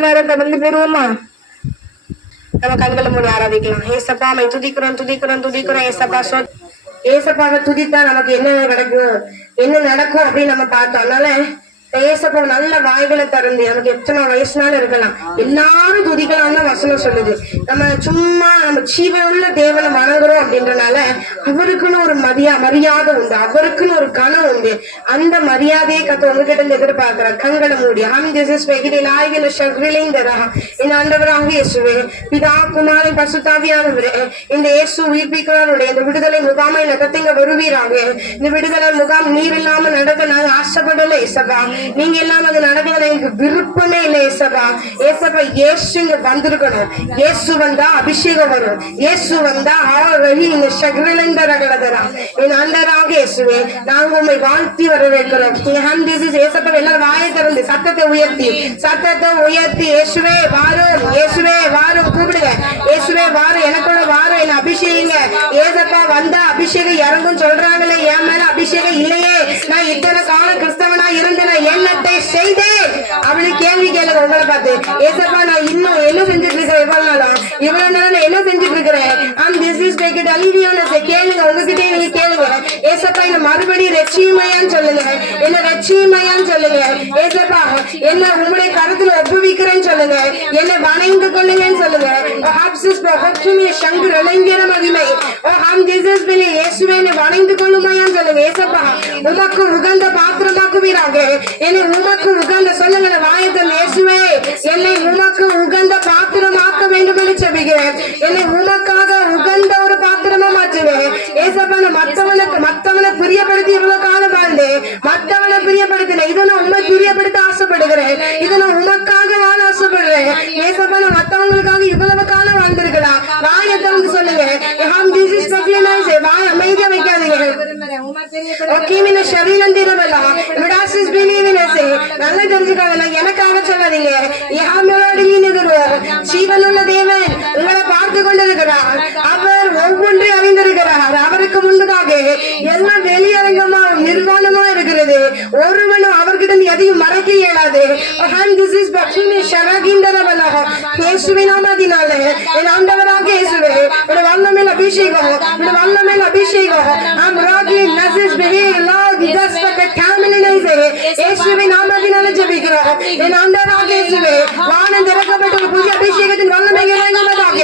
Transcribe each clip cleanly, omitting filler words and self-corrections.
கடந்து போயிருவோமா? நம்ம கண்களை மூடி ஆராதிக்கலாம். ஏசப்பா மை துதிக்கிறோம் துதிக்கிறோம் துதிக்கிறோம். ஏசப்பா ஏசப்பாவை துதித்தா நமக்கு என்ன கிடைக்கும், என்ன நடக்கும் அப்படின்னு நம்ம பார்த்தோம். அதனால ஏசப்பா நல்ல வாய்களை திறந்து நமக்கு எத்தனை வயசுனாலும் இருக்கலாம், எல்லாரும் துதிக்கலாம்னு வசனம் சொல்லுது. நம்ம சும்மா நம்ம ஜீவனுள்ள தேவனை வணங்குறோம் அப்படின்றனால அவருக்குன்னு ஒரு மரியாதை உண்டு, அவருக்குன்னு ஒரு கணம் உண்டு. அந்த மரியாதையை கத்த உங்ககிட்ட இருந்து எதிர்பார்க்கிறேன். கண்களை மூடி என் ஆண்டவராக இயேசுவே, பிதா குமாரன் பசுத்தாவியானவரே, இந்த இயேசு உயிர்ப்பிக்கிறாருடைய இந்த விடுதலை முகாமை நடத்திங்க வருவீராக. இந்த விடுதலை முகாம் நீர் இல்லாம நடக்க நாங்க ஆசைப்படல ஏசப்பா, நீங்க எல்லாம் அது நடக்கிறது எனக்கு விருப்பமே இல்லை ஏசப்பா. ஏசப்பா இயேசு இங்க வந்திருக்கணும். இயேசு வந்தா அபிஷேகம் வரும். இயேசு வந்தா இந்த சகலந்தரகலதரா என் ஆண்டவராக இயேசுவே, நாங்க உண்மை வாழ்த்தி வர வைக்கிறோம். ஏசப்பா எல்லாரும் வாயை திறந்து சத்தத்தை உயர்த்தி இயேசுவே வாரும், இயேசுவே வாரும் கூப்பிடுங்க. இயேசுவே வாரும், எனக்குள்ள வாரும், என்ன அபிஷேகிங்க. ஏசப்பா வந்தா அபிஷேகம் இறங்கும் சொல்றாங்களே, என் மேல அபிஷேகம் இல்லையே, நான் இத்தனை காலம் கிறிஸ்தவனா இருந்தேன், என்னத்தை செய்தேன் அப்படின்னு கேள்வி கேளுங்க. உங்களை பார்த்து ஏசப்பா நான் இன்னும் என்ன செஞ்சுட்டு இருக்கிறேன், இவ்வளவு நாள் என்ன செஞ்சுட்டு இருக்கிறேன், கேளுங்க. உங்ககிட்டே நீங்க கேளுங்க. ஏசப்பா என்ன மறுபடியும் ரட்சியமையான்னு சொல்லுங்க, என்ன ரட்சியமையான்னு சொல்லுங்க. ஏசப்பா என்ன உங்களுடைய கருத்துல ஒப்புவிக்கிறேன்னு சொல்லுங்க, என்ன வணங்கி கொள்ளுங்கன்னு சொல்லுங்க. சங்கர் இளைஞர மகிமை இயேசுவே என்னை வணங்கி கொள்ளுமையான்னு சொல்லுங்க. ஏசப்பா உமக்கு உகந்த பாத்திரமாக்குவீராக, என்னை உமக்கு உகந்த சொல்லுங்க. வாயத்தன் இயேசுவே என்னை உமக்கு உகந்த பாத்திரமாக்க வேண்டும் என்று செபிக்கிறேன். என்னை உமக்காக உகந்த ஒரு பாத்திரமா மாற்றுவேன். ஏசப்பா மத்தவனை பிரியப்படுத்தி இவ்வளவு காலம் வாழ்ந்தேன், மத்தவனை பிரியப்படுத்தினேன். இதை நான் உண்மை பிரியப்படுத்த ஆசைப்படுகிறேன், இதை நான் உமக்காக வாழ ஆசைப்படுறேன். ஏசப்பா நான் மத்தவங்களுக்காக இவ்வளவு காலம் வாழ்ந்திருக்கலாம். வாயத்தவங்க சொல்லுங்க, வாய் அமைதியா வைக்காதீங்க. நல்லா தெரிஞ்சுக்காங்க, எனக்காக சொல்லாதீங்க. ஜீவனுள்ள தேவன் உங்களை பார்த்து கொண்டிருக்கிறார், அவர் ஒவ்வொன்றை அறிந்திருக்கிறார். அவருக்கு முன்பதாக எல்லாம் வெளியரங்கமா நிர்வாணமா இருக்கிறது, ஒருவனும் அவர்கிட்ட எதையும் மறைக்க இயலாது. என் ஆண்டவராக இயேசுவே, வல்லமேல் அபிஷேகம், வல்லமேல் அபிஷேகம். இயேசுவின் நாமத்தினால ஜெபிக்கிறோம். என் ஆண்டவராக இயேசுவே, வானம் திறக்கப்பட்ட ஒரு புதிய அபிஷேகத்தின் வல்லமை இறங்குவதாக.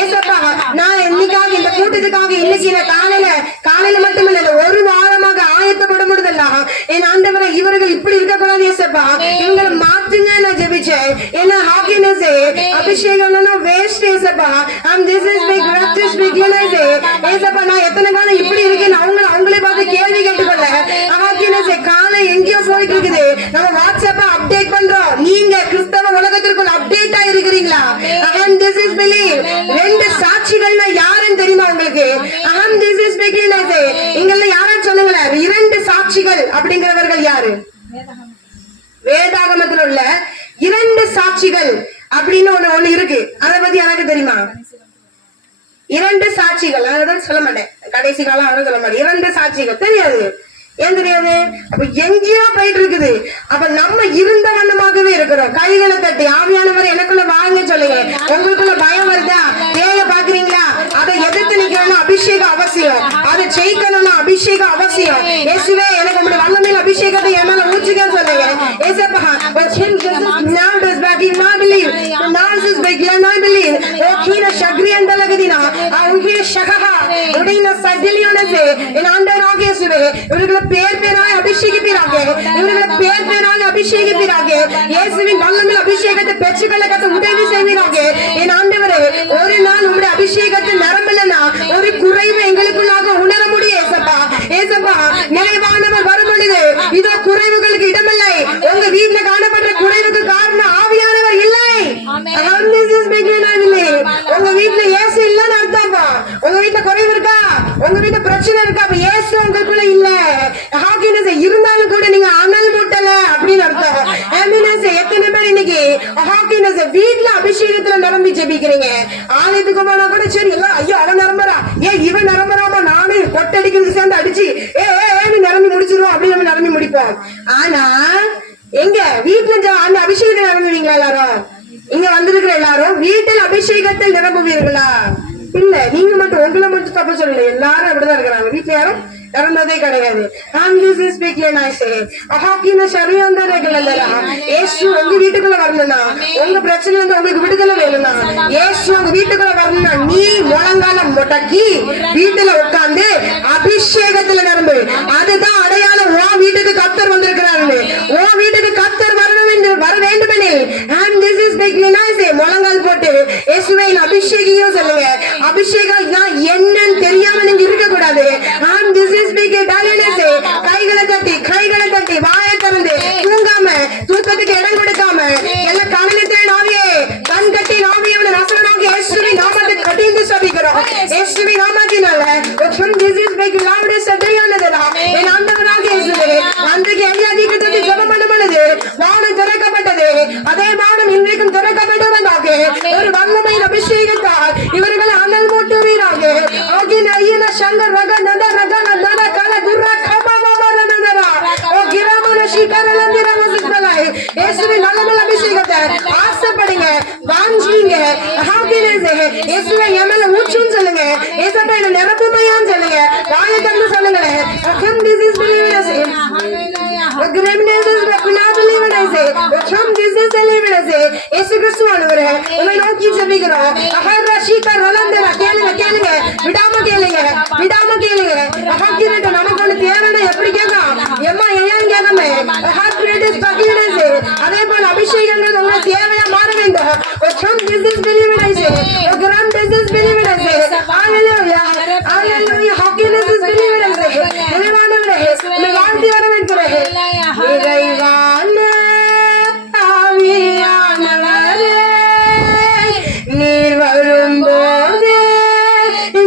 ஏசப்பா நான் இன்னைக்காக இந்த கூட்டத்துக்காக இன்னைக்கு காலையில மட்டுமில்ல ஒரு வாரமாக ஆயத்தப்பட முடியல. என் ஆண்டவரை இவர்கள் இப்படி இருக்கக்கூடாது ஏசப்பா, இவங்களை மாற்றுங்க நான் ஜெபிச்சேன். என்ன ஹாக்கினஸ் அபிஷேகம் வேஸ்ட் ஏசப்பா. ஏசப்பா நான் எத்தனை காலம் இப்படி இருக்கேன் அவங்களே பார்த்து கேள்வி கேட்டுக்கொள்ள. ஹாக்கினஸ் காலம் எங்கேயோ போயிட்டு இருக்குது, நம்ம வாட்ஸ்அப்ப அப்டேட் பண்றோம், நீங்க கிறிஸ்தவ உலகத்திற்குள்ள அப்டேட் ஆயிருக்கிறீங்களா? ரெண்டு சாட்சிகள்னா யாருன்னு தெரியுமா உங்களுக்கு? இங்கெல்ல யாரும் சொல்லுங்களேன், இரண்டு சாட்சிகள் அப்படிங்கிறவர்கள் யாரு? வேதாகமத்தில் உள்ள இரண்டு சாட்சிகள் அப்படின்னு ஒண்ணு இருக்கு, அதை பத்தி எனக்கு தெரியுமா? இரண்டு சாட்சிகள், அதான் சொல்ல மாட்டேன், கடைசி காலம் சொல்ல மாட்டேன். இரண்டு சாட்சிகள் தெரியாது, ஏன் தெரியாது? அப்ப எங்கேயோ போயிட்டு இருக்குது. அப்ப நம்ம இருந்த வண்ணமாகவே இருக்கிறோம். கைகளை தட்டி ஆவியானவர் எனக்குள்ள வாங்க சொல்லுங்க. உங்களுக்குள்ள பயம் வருதா? பேய பாக்குறீங்களா? அதை எதிர்த்து நிக்கணும்னா அபிஷேகம் அவசியம், அதை ஜெயிக்கணும்னா அபிஷேகம் அவசியம். இயேசுவே எனக்கு உங்களுடைய வல்லமையில் அபிஷேகத்தை என் மேல ஊற்றிக்கன்னு சொல்லுங்க. ஏசப்பா பேர் பேராய் அபிஷேகிப்பீராக, இவர்களை பேர் பேராய் அபிஷேகிப்பீராக. இயேசுவின் வல்லமையில் அபிஷேகத்தை பெற்றுக்கொள்ள கத்த உதவி செய்வீராக. என் ஆண்டவரே, ஒரு நாள் உங்களுடைய அபிஷேகத்தில் நிரம்பலனா ஒரு குறைவு எங்களுக்குள்ளாக உணர முடியும் ஏசப்பா. ஏசப்பா நிறைவானவர் வரும் பொழுது இதோ குறைவுகளுக்கு இடமில்லை. உங்க வீட்டுல காணப்படுற குறைவுக்கு காரணம் ஆவியானவர் இல்லை. உங்க வீட்டுல இயேசு இல்லன்னு அர்த்தம்ப்பா. உங்க வீட்டுல குறைவு இருக்கா, உங்க வீட்டுல பிரச்சனை இருக்கா, அப்ப இயேசு உங்களுக்குள்ள இல்ல. இருந்தாலும் கூட நீங்க அனல் மூட்டல அப்படின்னு அர்த்தம். எத்தனை பேர் இன்னைக்கு வீட்டுல அபிஷேகத்துல நிரம்பி ஜெபிக்கிறீங்க? ஆலயத்துக்கு போனா கூட சரி எல்லாம் ஐயோ அவன் நிரம்புறா, இவன் நிரம்புறாமா, நானு கொட்டடிக்கிறது சேர்ந்து அடிச்சு நிரம்பி முடிச்சிருவோம் அப்படின்னு நம்ம நிரம்பி முடிப்போம். ஆனா எங்க வீட்டுல அந்த அபிஷேகத்தை நிரம்புவீங்களா எல்லாரும்? இங்க வந்திருக்கிற எல்லாரும் வீட்டில் அபிஷேகத்தில் நிரம்புவீர்களா? இல்ல, நீங்க மட்டும் உங்களை மட்டும் தப்பு சொல்லல, எல்லாரும் அப்படிதான் இருக்கிறாங்க. வீட்டுல யாரும் இறந்ததே கிடையாது. உங்க வீட்டுக்குள்ள வரணும்னா, உங்க பிரச்சனை இருந்து உங்களுக்கு விடுதலை வேணும்னா, ஏசு உங்க வீட்டுக்குள்ள வரணும்னா, நீ முழங்காலம் முடக்கி வீட்டுல உட்கார்ந்து அபிஷேகத்துல நிரம்பு. அதுதான் அடையாளம். உன் வீட்டுக்கு கர்த்தர் வந்திருக்கிறாரு. உன் வீட்டுக்கு கர்த்தர் வரணும் என்று வர வேண்டுமெனில் முழங்கால் போட்டு இயேசுவை அபிஷேகியும் சொல்லுங்க. அபிஷேகம் என்னன்னு தெரியாம நீங்க இருக்க கூடாது. கைகளை தட்டி வாயை திறந்து தூங்காம, தூக்கத்துக்கு இடம் கொடுக்காம, எல்லாம் கவனத்தில் நாவியே கண் கட்டி நாவியை நசனாக இயேசுவின் நாமத்தை கட்டிந்து சபிக்கிறோம். இயேசுவின் நாமத்தினால என் ஆண்டவராக இயேசுவே, அன்றைக்கு எலியா தீர்க்கதரிசி ஜெபம் பண்ணும் பொழுது வானம் திறக்கப்பட்டது. அதே வானம் இன்றைக்கும் திறக்கப்படுவதாக. ஒரு வல்லமையின் அபிஷேகத்தால் இவர்கள் அனல் மூட்டுவீராக. ஆகின ஐயன சங்கர் ரக நட ரக நட கல குர்ர கபமமரனதரா ஓ கிராமன சிகரலந்திர வசித்தலாய். இயேசுவின் வல்லமையின் அபிஷேகத்தை ஆசைப்படுங்க, வாஞ்சிங்க. ஆகினே இயேசுவை எமல ஊற்றுன்னு சொல்லுங்க. இயேசுவை நிரப்புமையான்னு சொல்லுங்க. வாயை திறந்து சொல்லுங்களேன். come this is believers இயேசு கிறிஸ்து ஆண்டவரே, உம்மை நோக்கி ஜெபிக்கிறோம். கேளுங்க, விடாம கேளுங்க, விடாம கேளுங்க. நமக்கு ஒண்ணு தேவைன்னா எப்படி கேட்கலாம்? எம்மா ஏன் கேட்கமே? அதே போல அபிஷேகங்கள் உங்களுக்கு தேவையா மாற வேண்டும். வாழ்த்தி வர வைக்கிறேன். இறைவான ஆவியானவரே, நீர் வரும்போது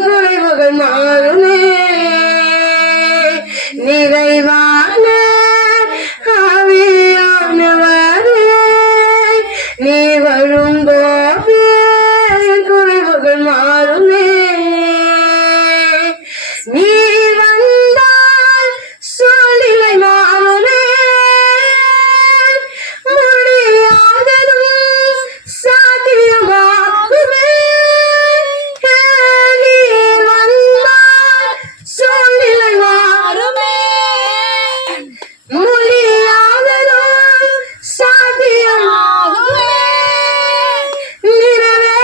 குறைவுகள் மாறுமே. நிறைவான ஆவியானவரே, நீர் வரும்போது குறைவுகள் மாறுமே. நீர் வந்தால் சூழ்நிலை மாறுமே. முடியாததும் சாத்தியமாகுமே. நீர் வந்தால் சூழ்நிலை மாறுமே. முடியாததும் சாத்தியமாகுமே. நிறைவே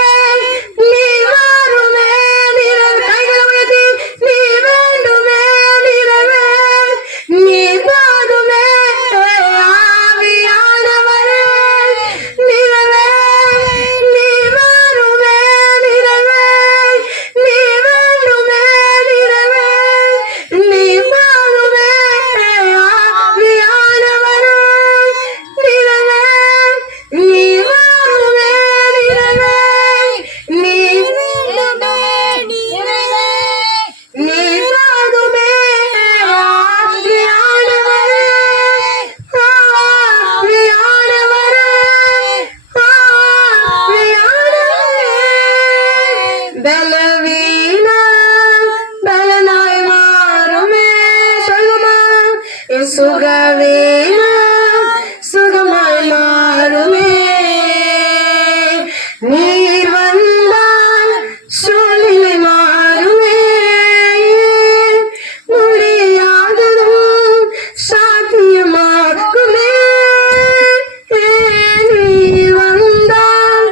நீ மாறுமே. நிறைவே கைகளை உயர்த்தி நீ வேண்டுமே. நிறைவே நீ பாடுமே. ஆவியானவரே, நிறைவே நீ மாறுமே. நிறைவே நீ வேண்டுமே. நிறைவே நீ பாடுமே. ஆவியானவரே, நிறைவே நீ மாறுமே. நிறைவே நீ வேண்டுமே. நிறைவே நீ பாடுமே. ஆவியானவரே, ஆவியானவரே, ஆவியானவரே. பலவீனம் பலனாய் மாறுமே. சொல்லுமா? சுகவீனம் சுகமாய் மாறுமே. நீர் வந்தால் சூழ்நிலை மாறுமே. முடியாததும் சாத்தியமாகுமே. நீர் வந்தால்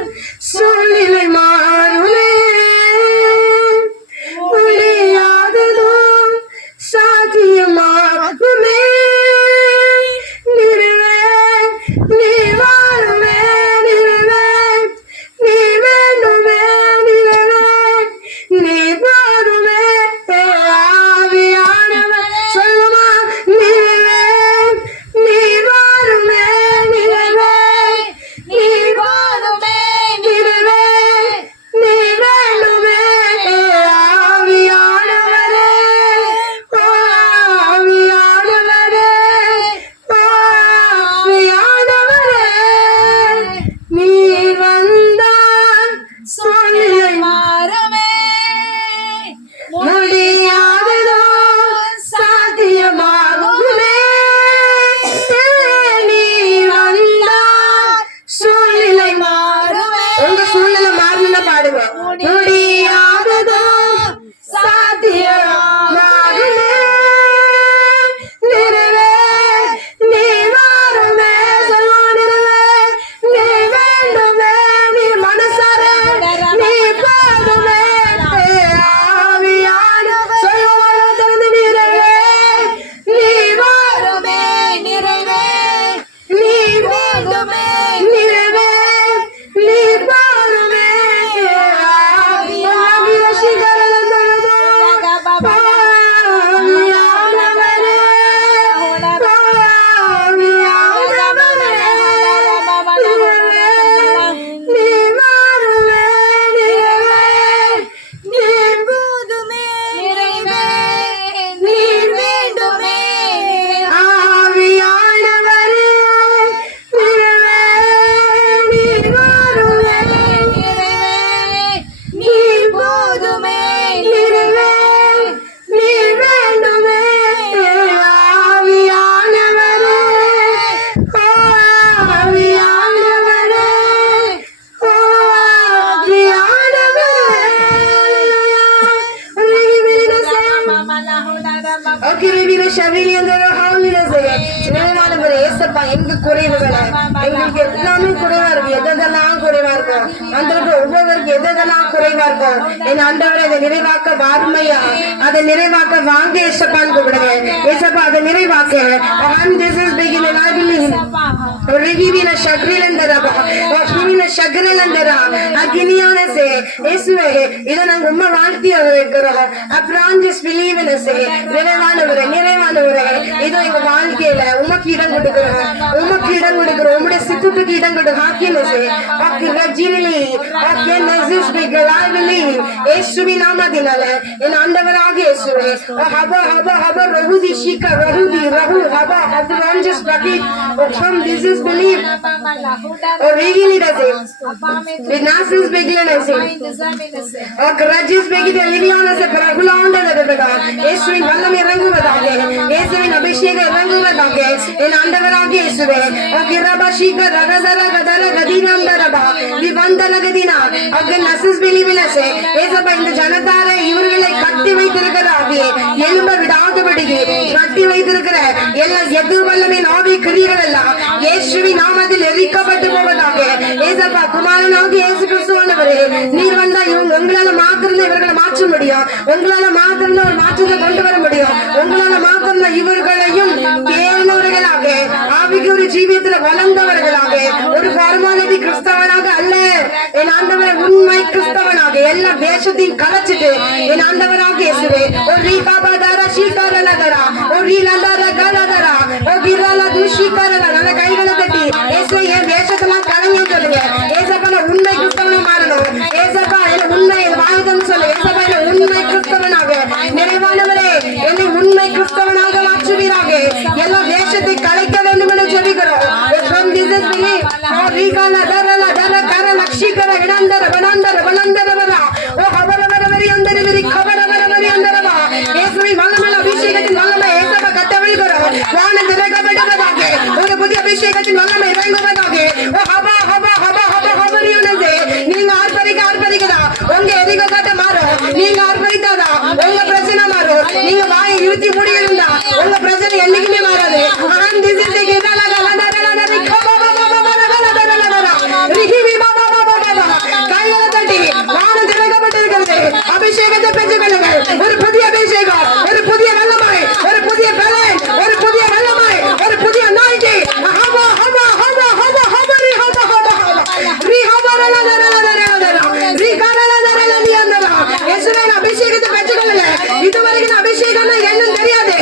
சூழ்நிலை மாறுமே. முடியாததும் சாத்தியமாகுமே. இருக்கும். அந்த ஒவ்வொருவருக்கு எதெல்லாம் குறைவா இருக்கும் என் ஆண்டவரை அதை நிறைவாக்க வார்மையா அதை நிறைவாக்க வாங்க ஏசப்பான்னு கூப்பிடுங்க. ஏசப்பா அதை நிறைவாக்க this is beginning I believe ரிகிவின ஷக்ரிலந்தரபா வஹிவின ஷக்ரலந்தரா அகினியானசே இயேசுவே இத நாங்க உம்ம வாழ்த்தி இருக்கிறோம். அப்புறம் just believe in us நிறைவானவரே இதோ எங்க வாழ்க்கையில உமக்கு இடம் கொடுக்கிறோம். உம்முடைய சித்தத்துக்கு இடம் கொடு ஹாக்கினசே ஆக்கி ரஜினிலி ஆக்கி நஸிஸ் பிகலாவிலி இயேசுவின் நாமத்தினால என் ஆண்டவராக இயேசுவே ஹப ரஹுதி Shikha ரஹுதி ரஹு ஹப ஹப just bucket from this is believe or really does it with nasis beglanase or grudges begide liviana se paragulanda dadada இயேசுவின் வல்லமை இறங்குவதாக இயேசுவின் அபிஷேகம் இறங்குவதாக என் ஆண்டவராக இயேசுவே அகிரபஷிக ரகதர கதர கதினந்தரபா விவந்தல கதினா அக நஸிஸ் பிலிவினசே இயேசுப்பா இந்த ஜனதாரை இவர்களை கட்டி வைத்திருக்கிறாக எலும்ப விடாதபடி கட்டி வைத்திருக்கிற எல்லா எது வல்லமை ஆவி கிரியைகள் எல்லாம் இயேசுவின் நாமத்தில் எரிக்கப்பட்டு போவதாக இயேசுப்பா குமாரனாக இயேசு கிறிஸ்துவானவரே நீர் வந்தா உங்களால மாத்திரம் இவர்களை மாற்ற முடியும். உங்களால மாத்திரம் ஒரு மாற்றத்தை கொண்டு வர முடியும். உங்களால மாத்திரம் இவர்களையும் தேர்ந்தவர்களாக ஆவிக்கு ஒரு ஜீவியத்துல வளர்ந்தவர்களாக ஒரு ஃபார்மாலிட்டி கிறிஸ்தவனாக அல்ல என் ஆண்டவரை உண்மை கிறிஸ்தவனாக எல்லா தேசத்தையும் கலைச்சிட்டு என் ஆண்டவராக இயேசுவே ஒரு ரீகாபாதாரா ஷீகாரலதரா ஒரு ரீலந்தார கலதரா ஒரு கிரால துஷிகாரலா நல்ல கைகளை தட்டி இயேசுவே என் தேசத்தெல்லாம் கலங்க சொல்லுங்க. ஏசப்பா நான் உண்மை கிறிஸ்தவனா மாறணும். ஏசப்பா என் உண்மை வாயுதம் சொல்லு. ஏசப்பா என் உண்மை கிறிஸ்தவனாக நிறைவானவரே என்னை உண்மை கிறிஸ்தவனாக மாற்றுவீராக. எல்லா தேசத்தை கலைக்க வேண்டும் என்று ஜெபிக்கிறோம். அபிஷேகத்தின் வல்லமை ஏசப்பா கட்டவிழ்கிறோம். வானம் திறக்கப்பட்டதாக ஒரு புதிய அபிஷேகத்தின் வல்லமை இறங்குவதாக. நீங்க ஆர்ப்பரிக்கதா உங்க எதிர்க கட்ட மாறும். நீங்க ஆர்ப்பரித்தாதா உங்க பிரச்சனை மாறும். நீங்க வாயை இழுத்தி முடியணும்டா உங்க பிரச்சனை என்னைக்குமே மாறாது. அபிஷேகத்தை பெற்றுக்கொள்ளுங்கள். ஒரு புதிய அபிஷேகம், ஒரு புதிய வல்லமை, ஒரு புதிய பலன், ஒரு புதிய வல்லமை, ஒரு புதிய நாய்க்கு அபிஷேகத்தை பெற்றுக்கொள்ளுங்க. இதுவரைக்கும் அபிஷேகம் என்னன்னு தெரியாது.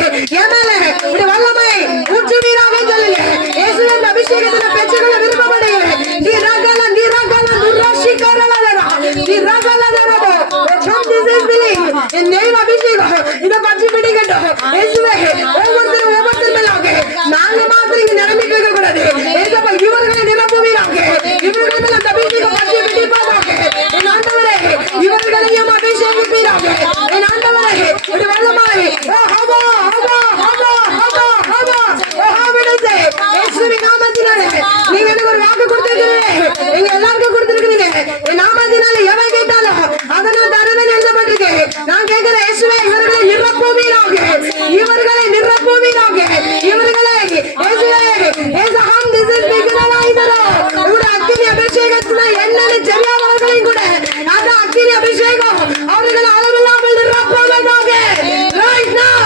வல்லமை ஊற்றுவீராக சொல்லுங்க. இயேசுவின் அபிஷேகத்தை பெற்றுக்கொள்ள விருப்பப்படுகிறேன். இதை பற்றி பிடிக்கட்டும். ஒவ்வொருத்தரும் மேலாக நாங்க மாத்திரம் இங்க நிரம்பி கேட்க கூடாது. இவர்களை நிரப்புவீராக. இவர்கள் மேல் அந்த அபிஷேகம் பற்றி பிடிப்பாதாக. என் ஆண்டவரே இவர்களையும் அபிஷேகிப்பீராக. என் ஆண்டவரே ஒரு வல்லமாய் நீங்க எனக்கு ஒரு வாக்கு கொடுத்திருக்கிறீங்க. நீங்க எல்லாருக்கும் கொடுத்திருக்கிறீங்க. என் நாமத்தினால எவன் கேட்டாலும் அதை நான் தருவேன் எழுதப்பட்டிருக்கேன். நான் கேட்கிறேன் இயேசுவே இவர்களை நிரப்புவீராக. இவர்களை நிரப்புவீராக. இவர்களை அக்கினி அபிஷேகத்துல என்னன்னு தெரியாதவர்களையும் கூட அந்த அக்கினி அபிஷேகம் அவர்கள் அளவில்லாமல் நிரப்புவதாக. Right now,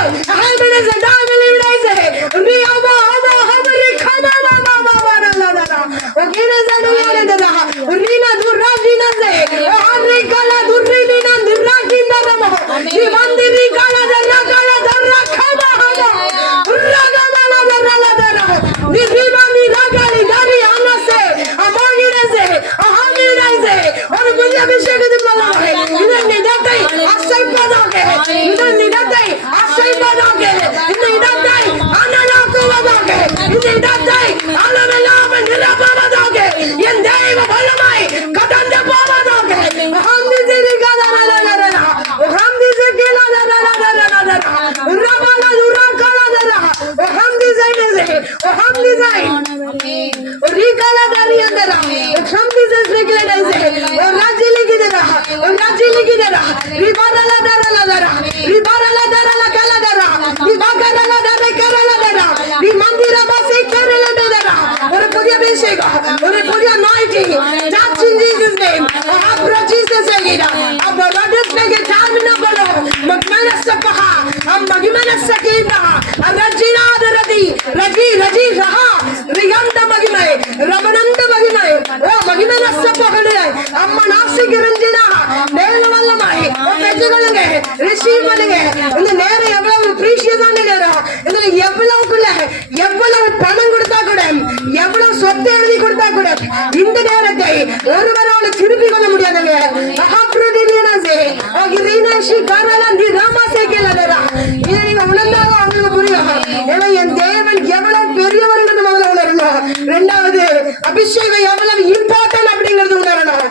என் தெய்வ வல்லமை கடந்து போவதாக. ஒரு புதிய அபிஷேகம், ஒரு புதிய anointing, touching Jesus name. Jesus Agida. Abaradas Megatamina Balo. Magmana Sapaha. Magimana Sakina. Rajina Radi. Raji Raha. Riganda Magimai. Ramananda Magimai. Oh Magimana Sapahale. Ammanasi Giranjina. Nevalamai. Pejalange. Receive Malange. In the Nere Yabla precious on the Nera. In the Yabla Kula. Yabla Panangurta. Yabla Sotari Kurta. In the Nera day. Urban திருப்பிக்கொள்ள முடியாதுங்க. மகாபிரதினியனே அகிரீனா ஷிகாரலந்தி ராமா சேகலரா. இதை நீங்க உணர்ந்தாலும் அவங்களுக்கு புரியும். ஏன்னா என் தேவன் எவ்வளவு பெரியவர்னு முதல்ல உணரணும். இரண்டாவது அபிஷேகம் எவ்வளவு இம்பார்ட்டன்ட் அப்படிங்கிறது உணரணும்.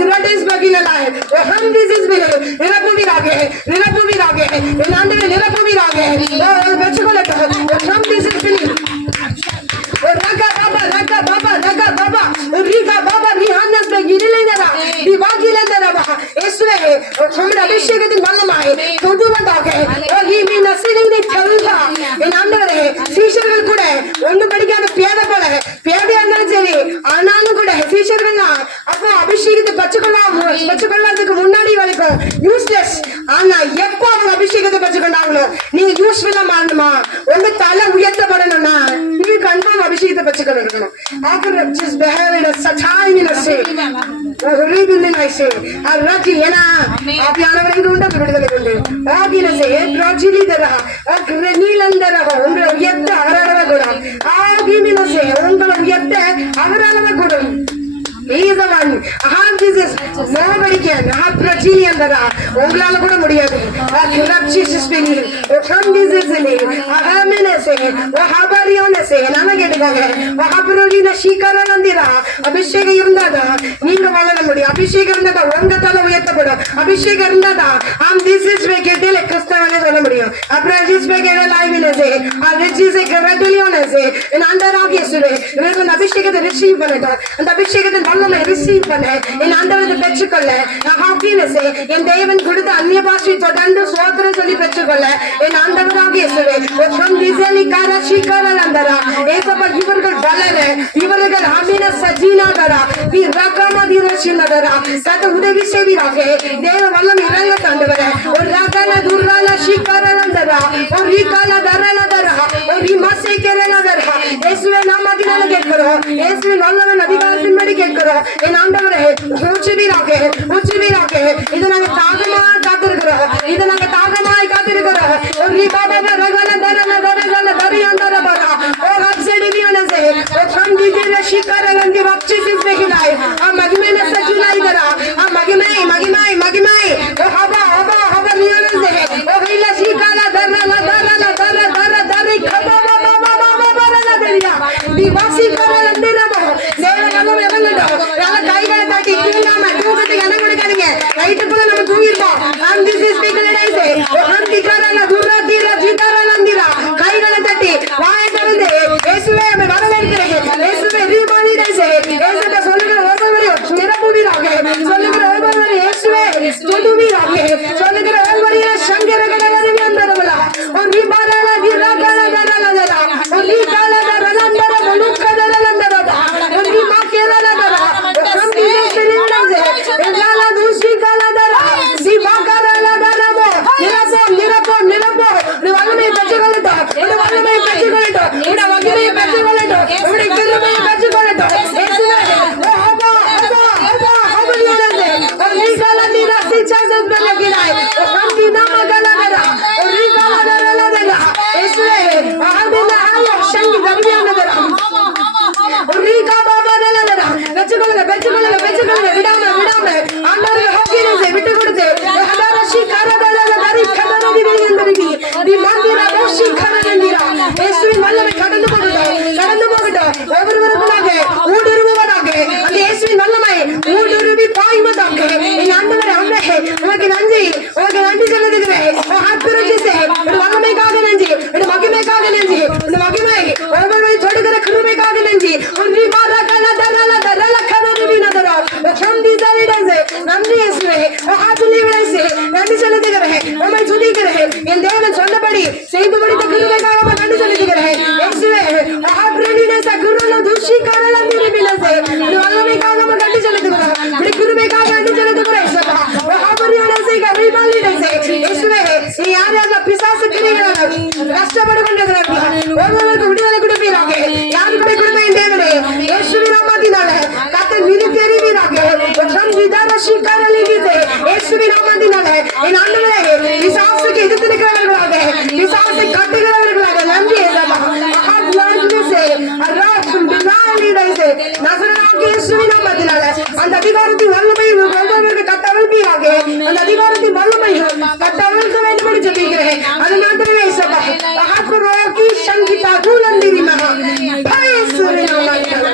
கிரேட்டஸ் பகினலாய் ஹம் திஸ் இஸ் பில் நிரப்புவீராக என் ஆண்டவரே நிரப்புவீராக வெச்சுக்கொள்ளட்டும். Hmm this is fill Raga baba riga baba rihanna girilena divagilendara eswe हमरा அபிஷேகத்தின் வல்லமாய் தொடுவதாக ஓஹிமி நசிரினி கல்வா என் ஆண்டவரே சீஷர்கள் கூட ஒண்ணும் படிக்காத பேதை போல பேதையா இருந்தாலும் சரி ஆனாலும் கூட சீஷர்கள்லாம் அப்போ அபிஷேகத்தை பச்சுக்கொள்ளாததுக்கு முன்னாடி வரைக்கும் யூஸ்லெஸ். ஆனா எப்போ அவங்க அபிஷேகத்தை பச்சுக்கொண்டாங்களோ நீங்க யூஸ்ஃபுல்லா மாறணுமா உங்க தலை உயர்த்தப்படணும்னா நீங்க கன்ஃபார்ம் அபிஷேகத்தை பச்சுக்கொள்ள இருக்கணும். ஆக்கர் ஜஸ்ட் behaved as சச்சாய் நினசே ரீபில்லினைசே அரஜி ஏனா ஆவியானவர் இங்கு உண்டு விடுதலை உண்டு ஆகினசே ராஜிலிதர அக்ரனிலந்தர உங்களை உயர்த்த அவராளவ கூடும் ஆகிமினசே உங்களை உயர்த்த அவராளவ கூடும். He is the one. Jesus. Nobody can. உங்களால கூட முடியாது. அபிஷேகம் இருந்தாதா நீங்க வளர முடியும். அபிஷேகம் இருந்தாதா உங்க தலை உயர்த்தப்படும். அபிஷேகம் இருந்தாதா கிறிஸ்தவனே சொல்ல முடியும். அப்புறம் அபிஷேகத்தை ரிசீவ் பண்ணட்டும். அந்த அபிஷேகத்தின் ரிசீவ் பண்ண என் ஆண்டவரை பெற்றுக்கொள்ள என் தேவன் கொடுத்த அந்நிய பாஷை தொடர்ந்து சோதனை சொல்லி பெற்றுக்கொள்ள என் ஆண்டவராக இவர்கள் வளர இவர்கள் அமீன சஜீனாதரா உதவி செய்வீராக. தேவ வல்லம் இறங்க தாண்டவர ஒரு ரகல துர்கால சீக்காரந்தரா ஒரு ரீகால தரலதரா ஒரு ரிமசை கேரலதரா இயேசுவே நாமத்தினால கேட்கிறோம். இயேசுவின் வல்லவன் அதிகாரத்தின்படி கேட்கிறோம். என் ஆண்டவரே உச்சுவீராக இதை நாங்க தாகமாய் காத்திருக்கிறோம். ஒரு ரிபாபா ரகல தரல தரல தரியாந்தர பரா ஓ அப்செடிவியனசே ஓ கண்டிதிர சீக்காரலந்தி வப்சிஸ் வெகிலாய் ஆ மகிமே சஜினாய் தரா ஆ மகிமே ஓ ஹபா நியனசே ஓ ஹைல சீக்கால தரல தரி கபா வாசி கரலந்திரமோ தேவனல்ல இறங்கடோ நல்ல கைகளை தட்டி தூங்காம தூக்கத்துக்கு இடம் கொடுக்காதீங்க. நைட்டுக்குள்ள நம்ம தூங்கிருப்போம். and this is பிகலடைசே ஹந்தி கரல துரதிர ஜிதரலந்திரா கைகளை தட்டி வாயை திறந்து இயேசுவே உம்மை வரவேற்கிறேன். இயேசுவே ரீமானிடைசே இயேசுவே சொல்லுகிற ஒவ்வொருவரையும் நிரப்புவீராக. சொல்லுகிற ஒவ்வொருவரையும் இயேசுவே தொடுவீராக. சொல்லுகிற ஒவ்வொருவரையும் சங்கரகட வருவி அந்தரவலா ஒரு ரிபாரல திரகல தரலதரா ஒரு ரிகால தரலந்தர முலுக்கதரலந்தரா ஒரு ரிமாக்கேரலதரா ஒரு சந்திதே சிரிந்தே எங்கால தூசிகலதரா சிவாகரல வல்லமையும் ஒவ்வொருவருக்கு கட்டவிழ்ப்பீராக. அந்த அதிகாரத்தின் வல்லமையும் கட்டவிழ்க்க வேண்டும் என்று ஜெபிக்கிறேன். அது மாத்திரமே சபா ஆத்மரோகி சங்கீதா தூலந்திரி மகா இயேசுவின் நாமத்தில்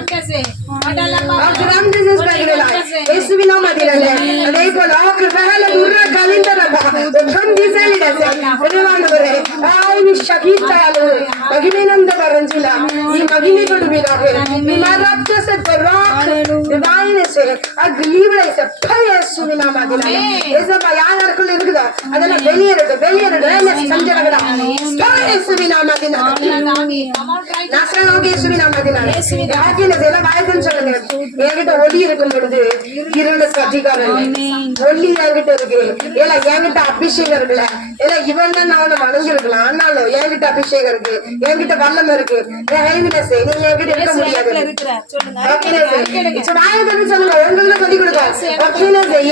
இயேசுவின் நாமத்தினாலே அதே போல கிருபையால உர்ர கலிந்தரபா உத்தம் திசையிடசே பெருமானவரே ஆய் ஷகீதாலு மகிமைனந்த பரஞ்சிலா நீ மகிமை கொடுவீராக. நீ மரத்தச பராக் டிவைனஸே அக்லீவலைஸ் இயேசுவின் நாமத்தினாலே இயேசுவா யாருக்குள்ள இருக்குதோ அதெல்லாம் வெளியேறட்டும் சஞ்சரங்கடா இயேசுவின் நாமத்தினாலே நாசரனாகிய இயேசுவின் நாமத்தினாலே யாகின சேல வாய்தன் சொல்லுங்க. என்கிட்ட ஒளி இருக்கும் பொழுது இருளுக்கு அதிகாரம் ஒளி என்கிட்ட இருக்கு. ஏல என்கிட்ட அபிஷேகம் இருக்குல்ல, ஏல இவன் தான் நான் வணங்கி இருக்கலாம். ஆனாலும் என்கிட்ட அபிஷேகம் இருக்கு, என்கிட்ட வல்லம் இருக்கு. நீ என்கிட்ட இருக்க முடியாது. வாய்தன் சொல்லுங்க. உங்களுக்கு சொல்லி கொடுக்க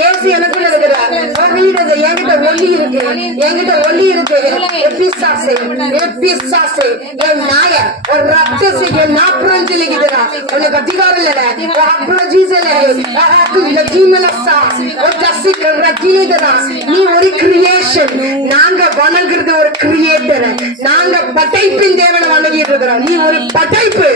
ஏசு எனக்குள்ள இருக்கிறார். என்கிட்ட ஒளி இருக்கு, என்கிட்ட ஒளி இருக்கு. என் நாய ஒரு ரத்தசி என் நாப்புறம் சொல்லிக்கிறா உனக்கு அதிகாரம் இல்ல. நீ ஒரு கிரியேஷன். நாங்க வணங்குறது ஒரு கிரியேட்டர். நாங்க படைப்பின் தேவனை வணங்கிட்டு இருக்கிறோம். நீ ஒரு படைப்பு.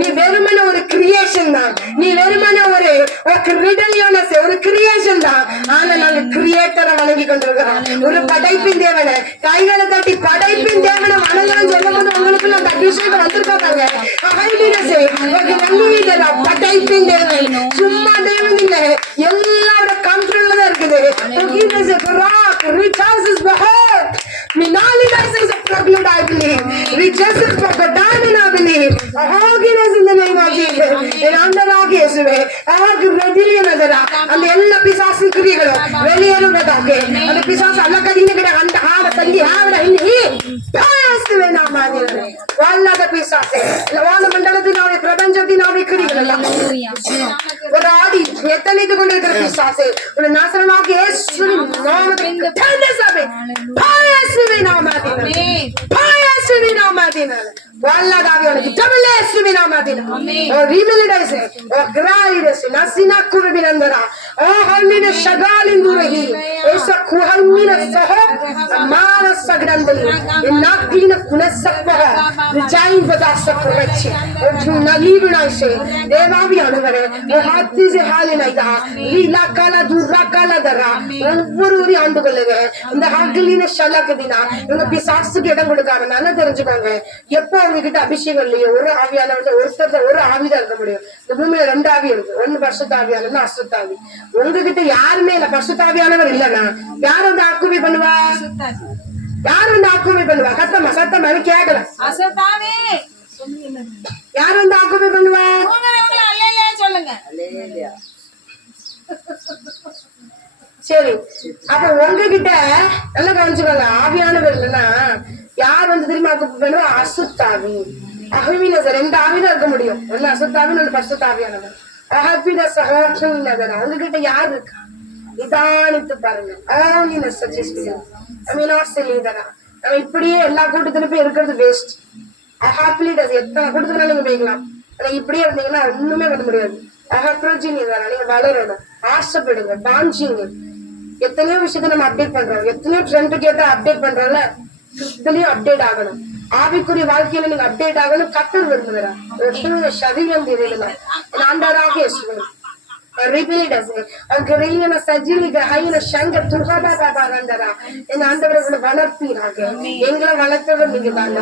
நீ வெறுமன ஒரு கிரியேஷன் தான். நீ வெறுமன ஒரு கிரியேஷன் தான். ஆனா நாங்க கிரியேட்டரை வணங்கி கொண்டிருக்கிறோம். ஒரு படைப்பின் தேவனை கைகளை தட்டி படைப்பின் தேவனை வணங்கணும் சொல்லும் போது உங்களுக்கு அந்த அபிஷேகம் வந்திருக்காங்க. படைப்பின் தேவன் சும்மா தேவன் இல்ல, எல்லாரோட கண்ட்ரோல்ல தான் இருக்குது. அந்த எல்லா பிசாசு கிரியைகளும் வெளியேறுவதாக. அந்த பிசாசு அல்ல கதின கிட அந்த ஆட தங்கி ஆட வல்லாத பிசாசு வான மண்டலத்தினாவே பிரபஞ்சத்தினாவே கிரிகளெல்லாம் ஒரு ஆடி எத்தனைத்து கொண்டிருக்கிற பிசாசு ஒரு நாசரனாக இயேசுவின் நாமத்தினாலே வல்லதாவே உனக்கு தமிழ் இயேசுவின் நாமத்தினாலே ஓ ரிமிலிடஸ் ஓ கிராலிடஸ் நசினா குருபினந்தரா ஓ ஹல்லின ஷகாலிந்துரஹி ஏச குஹல்மின சஹ மானஸ் சகரந்தலி இன்னாக்லின குனசப்பஹ ரிஜாயின் பதாசப்பரச்சி ஓ ஜுனலிபினாஷே தேவாவியானவரே ஓ ஹாத்திஸே ஹாலினைதா லீலாக்கால துர்ராக்கால தரா ஒவ்வொரு ஆண்டு கொள்ளுங்க. இந்த ஹாக்கிலின ஷலகதினா இவங்க பிசாசுக்கு இடம் கொடுக்காம நல்லா தெரிஞ்சுக்கோங்க. எப்போ உங்ககிட்ட அபிஷேகம் இல்லையோ ஒரு ஆவியானவர் ஒருத்தர் ஒரு ஆவிதான் இருக்க முடியும். இந்த பூமியில 2 ஆவி இருக்கு. ஒண்ணு பரிசுத்தாவியானவர், அசுத்தாவி. உங்ககிட்ட யாருமே இல்ல பரிசுத்தாவியானவர் இல்லன்னா யார் வந்து ஆக்குமை பண்ணுவா? யார் வந்து ஆக்குமை பண்ணுவா? சத்தமா கேட்கல. யார் வந்து ஆக்குமை பண்ணுவா? சொல்லுங்க. சரி, அப்ப உங்ககிட்ட நல்லா கவனிச்சுக்கோங்க. ஆவியானவர் இல்லைன்னா யார் வந்து தெரியுமா பண்ணுவா? அசுத்தாவி. அகவின 2 ஆவிதான் இருக்க முடியும். ஒண்ணு அசுத்தாவின்னு ஒண்ணு பரிசுத்தாவியானவர். உங்ககிட்ட யார் இருக்கா? நிதானித்து பாருங்க. நம்ம இப்படியே எல்லா கூட்டத்திலும் போய் இருக்கிறது வேஸ்ட். எத்தனை கூட்டத்துல நீங்க போய்க்கலாம். ஆனா இப்படியே இருந்தீங்கன்னா ஒண்ணுமே பண்ண முடியாது. நீங்க வளரணும், ஆசைப்படுங்க, டான்சிங்க. எத்தனையோ விஷயத்த நம்ம அப்டேட் பண்றோம். எத்தனையோ ட்ரெண்ட் கேட்டா அப்டேட் பண்றோம்ல, இதுலயும் அப்டேட் ஆகணும். ஆவிக்குரிய வாழ்க்கையில நீங்க அப்டேட் ஆகணும். கத்தர் விரும்புகிறார். சரீரம் தெரியல ஆண்டவராக இயேசுவே வளர்ப்பீராக. எங்களை வளர்த்தவர் நீங்க தான்.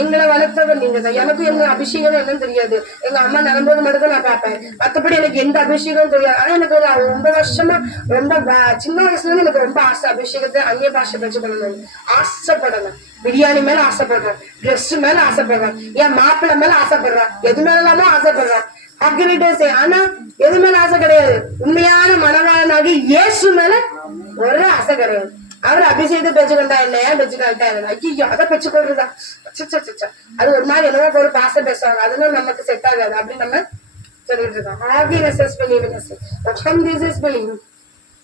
எங்களை வளர்த்தவர் நீங்க தான். எனக்கு என்ன அபிஷேகம் என்னன்னு தெரியாது. எங்க அம்மா நடந்தது மட்டும் தான் நான் பார்ப்பேன். மத்தபடி எனக்கு எந்த அபிஷேகம் தெரியாது. ஆனா எனக்கு ஒரு 9 வருஷமா ரொம்ப சின்ன வயசுல இருந்து எனக்கு ரொம்ப ஆசை அபிஷேகத்தை அந்நிய பாஷை பேச்சுக்கணும். ஆசைப்படணும். பிரியாணி மேல ஆசைப்படுறேன், ட்ரெஸ் மேல ஆசைப்படுறேன், என் மாப்பிள்ளை மேல ஆசைப்படுறேன், எது மேல ஆசைப்படுறேன். ஆனா எது மேல ஆசை கிடையாது. உண்மையான மனவாளனாகி இயேசு மேல ஒரு ஆசை கிடையாது. அவர் அபிஷேகத்தை பெற்றுக்கொண்டா இல்லையா பெற்றுக்கொண்டா இல்லை. ஐயோ அதை பெற்றுக்கொள்றதா அது ஒரு மாதிரி என்னவோ ஒரு பாசை பேசுவாங்க. அதெல்லாம் நமக்கு செட் ஆகாது அப்படின்னு நம்ம சொல்லிட்டு இருக்கோம்.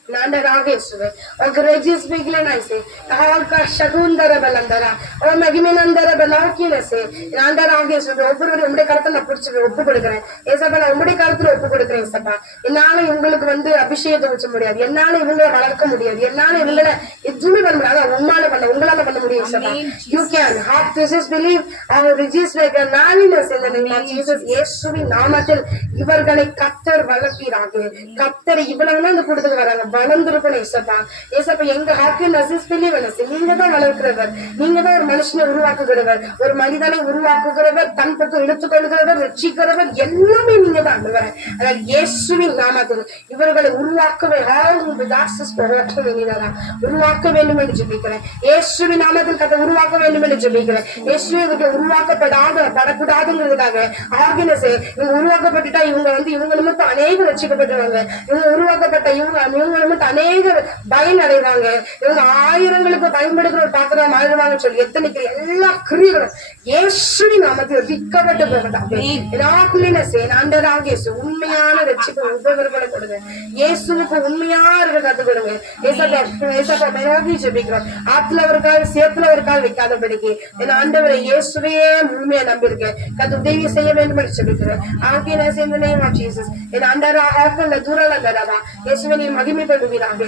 நாண்டராக இயேசுவே और रेजिस बिगले नहीं से और का शगुंदर बलंदरा और மகிமைநந்தர பலாக்கினசே நாண்டராக இயேசுவே ஒவ்வொருவரும் உம்முடைய கருத்தை நான் பிடிச்சி ஒப்பு கொடுக்கிறேன் ஏசப்பா நான் உம்முடைய கருத்துல ஒப்பு கொடுக்கிறேன் ஏசப்பா என்னால இவங்களுக்கு வந்து அபிஷேகத்தை வச்ச முடியாது என்னால இவங்களை வளர்க்க முடியாது என்னால இவங்களை எதுவுமே பண்ண முடியாது உம்மால பண்ண உங்களால பண்ண முடியும் ஏசப்பா you can have this is believe और रेजिस बिगले नालिनस in the name of Jesus இயேசுவின் நாமத்தில் இவர்களை கர்த்தர் வளர்ப்பீராக கர்த்தர் இவ்வளவுனா இந்த கூட்டத்துக்கு வராங்க வளர்ந்துருக்கணும் ஏசப்பா ஏசப்பா எங்க ஹாக்கின் அசிஸ்பிலி வளர்ச்சி நீங்க தான் வளர்க்கிறவர் நீங்க தான் ஒரு மனுஷனை உருவாக்குகிறவர் ஒரு மனிதனை உருவாக்குகிறவர் தன் பக்கம் எடுத்துக்கொள்கிறவர் ரட்சிக்கிறவர் எல்லாமே நீங்க தான் ஆண்டவரே அதாவது இயேசுவின் நாமத்தில் இவர்களை உருவாக்கவே உருவாக்க வேண்டும் என்று ஜெபிக்கிறேன் இயேசுவின் நாமத்தில் கதை உருவாக்க வேண்டும் என்று ஜெபிக்கிறேன் இயேசுவை படக்கூடாதுங்கிறதுக்காக ஆர்கனைசே இவங்க உருவாக்கப்பட்டுட்டா இவங்க வந்து இவங்க நிமித்தம் அநேக ரட்சிக்கப்பட்டுருவாங்க இவங்க உருவாக்கப்பட்ட இவங்க நிமித்தம் அநேக பயன் அடைவாங்க இவங்க ஆயிரங்களுக்கு பயன்படுகிற ஒரு பாத்திரம் ஆயிடுவாங்கன்னு சொல்லி எத்தனைக்கு எல்லா கிரியர்களும் இயேசுவின் நாமத்தில் விற்கப்பட்டு போகட்டாங்க உண்மையான ரட்சிப்பு ஒவ்வொருவர்களை கொடுங்க இயேசுவுக்கு உண்மையா இருக்க கத்து கொடுங்க ஏசப்பா மெரோகி ஜெபிக்கிறோம் ஆத்துல ஒரு கால் சேத்துல ஒரு கால் வைக்காதபடிக்கு என் ஆண்டவரை இயேசுவே முழுமையா நம்பியிருக்கேன் கத்து உதவி செய்ய வேண்டும் என்று ஜெபிக்கிறேன் ஆகிய சேர்ந்த நேம் ஆஃப் ஜீசஸ் என் ஆண்டவரா ஆகல தூரல கதவா இயேசுவை நீ மகிமைப்படுவீராக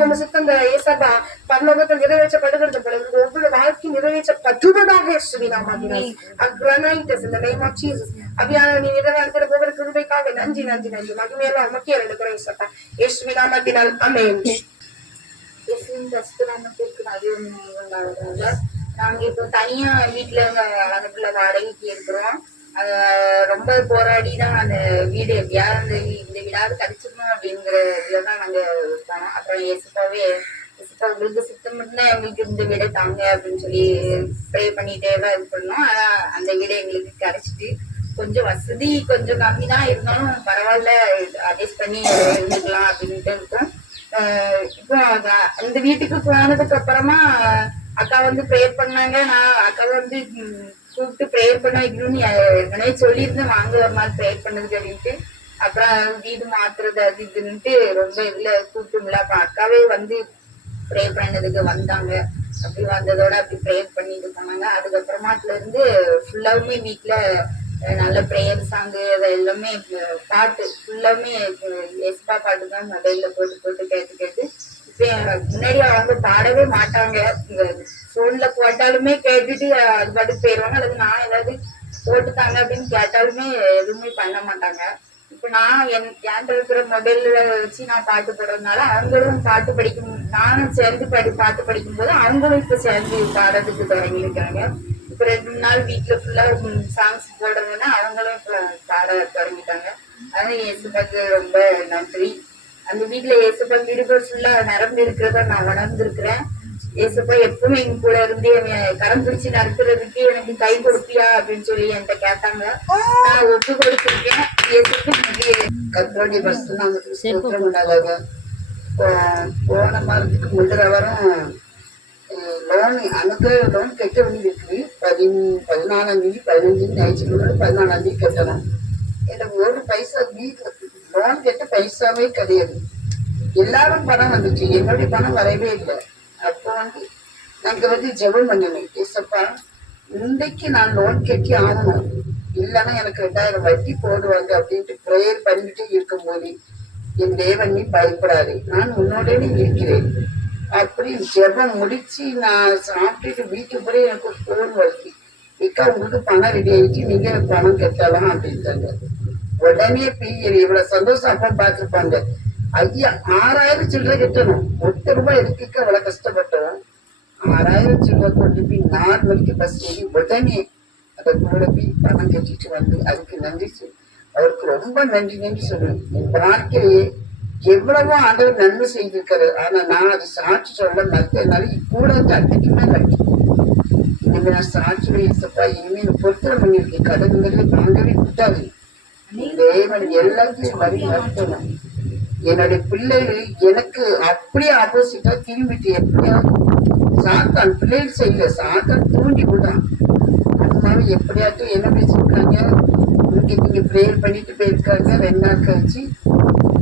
நம்ம சித்தந்த ஏசப்பா பரலோகத்தில் நிறைவேற்றப்படுகிறது போல ஒவ்வொரு வாழ்க்கை நிறைவேற்றப்படுவதாக இயேசுவை நாம் ஆகினார் அக்ரனைட்டஸ் இந்த நேம் ஆஃப் ஜீசஸ் அபியான நீ நிறைவேற்ற ஒவ்வொரு கிருபைக்காக நன்றி நன்றி நன்றி மகிமையெல்லாம் முக்கிய எடுக்கிறோம் ஏசப்பா இயேசுவை நாமத்தினால் ஆமென் நாங்க இப்போ தனியா வீட்டுல அழகத்துல வாடகைக்கு இருக்கிறோம் ரொம்ப போராடிதான் அந்த வீடு எப்படியாவது இந்த வீடாவது கிடைச்சிடணும் அப்படிங்கிற இதுலதான் நாங்க இருக்கோம் அப்புறம் ஏசப்பாவே ஏசப்பா உங்களுக்கு சுத்தம் மட்டும்தான் எங்களுக்கு இந்த வீடை தாங்க அப்படின்னு சொல்லி ப்ரே பண்ணிட்டேதான் இது பண்ணோம் ஆனா அந்த வீடை எங்களுக்கு கிடைச்சிட்டு கொஞ்சம் வசதி கொஞ்சம் கம்மி தான் இருந்தாலும் பரவாயில்ல அட்ஜஸ்ட் பண்ணி இருந்துக்கலாம் அப்படின்ட்டு இருக்கோம் இப்போ இந்த வீட்டுக்கு போனதுக்கு அப்புறமா அக்கா வந்து ப்ரேயர் பண்ணாங்க நான் அக்காவை வந்து கூப்பிட்டு ப்ரேயர் பண்ண வைக்கணும்னு ஏற்கனவே சொல்லியிருந்தேன் வாங்க ஒரு நாள் ப்ரேயர் பண்ணதுக்கு அப்படின்ட்டு அப்புறம் வீடு மாத்துறது அது இதுன்ட்டு ரொம்ப இதுல கூப்பிட்டுல அப்புறம் அக்காவே வந்து ப்ரேயர் பண்ணதுக்கு வந்தாங்க அப்படி வந்ததோட அப்படி ப்ரேயர் பண்ணிட்டு போனாங்க அதுக்கப்புறமாட்டுல இருந்து ஃபுல்லாவுமே வீட்டுல நல்ல ப்ரேயர் சாங்கு அது எல்லாமே பாட்டு ஃபுல்லாமே எஸ்பா பாட்டு தான் மொபைல்ல போட்டு போட்டு கேட்டு கேட்டு முன்னாடி அவங்க பாடவே மாட்டாங்க போன்ல போட்டாலுமே கேட்டுட்டு அது பாட்டுக்கு போயிடுவாங்க அல்லது நான் ஏதாவது போட்டுட்டாங்க அப்படின்னு கேட்டாலுமே எதுவுமே பண்ண மாட்டாங்க இப்ப நான் என்கிட்ட இருக்கிற மொபைல்ல வச்சு நான் பாட்டு போடுறதுனால அவங்களும் பாட்டு படிக்கும் நானும் சேர்ந்து பாட்டு படிக்கும் போது அவங்களும் இப்ப சேர்ந்து பாடுறதுக்கு தொடங்கி இருக்காங்க இப்ப 2 நாள் வீட்டுல ஃபுல்லா சாங்ஸ் போடுறதுன்னா அவங்களும் இப்ப பாட தொடங்கிட்டாங்க அதனால இயேசுப்பாக்கு ரொம்ப நன்றி அந்த வீட்டுல ஏசப்பா வீடுகள் ஃபுல்லா நிரம்பி இருக்கிறத நான் உணர்ந்திருக்கிறேன் ஏசப்பா எப்பவுமே எங்க கூட இருந்து கரம் பிடிச்சு நடத்துறதுக்கு எனக்கு கை கொடுப்பியா அப்படின்னு சொல்லி என்கிட்ட கேட்டாங்க நான் ஒப்பு கொடுத்துருக்கேன் கத்தோடைய பஸ் நாங்க போன மாதத்துக்கு முந்தின வாரம் லோன் அனுக்கு லோன் கட்ட வேண்டி இருக்கு 14ஆம் தேதி 15 ஞாயிற்றுக்கிழமை 14ஆம் தேதி கட்டணும் எனக்கு ஒரு பைசா வீட்டுல லோன் கேட்ட பைசாவே கிடையாது எல்லாரும் பணம் வந்துச்சு என்னுடைய பணம் வரவே இல்லை அப்போ வந்து நாங்க வந்து ஜெபம் பண்ணணும் ஏசப்பா இன்றைக்கு நான் லோன் கட்டி ஆகணும் இல்லைன்னா எனக்கு 2000 வட்டி போடுவாங்க அப்படின்ட்டு ப்ரேயர் பண்ணிட்டு இருக்கும்போது என் தேவன் நீ பயப்படாது நான் உன்னோட இருக்கிறேன் அப்படி ஜெபம் முடிச்சு நான் சாப்பிட்டுட்டு வீட்டுக்கு போய் எனக்கு ஒரு ஃபோன் வருது இக்கா உங்களுக்கு பணம் ரெடி ஆயிடுச்சு நீங்க பணம் கட்டலாம் அப்படின்ட்டாங்க உடனே பிஎல் இவ்வளவு சந்தோஷம் அப்பா பார்த்துருப்பாங்க ஐயா 6000 சில்லறை கட்டணும் ₹1 எடுக்க அவ்வளவு கஷ்டப்பட்டோம் 6000 சில்லறை கொண்டு போய் 4 மணிக்கு பஸ் ஏறி உடனே அதை கூட போய் பணம் கட்டிட்டு வந்து அதுக்கு நன்றி சொல்லு அவருக்கு ரொம்ப நன்றி சொல்லுவேன் என் வாழ்க்கையிலேயே எவ்வளவோ ஆண்டவர் நன்மை செய்திருக்காரு ஆனா நான் அது சாட்சி சொல்ல மறுத்ததுனால கூட அதிகமா நன்றி இனிமே நான் சாட்சி வயசப்பா இனிமே பொருத்தம் பண்ணியிருக்கேன் கடன்களை வாங்கவே கூட்டாது தேவன் எல்லாத்தையும் வரி நடத்தணும் என்னுடைய பிள்ளைகள் எனக்கு அப்படியே ஆப்போசிட்டா திரும்பிட்டு எப்படியாவது சாத்தான் பிள்ளைகள் செய்யல சாத்தான் தூண்டி விடான் அம்மாவும் எப்படியாட்டும் என்ன பேசிருக்காங்க நீங்க ப்ரேயர் பண்ணிட்டு போயிருக்காங்க 2 நாள் கழிச்சு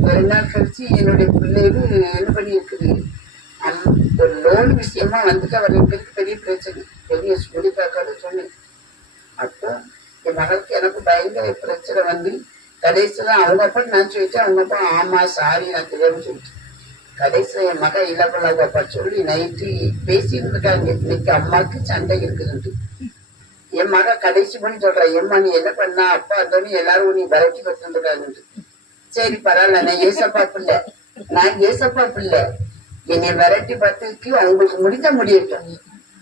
2 நாள் கழிச்சு என்னுடைய பிள்ளைகள் என்ன பண்ணி இருக்குது, ஒரு லோன் விஷயமா வந்துட்டு அவர் 2 பேருக்கு பெரிய பிரச்சனை, பெரிய சொல்லி பார்க்காத சொன்னேன். அப்போ என் மகளுக்கு எனக்கு பயங்கர பிரச்சனை வந்து கடைசியில் அவங்க அப்பா நான் சொல்லிட்டு அவங்க அப்பா ஆமா சாரி நான் தெரியாமல் சொல்லிட்டு கடைசியில் என் மகன் இலப்பல்லாத அப்பா சொல்லி நைட்டு பேசிட்டு இருக்காங்க. இன்னைக்கு அம்மாவுக்கு சண்டை இருக்குதுன்ட்டு என் மகன் கடைசி பண்ணி சொல்றேன், ஏம்மா நீ என்ன பண்ணா அப்பா அதோன்னு எல்லாரும் நீ விரட்டி வச்சுருக்காங்கன்ட்டு. சரி பரவாயில்ல, நான் ஏசப்பா பிள்ளை என்னை விரட்டி பார்த்ததுக்கு அவங்களுக்கு முடிஞ்ச முடியட்டும்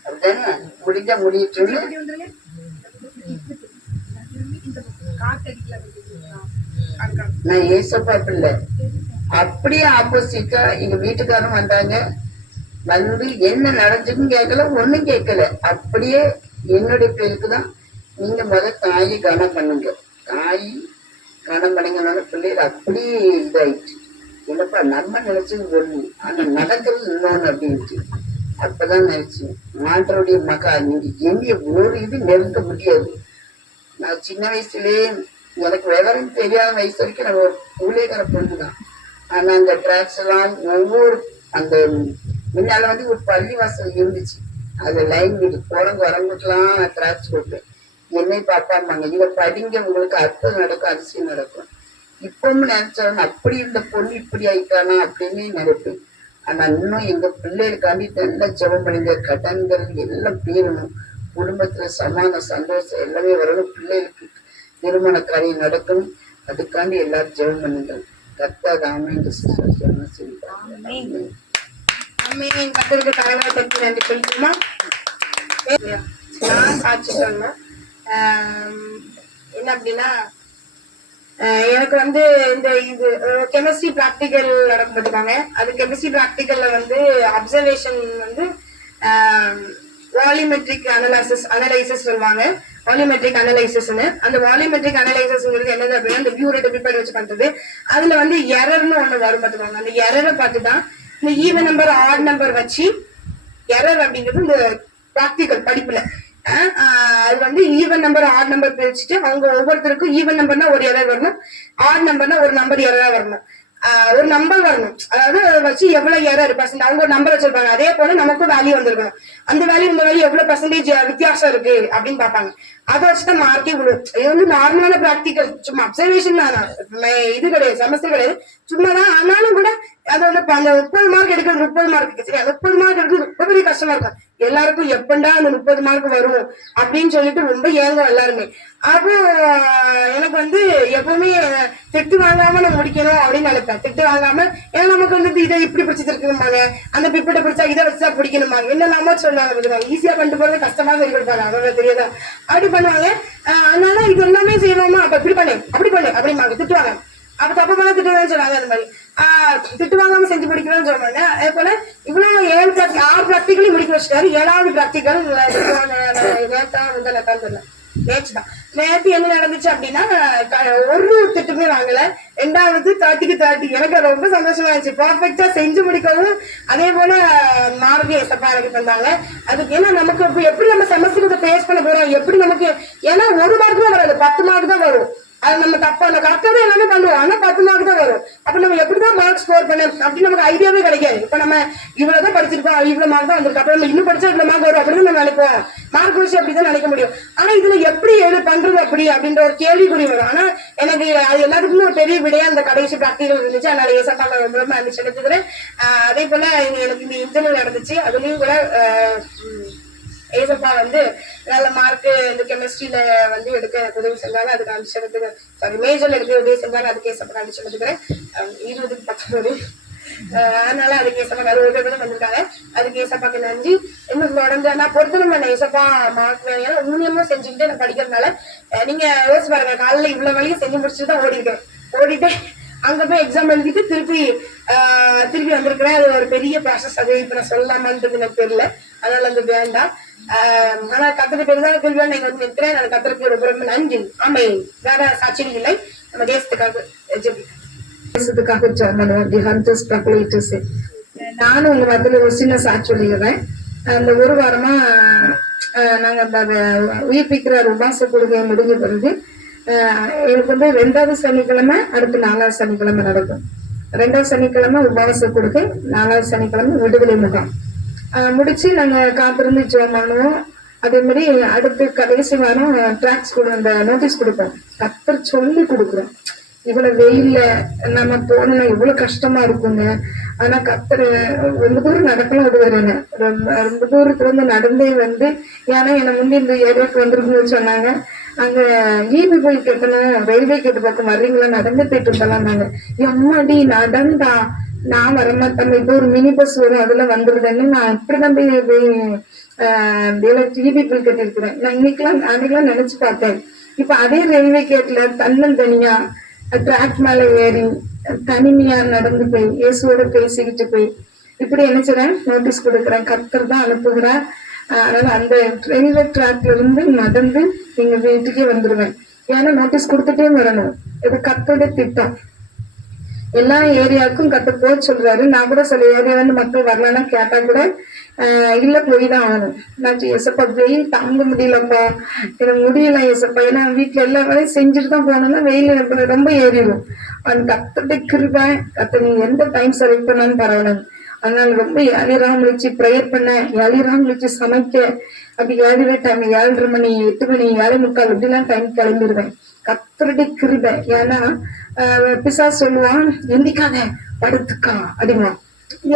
அப்படித்தானே, முடிஞ்ச முடியட்டும்னு நான் ஏசப்பா பிள்ளை. அப்படியே ஆப்போசிட்டா எங்க வீட்டுக்காரரும் வந்தாங்க, வந்து என்ன நடந்துச்சுன்னு கேட்கல, ஒண்ணும் கேட்கல. அப்படியே என்னுடைய பேருக்குதான் நீங்க தாயை கனம் பண்ணுங்க, தாய் கனம் பண்ணுங்க. பிள்ளைகள் அப்படியே இதாயிடுச்சு. இல்லப்பா நம்ம நினைச்சது ஒண்ணு, ஆனா நடக்கிறது இன்னொன்னு அப்படின்ட்டு. அப்பதான் நினைச்சேன் மாற்றோடைய மகா நீங்க எங்க ஒரு இது நெருங்க முடியாது. நான் சின்ன வயசுலயே எனக்கு விவரம் தெரியாத வயசு வரைக்கும் நம்ம ஊழியக்கார பொண்ணுதான். ஆனா அந்த ட்ராக்ஸ் எல்லாம் ஒவ்வொரு அந்த முன்னால ஒரு பள்ளிவாசல் இருந்துச்சு, அது லைன் வீடு போறவங்க வரவங்களுக்கெல்லாம் நான் ட்ராக்ஸ் கொடுப்பேன். என்னை பாப்பாம்பாங்க, இதை படிங்க உங்களுக்கு அற்புதம் நடக்கும் அதிசயம் நடக்கும். இப்பவும் நினைச்சாலும் அப்படி இருந்த பொண்ணு இப்படி ஆயிட்டானா அப்படின்னு நினைப்பேன். ஆனா இன்னும் எங்க பிள்ளைகளுக்காண்டி நல்லா ஜெபம் பண்ணுங்க, கடன்கள் எல்லாம் தீரணும், குடும்பத்துல சமாதான சந்தோஷம் எல்லாமே வரணும், பிள்ளைகளுக்கு திருமண காரியம் நடக்கணும், அதுக்காண்டி எல்லாரும் ஜெபம் பண்ணுங்க. கர்த்தர் ஆமென் கர்த்தருக்கு தலைவரத்திற்கு நன்றி சொல்லிக்குமா. நான் சாட்சி சொன்னேன் என்ன அப்படின்னா, எனக்கு இந்த இது கெமிஸ்ட்ரி ப்ராக்டிக்கல் நடக்கும் பார்த்துக்காங்க. அது கெமிஸ்ட்ரி ப்ராக்டிக்கல்ல அப்சர்வேஷன் வால்யூமெட்ரிக் அனலைசிஸ் சொல்லுவாங்க. வால்யூமெட்ரிக் அனலைசிஸ்னு அந்த வால்யூமெட்ரிக் அனலைசிஸ்ங்கிறது என்னது அப்படின்னா இந்த வியூ ரேட் ப்ரிப்பேர் வச்சு பண்றது. அதுல எரர்னு ஒண்ணு வரும் பார்த்துக்காங்க. அந்த எரரை பார்த்துதான் இந்த ஈவன் நம்பர் ஆட் நம்பர் வச்சு எரர் அப்படிங்கிறது இந்த ப்ராக்டிக்கல் படிப்புல அது ஈவன் நம்பர் ஆட் நம்பர் பிரிச்சுட்டு அவங்க ஒவ்வொருத்தருக்கும் ஈவன் நம்பர்னா ஒரு எரர் வரணும், ஆட் நம்பர்னா ஒரு நம்பர் எரரா வரணும், ஒரு நம்பர் வரணும். அதாவது வச்சு எவ்வளவு எரர் பர்சன்ட் அவங்க ஒரு நம்பர் வச்சிருப்பாங்க, அதே போல நமக்கும் வேல்யூ வந்திருக்கணும். அந்த வேல்யூ இந்த வேல்யூ எவ்வளவு பர்சன்டேஜ் வித்தியாசம் இருக்கு அப்படின்னு பாப்பாங்க. அதை வச்சுதான் மார்க்கே விடும். இது நார்மலான ப்ராக்டிக்கல், சும்மா அப்சர்வேஷன் தான், இது கிடையாது, செமஸ்டர் கிடையாது, சும்மாதான். ஆனாலும் கூட அது அந்த 30 மார்க் எடுக்கிறது 30 மார்க்கு சரி, 30 மார்க் எடுக்கிறது ரொம்ப பெரிய கஷ்டமா இருக்கும். எல்லாருக்கும் எப்பண்டா அந்த 30 மார்க் வரும் அப்படின்னு சொல்லிட்டு ரொம்ப ஏங்கும் எல்லாருமே. அப்போ எனக்கு எப்பவுமே திட்டு வாங்காம நான் முடிக்கணும் அப்படின்னு நினைப்பேன். திட்டு வாங்காம, ஏன்னா நமக்கு இதை இப்படி பிடிச்சிருக்குமாங்க, அந்த பிப்பட்டை பிடிச்சா இதை வச்சுதான் பிடிக்கணுமாங்க, என்னெல்லாம சொன்னாங்க. ஈஸியா பண்ணிட்டு போறது கஷ்டமா சொல்லி கொடுப்பாங்க, அதோட தெரியாதா அப்படி பண்ணுவாங்க. அதனால இது எல்லாமே செய்யலாமா, அப்ப இப்படி பண்ணு அப்படி பண்ணு அப்படிம்பாங்க, திட்டுவாங்க. அப்ப தப்பமான திட்டுவாங்கன்னு சொன்னாங்க. அந்த மாதிரி திட்டு வாங்காம செஞ்சு முடிக்கணும்னு சொன்னாங்க. அதே போல இவ்வளவு 6 ப்ராக்டிகலையும் முடிக்க வச்சுட்டாரு. 7வது ப்ராக்டிக்கல் நேற்று என்ன நடந்துச்சு அப்படின்னா, ஒரு திட்டுமே வாங்கல, 2வது 30க்கு 30. எனக்கு ரொம்ப சந்தோஷமா இருந்துச்சு. பர்ஃபெக்டா செஞ்சு முடிக்கவும் அதே போல மார்க் ஏசப்பா எனக்கு தந்தாங்க. அதுக்கு ஏன்னா நமக்கு இப்ப எப்படி நம்ம செமஸ்டருக்கு பேஸ் பண்ண போறோம், எப்படி நமக்கு, ஏன்னா 1 மார்க் தான் வராது, 10 மார்க் தான் வரும். அது நம்ம தப்பா கரெக்டா தான் எல்லாமே பண்ணுவோம், ஆனா 10 மார்க் தான் வரும். அப்ப நம்ம எப்படிதான் மார்க் ஸ்கோர் பண்ண அப்படின்னு நமக்கு ஐடியாவே கிடைக்காது. இப்ப நம்ம இவ்வளவுதான் படிச்சிருக்கோம், இவ்வளவு மார்க் தான் வந்திருக்கு, அப்ப நம்ம இன்னும் படிச்சா இவ்வளவு மார்க் வரும் அப்படின்னு நம்ம நினைப்போம். மார்க் வச்சு அப்படிதான் நினைக்க முடியும். ஆனா இதுல எப்படி பண்றது அப்படி அப்படின்ற ஒரு கேள்விக்குறி வரும். ஆனா எனக்கு அது எல்லாத்துக்குமே ஒரு பெரிய விடையா அந்த கடைசி ப்ராக்டிகல் இருந்துச்சு. அதனால ஏசப்பாங்க ரொம்ப ரொம்ப நன்றி எடுத்துக்கிறேன். அதே போல எனக்கு இந்த இன்டர்வியூ நடந்துச்சு, அதுலயும் கூட ஏசப்பா நல்ல மார்க் இந்த கெமிஸ்ட்ரியில எடுக்க உதவி செஞ்சாங்க. அதுக்கு அனுப்பிச்சதுக்கு சாரி மேஜர்ல எடுக்க உதவி செஞ்சாங்க. அதுக்கு ஏசப்பா அனுப்பிச்சதுக்கிறேன் 20க்கு 19. அதனால அதுக்கு ஏசப்பா 60 பேர் வந்திருக்காங்க. அதுக்கு ஏசப்பாக்கு நன்றி. இன்னும் தொடர்ந்து நான் பொறுத்தவரை பண்ண ஏசப்பா மார்க் வேணும் ஊனியமா செஞ்சுக்கிட்டு நான் படிக்கிறதுனால நீங்க யோசிச்சு பாருங்க, காலையில இவ்வளவு வரைக்கும் செஞ்சு முடிச்சுட்டு தான் ஓடிட்டு அங்க போய் எக்ஸாம் எழுதிட்டு திருப்பி வந்திருக்கிறேன். அது ஒரு பெரிய ப்ராசஸ். அது இப்ப நான் சொல்லலாமான்றது எனக்கு தெரியல, அதனால அந்த வேண்டாம். ஆனா கத்திர பேர் தான் கேள்வி நீங்க நிற்கிறேன். நான் கத்திரக்கு ரொம்ப ரொம்ப நன்றி. ஆமை வேற சாட்சியம் இல்லை, நம்ம தேசத்துக்காக நானும் உங்க ஒரு சின்ன சாட்சி சொல்லிடுறேன். அந்த ஒரு வாரமா நாங்க அந்த உயிர்ப்பிக்கிற உபாச கொடுக்க முடிஞ்ச பிறகு எனக்கு 2வது சனிக்கிழமை அடுத்து 4வது சனிக்கிழமை நடக்கும். 2வது சனிக்கிழமை உபவாச கொடுக்கை, 4வது சனிக்கிழமை விடுதலை முகாம் முடிச்சு நாங்க காத்திருந்து ஜெபம் பண்ணுவோம். அதே மாதிரி அடுத்து கடைசி வாரம் ட்ராக்ஸ் அந்த நோட்டீஸ் கொடுப்போம். கத்தர் சொல்லி கொடுக்குறோம். இவ்வளவு வெயில்ல நம்ம போனோம்னா எவ்வளவு கஷ்டமா இருக்குங்க. ஆனா கத்தர் ரொம்ப தூரம் நடக்கலாம் விடுவாருங்க. ரொம்ப தூரத்துல இருந்து நடந்தே வந்து, ஏன்னா என்னை முந்தி இந்த ஏரியாவுக்கு வந்துருக்குன்னு சொன்னாங்க. அங்க ஈபி போய் கட்டணும், ரயில்வே கேட்டு பக்கம் வர்றீங்களா, நடந்து போயிட்டு இருந்தலாம். நாங்க எம்மாடி நடந்தா நான் வரமாட்டேன், இப்போ ஒரு மினி பஸ் வரும் அதுல வந்துருதுன்னு நான் இப்படிதான் ஈபி பில் கட்டிருக்கிறேன். நான் அன்னைக்கெல்லாம் நினைச்சு பார்த்தேன். இப்ப அதே ரயில்வே கேட்ல தன்னந்தனியா ட்ராக் மேல ஏறி தனிமையா நடந்து போய் இயேசுவோட பேசிக்கிட்டு போய் இப்படி நினைச்சுறேன், நோட்டீஸ் கொடுக்குறேன். கர்த்தர் தான் அனுப்புகிறேன். அதனால அந்த ரயில்வே ட்ராக்ல இருந்து நடந்து எங்க வீட்டுக்கே வந்துருவேன். ஏன்னா நோட்டீஸ் கொடுத்துட்டே வரணும். இது கர்த்தருடைய திட்டம். எல்லா ஏரியாவுக்கும் கர்த்தர் போக சொல்றாரு. நான் கூட சில ஏரியா வந்து மக்கள் வரலன்னா கேட்டா கூட இல்ல போய் தான் ஆகணும். நான் எசப்பா வெயில் தாங்க முடியலப்பா, எனக்கு முடியல எசப்பா, ஏன்னா வீட்டுல எல்லா வேலையும் செஞ்சுட்டு தான் போனோம்னா வெயில் எனக்கு ரொம்ப ஏறிடும். அந்த கத்தட்டை கிருபை, கத்த நீ எந்த டைம் செலக்ட் பண்ணான்னு பரவாயில்ல. அதனால ரொம்ப ஏழிராம் முடிச்சு ப்ரேயர் பண்ண, ஏழிராம் முடிச்சு சமைக்க, அப்படி 7 டைம் 7:30 மணி 8 மணி 7:45 இப்படிலாம் டைம் கிளம்பிடுவேன். கத்தருடைய கிருபை. ஏன்னா பிசா சொல்லுவான், எந்திக்காத படுத்துக்கா அப்படிமா.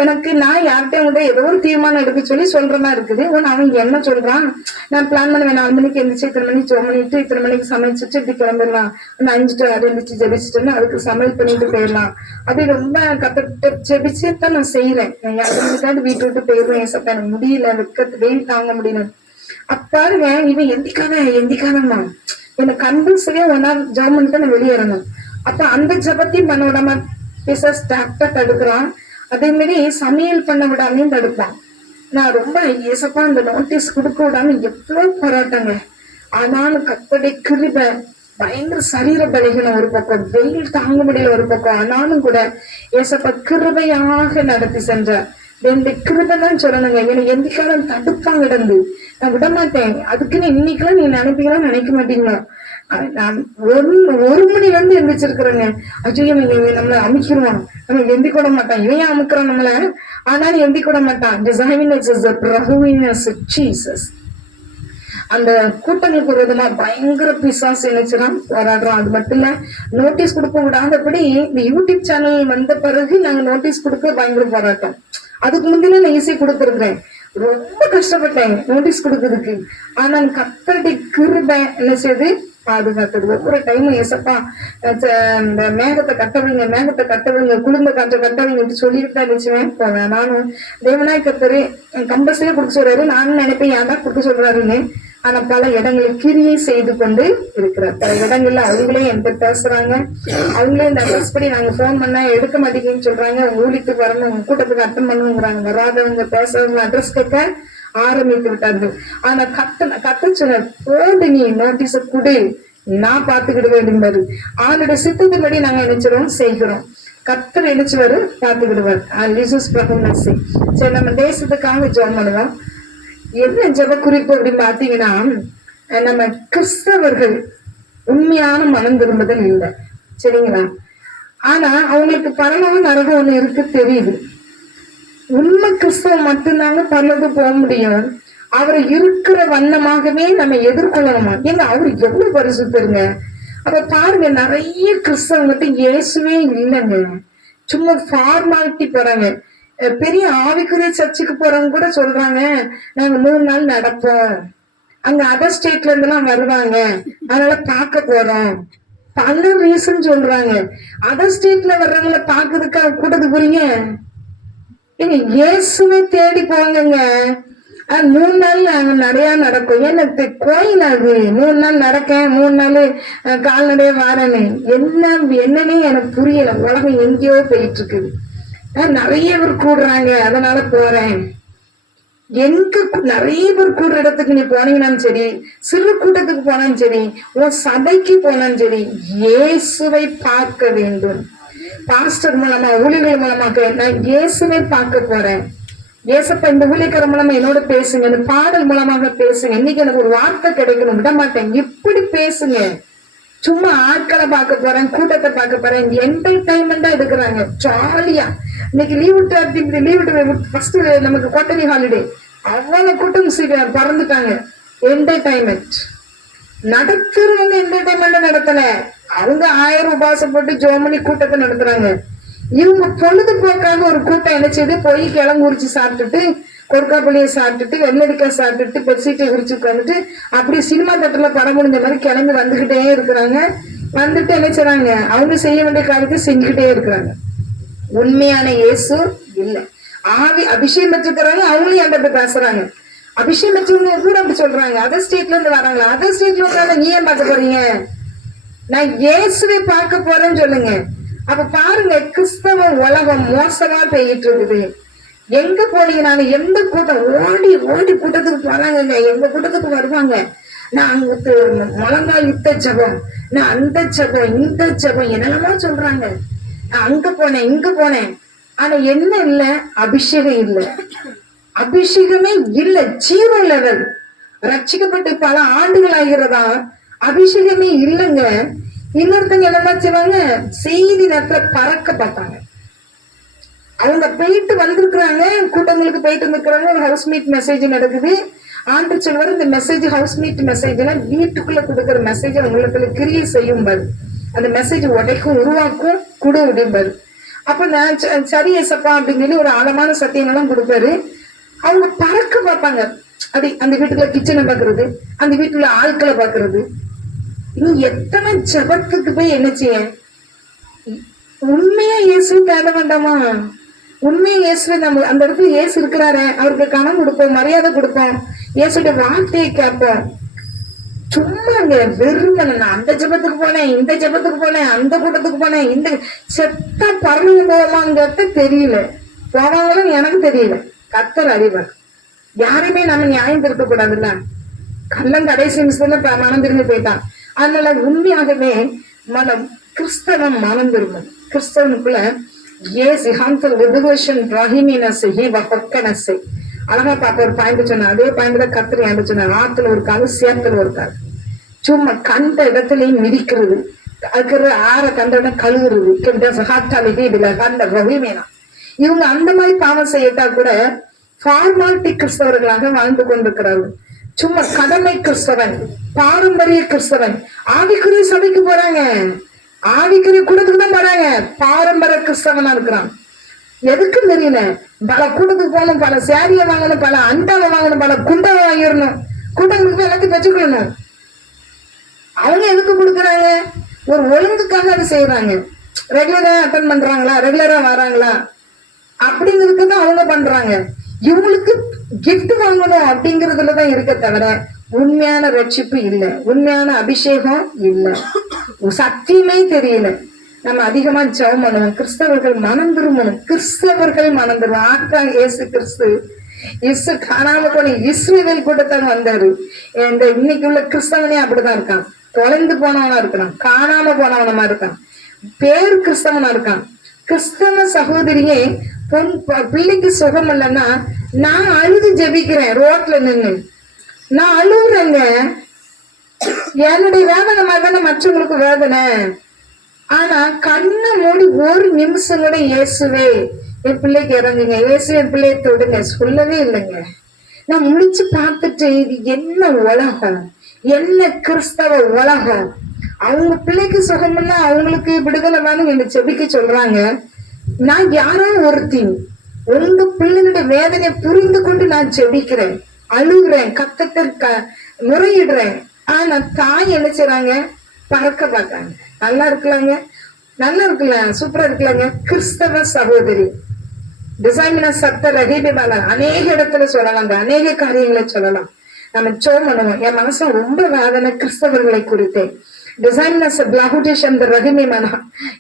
எனக்கு நான் யார்கிட்டையும் கூட ஏதோ ஒரு தீர்மானம் எடுக்க சொல்லி சொல்றதா இருக்குது. அவன் என்ன சொல்றான், நான் பிளான் பண்ணுவேன் 4 மணிக்கு எந்திரிச்சு இத்தனை மணிக்கு ஜோம் பண்ணிட்டு இத்தனை மணிக்கு சமைச்சிட்டு இப்படி கிளம்பிடலாம், 5 to 6 எந்திரிச்சு ஜெபிச்சுட்டேன்னு அதுக்கு சமையல் பண்ணிட்டு போயிடலாம். அப்படி ரொம்ப கத்த ஜெபிச்சு தான் நான் செய்யறேன். நான் 7 மணிக்காவது வீட்டு விட்டு போயிடுவேன். ஏசப்பா எனக்கு முடியல, வெயில் தாங்க முடியல. அப்பாருங்க இவன் எந்திக்காதம்மா, எனக்கு கம்பல்சரியா 1 hour ஜோம் பண்ணிட்டு நான் வெளியேறணும். அப்ப அந்த ஜபத்தையும் பண்ண விடாம பிசாசு தடுக்கிறான். அதே மாதிரி சமையல் பண்ண விடாமையும் தடுப்பான். நான் ரொம்ப ஏசப்பா அந்த நோட்டீஸ் கொடுக்க விடாம எவ்வளவு போராட்டங்க. ஆனாலும் கர்த்தருடைய கிருபை, பயங்கர சரீர பலகீனம் ஒரு பக்கம், வெயில் தாங்க முடியல ஒரு பக்கம், ஆனாலும் கூட ஏசப்பா கிருபையாக நடத்தி சென்றார். இந்த கிருபை தான் சொல்லணுங்க. எனக்கு எந்த காலம் தடுப்பாங்க கிடந்து நான் விட மாட்டேன். அதுக்குன்னு இன்னைக்கெல்லாம் நீ நினைப்பீங்களா, நினைக்க மாட்டீங்களா? நான் 1 மணில இருந்து எந்திரிச்சிருக்கிறேங்க. ஐயோ நம்மள அமுக்கிடுவான், நம்ம எந்தி கூட மாட்டான், இவன் அமுக்குறான் நம்மள, ஆனாலும் எந்தி கூட மாட்டான். அந்த கூட்டங்களுக்கு விரோதமா பயங்கர பிசாசு நினைச்சுதான் போராடுறோம். அது மட்டும் இல்ல, நோட்டீஸ் கொடுக்க விடாதபடி இந்த யூடியூப் சேனல் வந்த பிறகு நாங்க நோட்டீஸ் கொடுக்க பயங்கர போராட்டம். அதுக்கு முந்தின நான் ஈஸியா கொடுத்துருக்கேன். ரொம்ப கஷ்டப்பட்டேன் நோட்டீஸ் கொடுக்கறதுக்கு. ஆனா கர்த்தருடைய கிருபை என்ன செய்யுது, பாதுகாத்தது. ஒவ்வொரு டைமும் ஏசப்பா இந்த மேகத்தை கட்டவிங்க குடும்ப காற்றை கட்டவிங்க சொல்லிட்டு தான் இருந்துச்சுவேன் போவேன். நானும் தேவனாய் கர்த்தரு கம்பல்சரியா கொடுக்க சொல்றாரு. நானும் நினைப்பேன் ஏன் தான் கொடுக்க சொல்றாருன்னு. ஆனா பல இடங்களில் கிரியை செய்து கொண்டு இருக்கிறார். பல இடங்கள்ல அவங்களே என்கிட்ட பேசுறாங்க. அவங்களே இந்த அட்ரஸ் படி நாங்க போன் பண்ணா எடுக்க மாட்டேங்குன்னு சொல்றாங்க. ஊழியத்துக்கு வரணும், கூட்டத்துக்கு அட்டன் பண்ணுங்கிறாங்க. வராதவங்க பேசுறவங்க அட்ரஸ் கேட்க ஆரம்பித்து விட்டார்கள். ஆனா கத்த சொன்ன போது நீ நோட்டீஸ குடு, நான் பாத்துக்கிடுவேன் அப்படின்பாரு. அவனுடைய சித்தத்தின்படி நாங்க நினைச்சிரோம் செய்கிறோம். கத்தர் நினைச்சுவாரு, பாத்துக்கிடுவார். சரி, நம்ம தேசத்துக்காக ஜெபம் பண்ணுவோம். என்ன ஜெப குறிப்பு அப்படின்னு பாத்தீங்கன்னா, நம்ம கிறிஸ்தவர்கள் உண்மையான மனம் திரும்புதல் இல்லை, சரிங்களா? ஆனா அவங்களுக்கு பரலோகம் நரகம் ஒண்ணு இருக்கு தெரியுது. உண்மை கிறிஸ்தவம் மட்டும்தாங்க பரலோகம் போக முடியும். அவரை இருக்கிற வண்ணமாகவே நம்ம எதிர்கொள்ளணுமா? ஏங்க அவரு எவ்வளவு பரிசுத்தருங்க. அப்ப பாருங்க, நிறைய கிறிஸ்தவங்கிட்ட இயேசுவே இல்லைங்க. சும்மா ஃபார்மாலிட்டி போறாங்க. பெரிய ஆவிக்குரிய சர்ச்சுக்கு போறவங்க கூட சொல்றாங்க, நாங்க 3 நாள் நடப்போம், அங்க அதர் ஸ்டேட்ல இருந்து எல்லாம் வருவாங்க, அதனால பார்க்க போறோம். பல ரீசன் சொல்றாங்க. அதர் ஸ்டேட்ல வர்றவங்களை பாக்குறதுக்கு கூட்டத்துக்கு போறீங்க? ஏங்க இயேசுவே தேடி போவாங்கங்க. 3 நாள் அங்க நிறையா நடக்கும். ஏன்னா கோயில் அது 3 நாள் நடக்க, 3 நாள் கால்நடையா வாரன்னு என்னன்னே எனக்கு புரியல. உலகம் எங்கேயோ போயிட்டு இருக்குது. நிறைய பேர் கூடுறாங்க, அதனால போறேன். எங்க நிறைய பேர் கூடுற இடத்துக்கு நீ போனீங்கன்னாலும் சரி, சிறு கூட்டத்துக்கு போனாலும் சரி, உன் சபைக்கு போனாலும் சரி, இயேசுவை பார்க்க வேண்டும். பாஸ்டர் மூலமா, ஊழியர்கள் மூலமாக நான் இயேசுவை பார்க்க போறேன். ஏசப்பா இந்த ஊழியக்கார மூலமா என்னோட பேசுங்க, இந்த பாடல் மூலமாக பேசுங்க, இன்னைக்கு எனக்கு ஒரு வார்த்தை கிடைக்கணும், விட மாட்டேன், இப்படி பேசுங்க. சும்மா ஆட்களை பார்க்க போறேன், கூட்டத்தை பார்க்க போறேன், என்டர்டைன்மெண்டா எடுக்கிறாங்க ஜாலியா. இன்னைக்கு லீவ் விட்டு ஃபர்ஸ்ட் நமக்கு குவார்டர்லி ஹாலிடே, அவ்வளவு கூட்டம் பறந்துட்டாங்க. என்டர்டைன்மெண்ட் நடத்துறவங்க என்டர்டைன்மெண்ட் நடத்தல, அவங்க 1000 உபாசம் போட்டு ஜோமனி கூட்டத்தை நடத்துறாங்க. இவங்க பொழுதுபோக்காக ஒரு கூட்டம் என்ன செய்து போய் கிழங்கு உரிச்சு சாப்பிட்டுட்டு, கொற்காப்புளியை சாப்பிட்டுட்டு, வெள்ளரிக்காய் சாப்பிட்டுட்டு, பெட்ஷீட்டை உரிச்சு உட்காந்துட்டு அப்படி சினிமா தேட்டர்ல படம் முடிஞ்ச மாதிரி கிளம்பி வந்துகிட்டே இருக்கிறாங்க. வந்துட்டு என்ன செய்றாங்க, அவங்க செய்ய வேண்டிய காரியத்தை செஞ்சுக்கிட்டே இருக்கிறாங்க. உண்மையான இயேசு இல்ல. ஆவி அபிஷேகம் பெற்றுக்கிறாங்க, அவங்களும் என்கிட்ட பேசுறாங்க. அபிஷேகம் பெற்றவங்க கூட அப்படி சொல்றாங்க, அதர் ஸ்டேட்ல இருந்து வராங்களா, அதர் ஸ்டேட்ல இருந்தா நீ ஏன் பார்க்க போறீங்க, நான் இயேசுவை பார்க்க போறேன்னு சொல்லுங்க. அப்ப பாருங்க, கிறிஸ்தவ உலகம் மோசமா பெய்யிட்டு இருக்குது. எங்க போனீங்க, நான் எந்த கூட்டம் ஓடி ஓடி கூட்டத்துக்கு போறாங்க, எந்த கூட்டத்துக்கு வருவாங்க. நான் அங்க முழங்கால் யுத்த ஜபம், நான் அந்த ஜபம் இந்த ஜபம் என்னென்னமோ சொல்றாங்க. நான் அங்க போனேன் இங்க போனேன், ஆனா என்ன இல்ல, அபிஷேகம் இல்ல. அபிஷேகமே இல்ல, ஜீரோ லெவல். ரட்சிக்கப்பட்டு பல ஆண்டுகள் ஆகிறதா, அபிஷேகமே இல்லைங்க. இன்னொருத்தங்க என்ன செய்வாங்க, செய்தி நேரத்துல பறக்க பார்த்தாங்க. அவங்க போயிட்டு வந்திருக்கிறாங்க, கூட்டங்களுக்கு போயிட்டு வந்திருக்கிறாங்க, ஒரு ஹவுஸ் மீட் மெசேஜ் நடக்குது. ஆண்டு சொல்வார், இந்த மெசேஜ் ஹவுஸ் மீட் மெசேஜ் எல்லாம் வீட்டுக்குள்ள கொடுக்குற மெசேஜ் உங்களுக்கு கிரியை செய்யும் பாரு, அந்த மெசேஜ் உடைக்கும் உருவாக்கும் குடு அப்படிம்பாரு. அப்ப நான் சரி ஏசப்பா அப்படின்னு சொல்லி ஒரு ஆழமான சத்தியம் எல்லாம் கொடுப்பாரு. அவங்க பறக்க பார்ப்பாங்க, அப்படி அந்த வீட்டுக்குள்ள கிச்சனை பாக்குறது, அந்த வீட்டுல ஆட்களை பாக்குறது. நீ எத்தனை ஜபத்துக்கு போய் என்ன செய்ய, உண்மையா இயேசு தேட வேண்டாமா? உண்மையா இயேசு நம்ம அந்த இடத்துல இயேசு இருக்கிறாரு, அவருக்கு கணம் கொடுப்போம், மரியாதை கொடுப்போம், இயேசுடைய வார்த்தையை கேட்போம். சும்மாங்க வெறும் நான் அந்த ஜபத்துக்கு போனேன், இந்த ஜபத்துக்கு போனேன், அந்த கூட்டத்துக்கு போனேன், இந்த செத்தா பரவ போவாங்கிறது தெரியல, போவாங்களும் எனக்கு தெரியல. கர்த்தர் அறிவார். யாருமே நம்ம நியாயம் திருக்க கூடாதுல்ல. கள்ளம் கடைசி நிமிஷத்துல மனம் திரும்பி போயிட்டான். அதனால உண்மையாகவே மனம் கிறிஸ்தவம் மனம் திரும்பும். கிறிஸ்தவனுக்குள்ள அழகா பாப்ப ஒரு பாயிண்ட் சொன்ன, அதே பாயிண்ட் கத்திரி சொன்ன, ஆத்துல ஒரு காலம் சேத்துல ஒரு காலம். சும்மா கண்ட இடத்துலயும் மிதிக்கிறது, அதுக்கு ஆற கண்ட இடம் கழுவுறது. இவங்க அந்த மாதிரி பாவம் செய்யட்டா கூட ஃபார்மாலிட்டி கிறிஸ்தவர்களாக வாழ்ந்து கொண்டிருக்கிறார்கள். சும்மா கடமை கிறிஸ்தவன், பாரம்பரிய கிறிஸ்தவன். ஆவிக்குரிய சபைக்கு போறாங்க, ஆவிக்குரிய கூட்டத்துக்கு தான் போறாங்க, பாரம்பரிய கிறிஸ்தவனா இருக்கிறான். எதுக்கும் தெரியல, பல கூட்டத்துக்கு போகணும், பல சேரிய வாங்கணும், பல அண்டாவை வாங்கணும், பல குண்டாவை வாங்கிடணும், கூட்டங்களுக்கு எல்லாத்தையும் பெற்றுக்கொள்ளணும். அவங்க எதுக்கு கொடுக்குறாங்க, ஒரு ஒழுங்குக்காக அதை செய்யறாங்க. ரெகுலரா அட்டன் பண்றாங்களா, ரெகுலரா வராங்களா அப்படிங்கிறதுக்கு தான் அவங்க பண்றாங்க. இவங்களுக்கு கிஃப்ட் வாங்கணும் அப்படிங்கறதுலதான் இருக்க தவிர உண்மையான ரட்சிப்பு இல்ல, உண்மையான அபிஷேகம் இல்ல, சத்தியமே தெரியல. நம்ம அதிகமா ஜெபம் பண்ணுவோம், கிறிஸ்தவர்கள் மனம் திரும்பணும், கிறிஸ்தவர்கள் மனம் திரும்பணும். ஆற்றாங்க இயேசு கிறிஸ்து, இயேசு காணாம போன இஸ்ரவேல் கூட்டத்தான் வந்தாரு. இந்த இன்னைக்கு உள்ள கிறிஸ்தவனே அப்படிதான் இருக்கான், தொலைந்து போனவனா இருக்கிறான், காணாம போனவனமா இருக்கான், பேர் கிறிஸ்தவனா இருக்கான். கிறிஸ்தவ சகோதரியே பிள்ளைக்கு சுகம் இல்லைன்னா நான் அழுது ஜெபிக்கிறேன், ரோட்ல நின்று நான் அழுகுறேங்க. என்னுடைய வேதனை மாதிரி மற்றவங்களுக்கு வேதனை. ஆனா கண்ணை மூடி ஒரு நிமிஷம் கூட இயேசுவே என் பிள்ளைக்கு இறங்குங்க, இயேசு என் பிள்ளையை தொடுங்க சொல்லவே இல்லைங்க. நான் முடிச்சு பார்த்துட்டு இது என்ன உலகம், என்ன கிறிஸ்தவ உலகம். அவங்க பிள்ளைக்கு சுகம்னா அவங்களுக்கு விடுதலை வேணும் என்று செபிக்க சொல்றாங்க. நான் யாரோ ஒருத்தி உங்க பிள்ளைங்களோட வேதனை புரிந்து கொண்டு நான் செபிக்கிறேன், அழுகுறேன், கத்தத்திற்கு முறையிடுறேன். ஆனா தாய் என்ன செய்றாங்க, பறக்க பார்க்காங்க. நல்லா இருக்கலாங்க, நல்லா இருக்கலாம், சூப்பரா இருக்கலாங்க. கிறிஸ்தவ சகோதரி டிசைமின சத்த ரஹீபிபால அநேக இடத்துல சொல்லலாங்க, அநேக காரியங்களை சொல்லலாம். நம்ம சோம் பண்ணுவோம். என் மனசு ரொம்ப வேதனை கிறிஸ்தவர்களை குறித்து.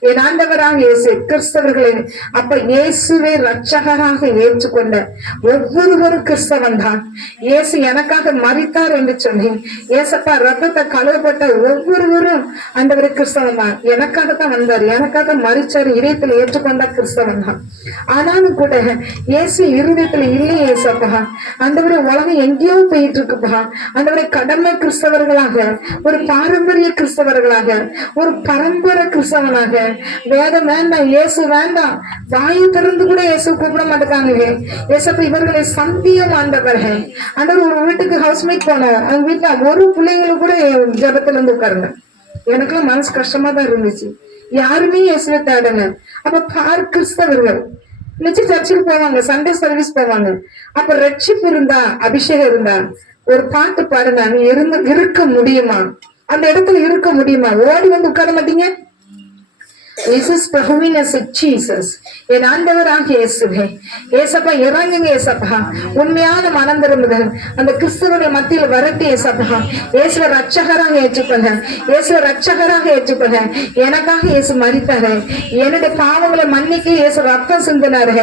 என் ஆண்டவராக இயேசு கிறிஸ்தவர்களை அப்ப இயேசுவை ரட்சகராக ஏற்றுக்கொண்ட ஒவ்வொருவரும் கிறிஸ்தவன் தான். இயேசு எனக்காக மரித்தார் என்று சொல்லி ஏசப்பா ரத்தத்தை கழுவப்பட்ட ஒவ்வொருவரும் ஆண்டவரை கிறிஸ்தவன் தான். எனக்காகத்தான் வந்தார், எனக்காக மரிச்சாரு, இதயத்துல ஏற்றுக்கொண்ட கிறிஸ்தவன் தான். ஆனாலும் கூட இயேசு இருதயத்துல இல்லையே ஏசப்பா. ஆண்டவரை உலகம் எங்கேயோ போயிட்டு இருக்குப்பா. ஆண்டவரை கடமை கிறிஸ்தவர்களாக, ஒரு பாரம்பரிய கிறிஸ்தவ கிறிஸ்தவர்களாக, ஒரு பரம்பரை கிறிஸ்தவனாக, வேதம் வேண்டாம், இயேசு வேண்டாம், வாயை திறந்து கூட இயேசு கூப்பிட மாட்டேங்காங்க. ஏசப்பா இவர்களை சந்தியம் ஆண்டவர்கள். ஆண்டவர் ஒரு வீட்டுக்கு ஹவுஸ்மேட் போனார், அவங்க வீட்டுல ஒரு பிள்ளைங்களும் கூட ஜபத்துல இருந்து உட்காருங்க. எனக்குலாம் மனசு கஷ்டமா தான் இருந்துச்சு. யாருமே இயேசுவை தேடல. அப்ப கிறிஸ்தவர்கள் நிச்சயம் சர்ச்சுக்கு போவாங்க, சண்டே சர்வீஸ் போவாங்க. அப்ப ரட்சிப்பு இருந்தா, அபிஷேகம் இருந்தா, ஒரு பாட்டு பாடுனா நீ இருக்க முடியுமா? அந்த இடத்துல இருக்க முடியுமா? ஓடி வந்து உட்கார மாட்டீங்க? ஜீசஸ், என் ஆண்டவராக இயேசுவே, ஏசப்பா இறங்குங்க ஏசப்பா, உண்மையான மனம் திரும்புதல் அந்த கிறிஸ்தவர்கள் மத்தியில் வரட்டி ஏசப்பா, இயேசுவ ரட்சகராக ஏற்றுக்கொள்ள, இயேசுவ ரட்சகராக ஏற்றுக்கொள்ள. எனக்காக இயேசு மரித்தாரு, என்னுடைய பாவங்களை மன்னிக்க இயேசு ரத்தம் சிந்தினாரு.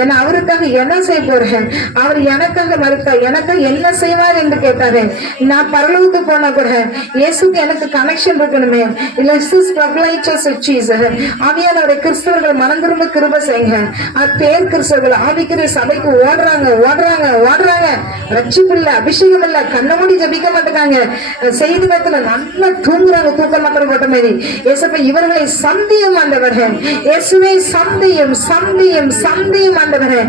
என அவருக்காக என்ன செய்ய போறேன்? அவர் எனக்காக மரித்தார், எனக்காக என்ன செய்வார் என்று கேட்டாரு. நான் பரலோகத்துக்கு போனா கூட இயேசுக்கு எனக்கு கனெக்ஷன் இருக்கணுமே. இல்ல ஆவியானவரை கிறிஸ்தவர்கள் மனம் திரும்ப கிருபை செய்யுங்க. பேர் கிறிஸ்தவர்கள் ஆவிக்கிற சபைக்கு ஓடுறாங்க, ரட்சிப்பு இல்ல, அபிஷேகம் இல்ல, கண்ண மூடி ஜபிக்க மாட்டேங்காங்க, செய்தி நேரத்துல நல்லா தூங்குறாங்க, தூக்க மாத்திரம் போட்ட மாதிரி. ஏசப்பா இவர்களை சந்தியம் ஆண்டவர்கள், இயேசுவே சந்தியம் ஆண்டவர்கள்.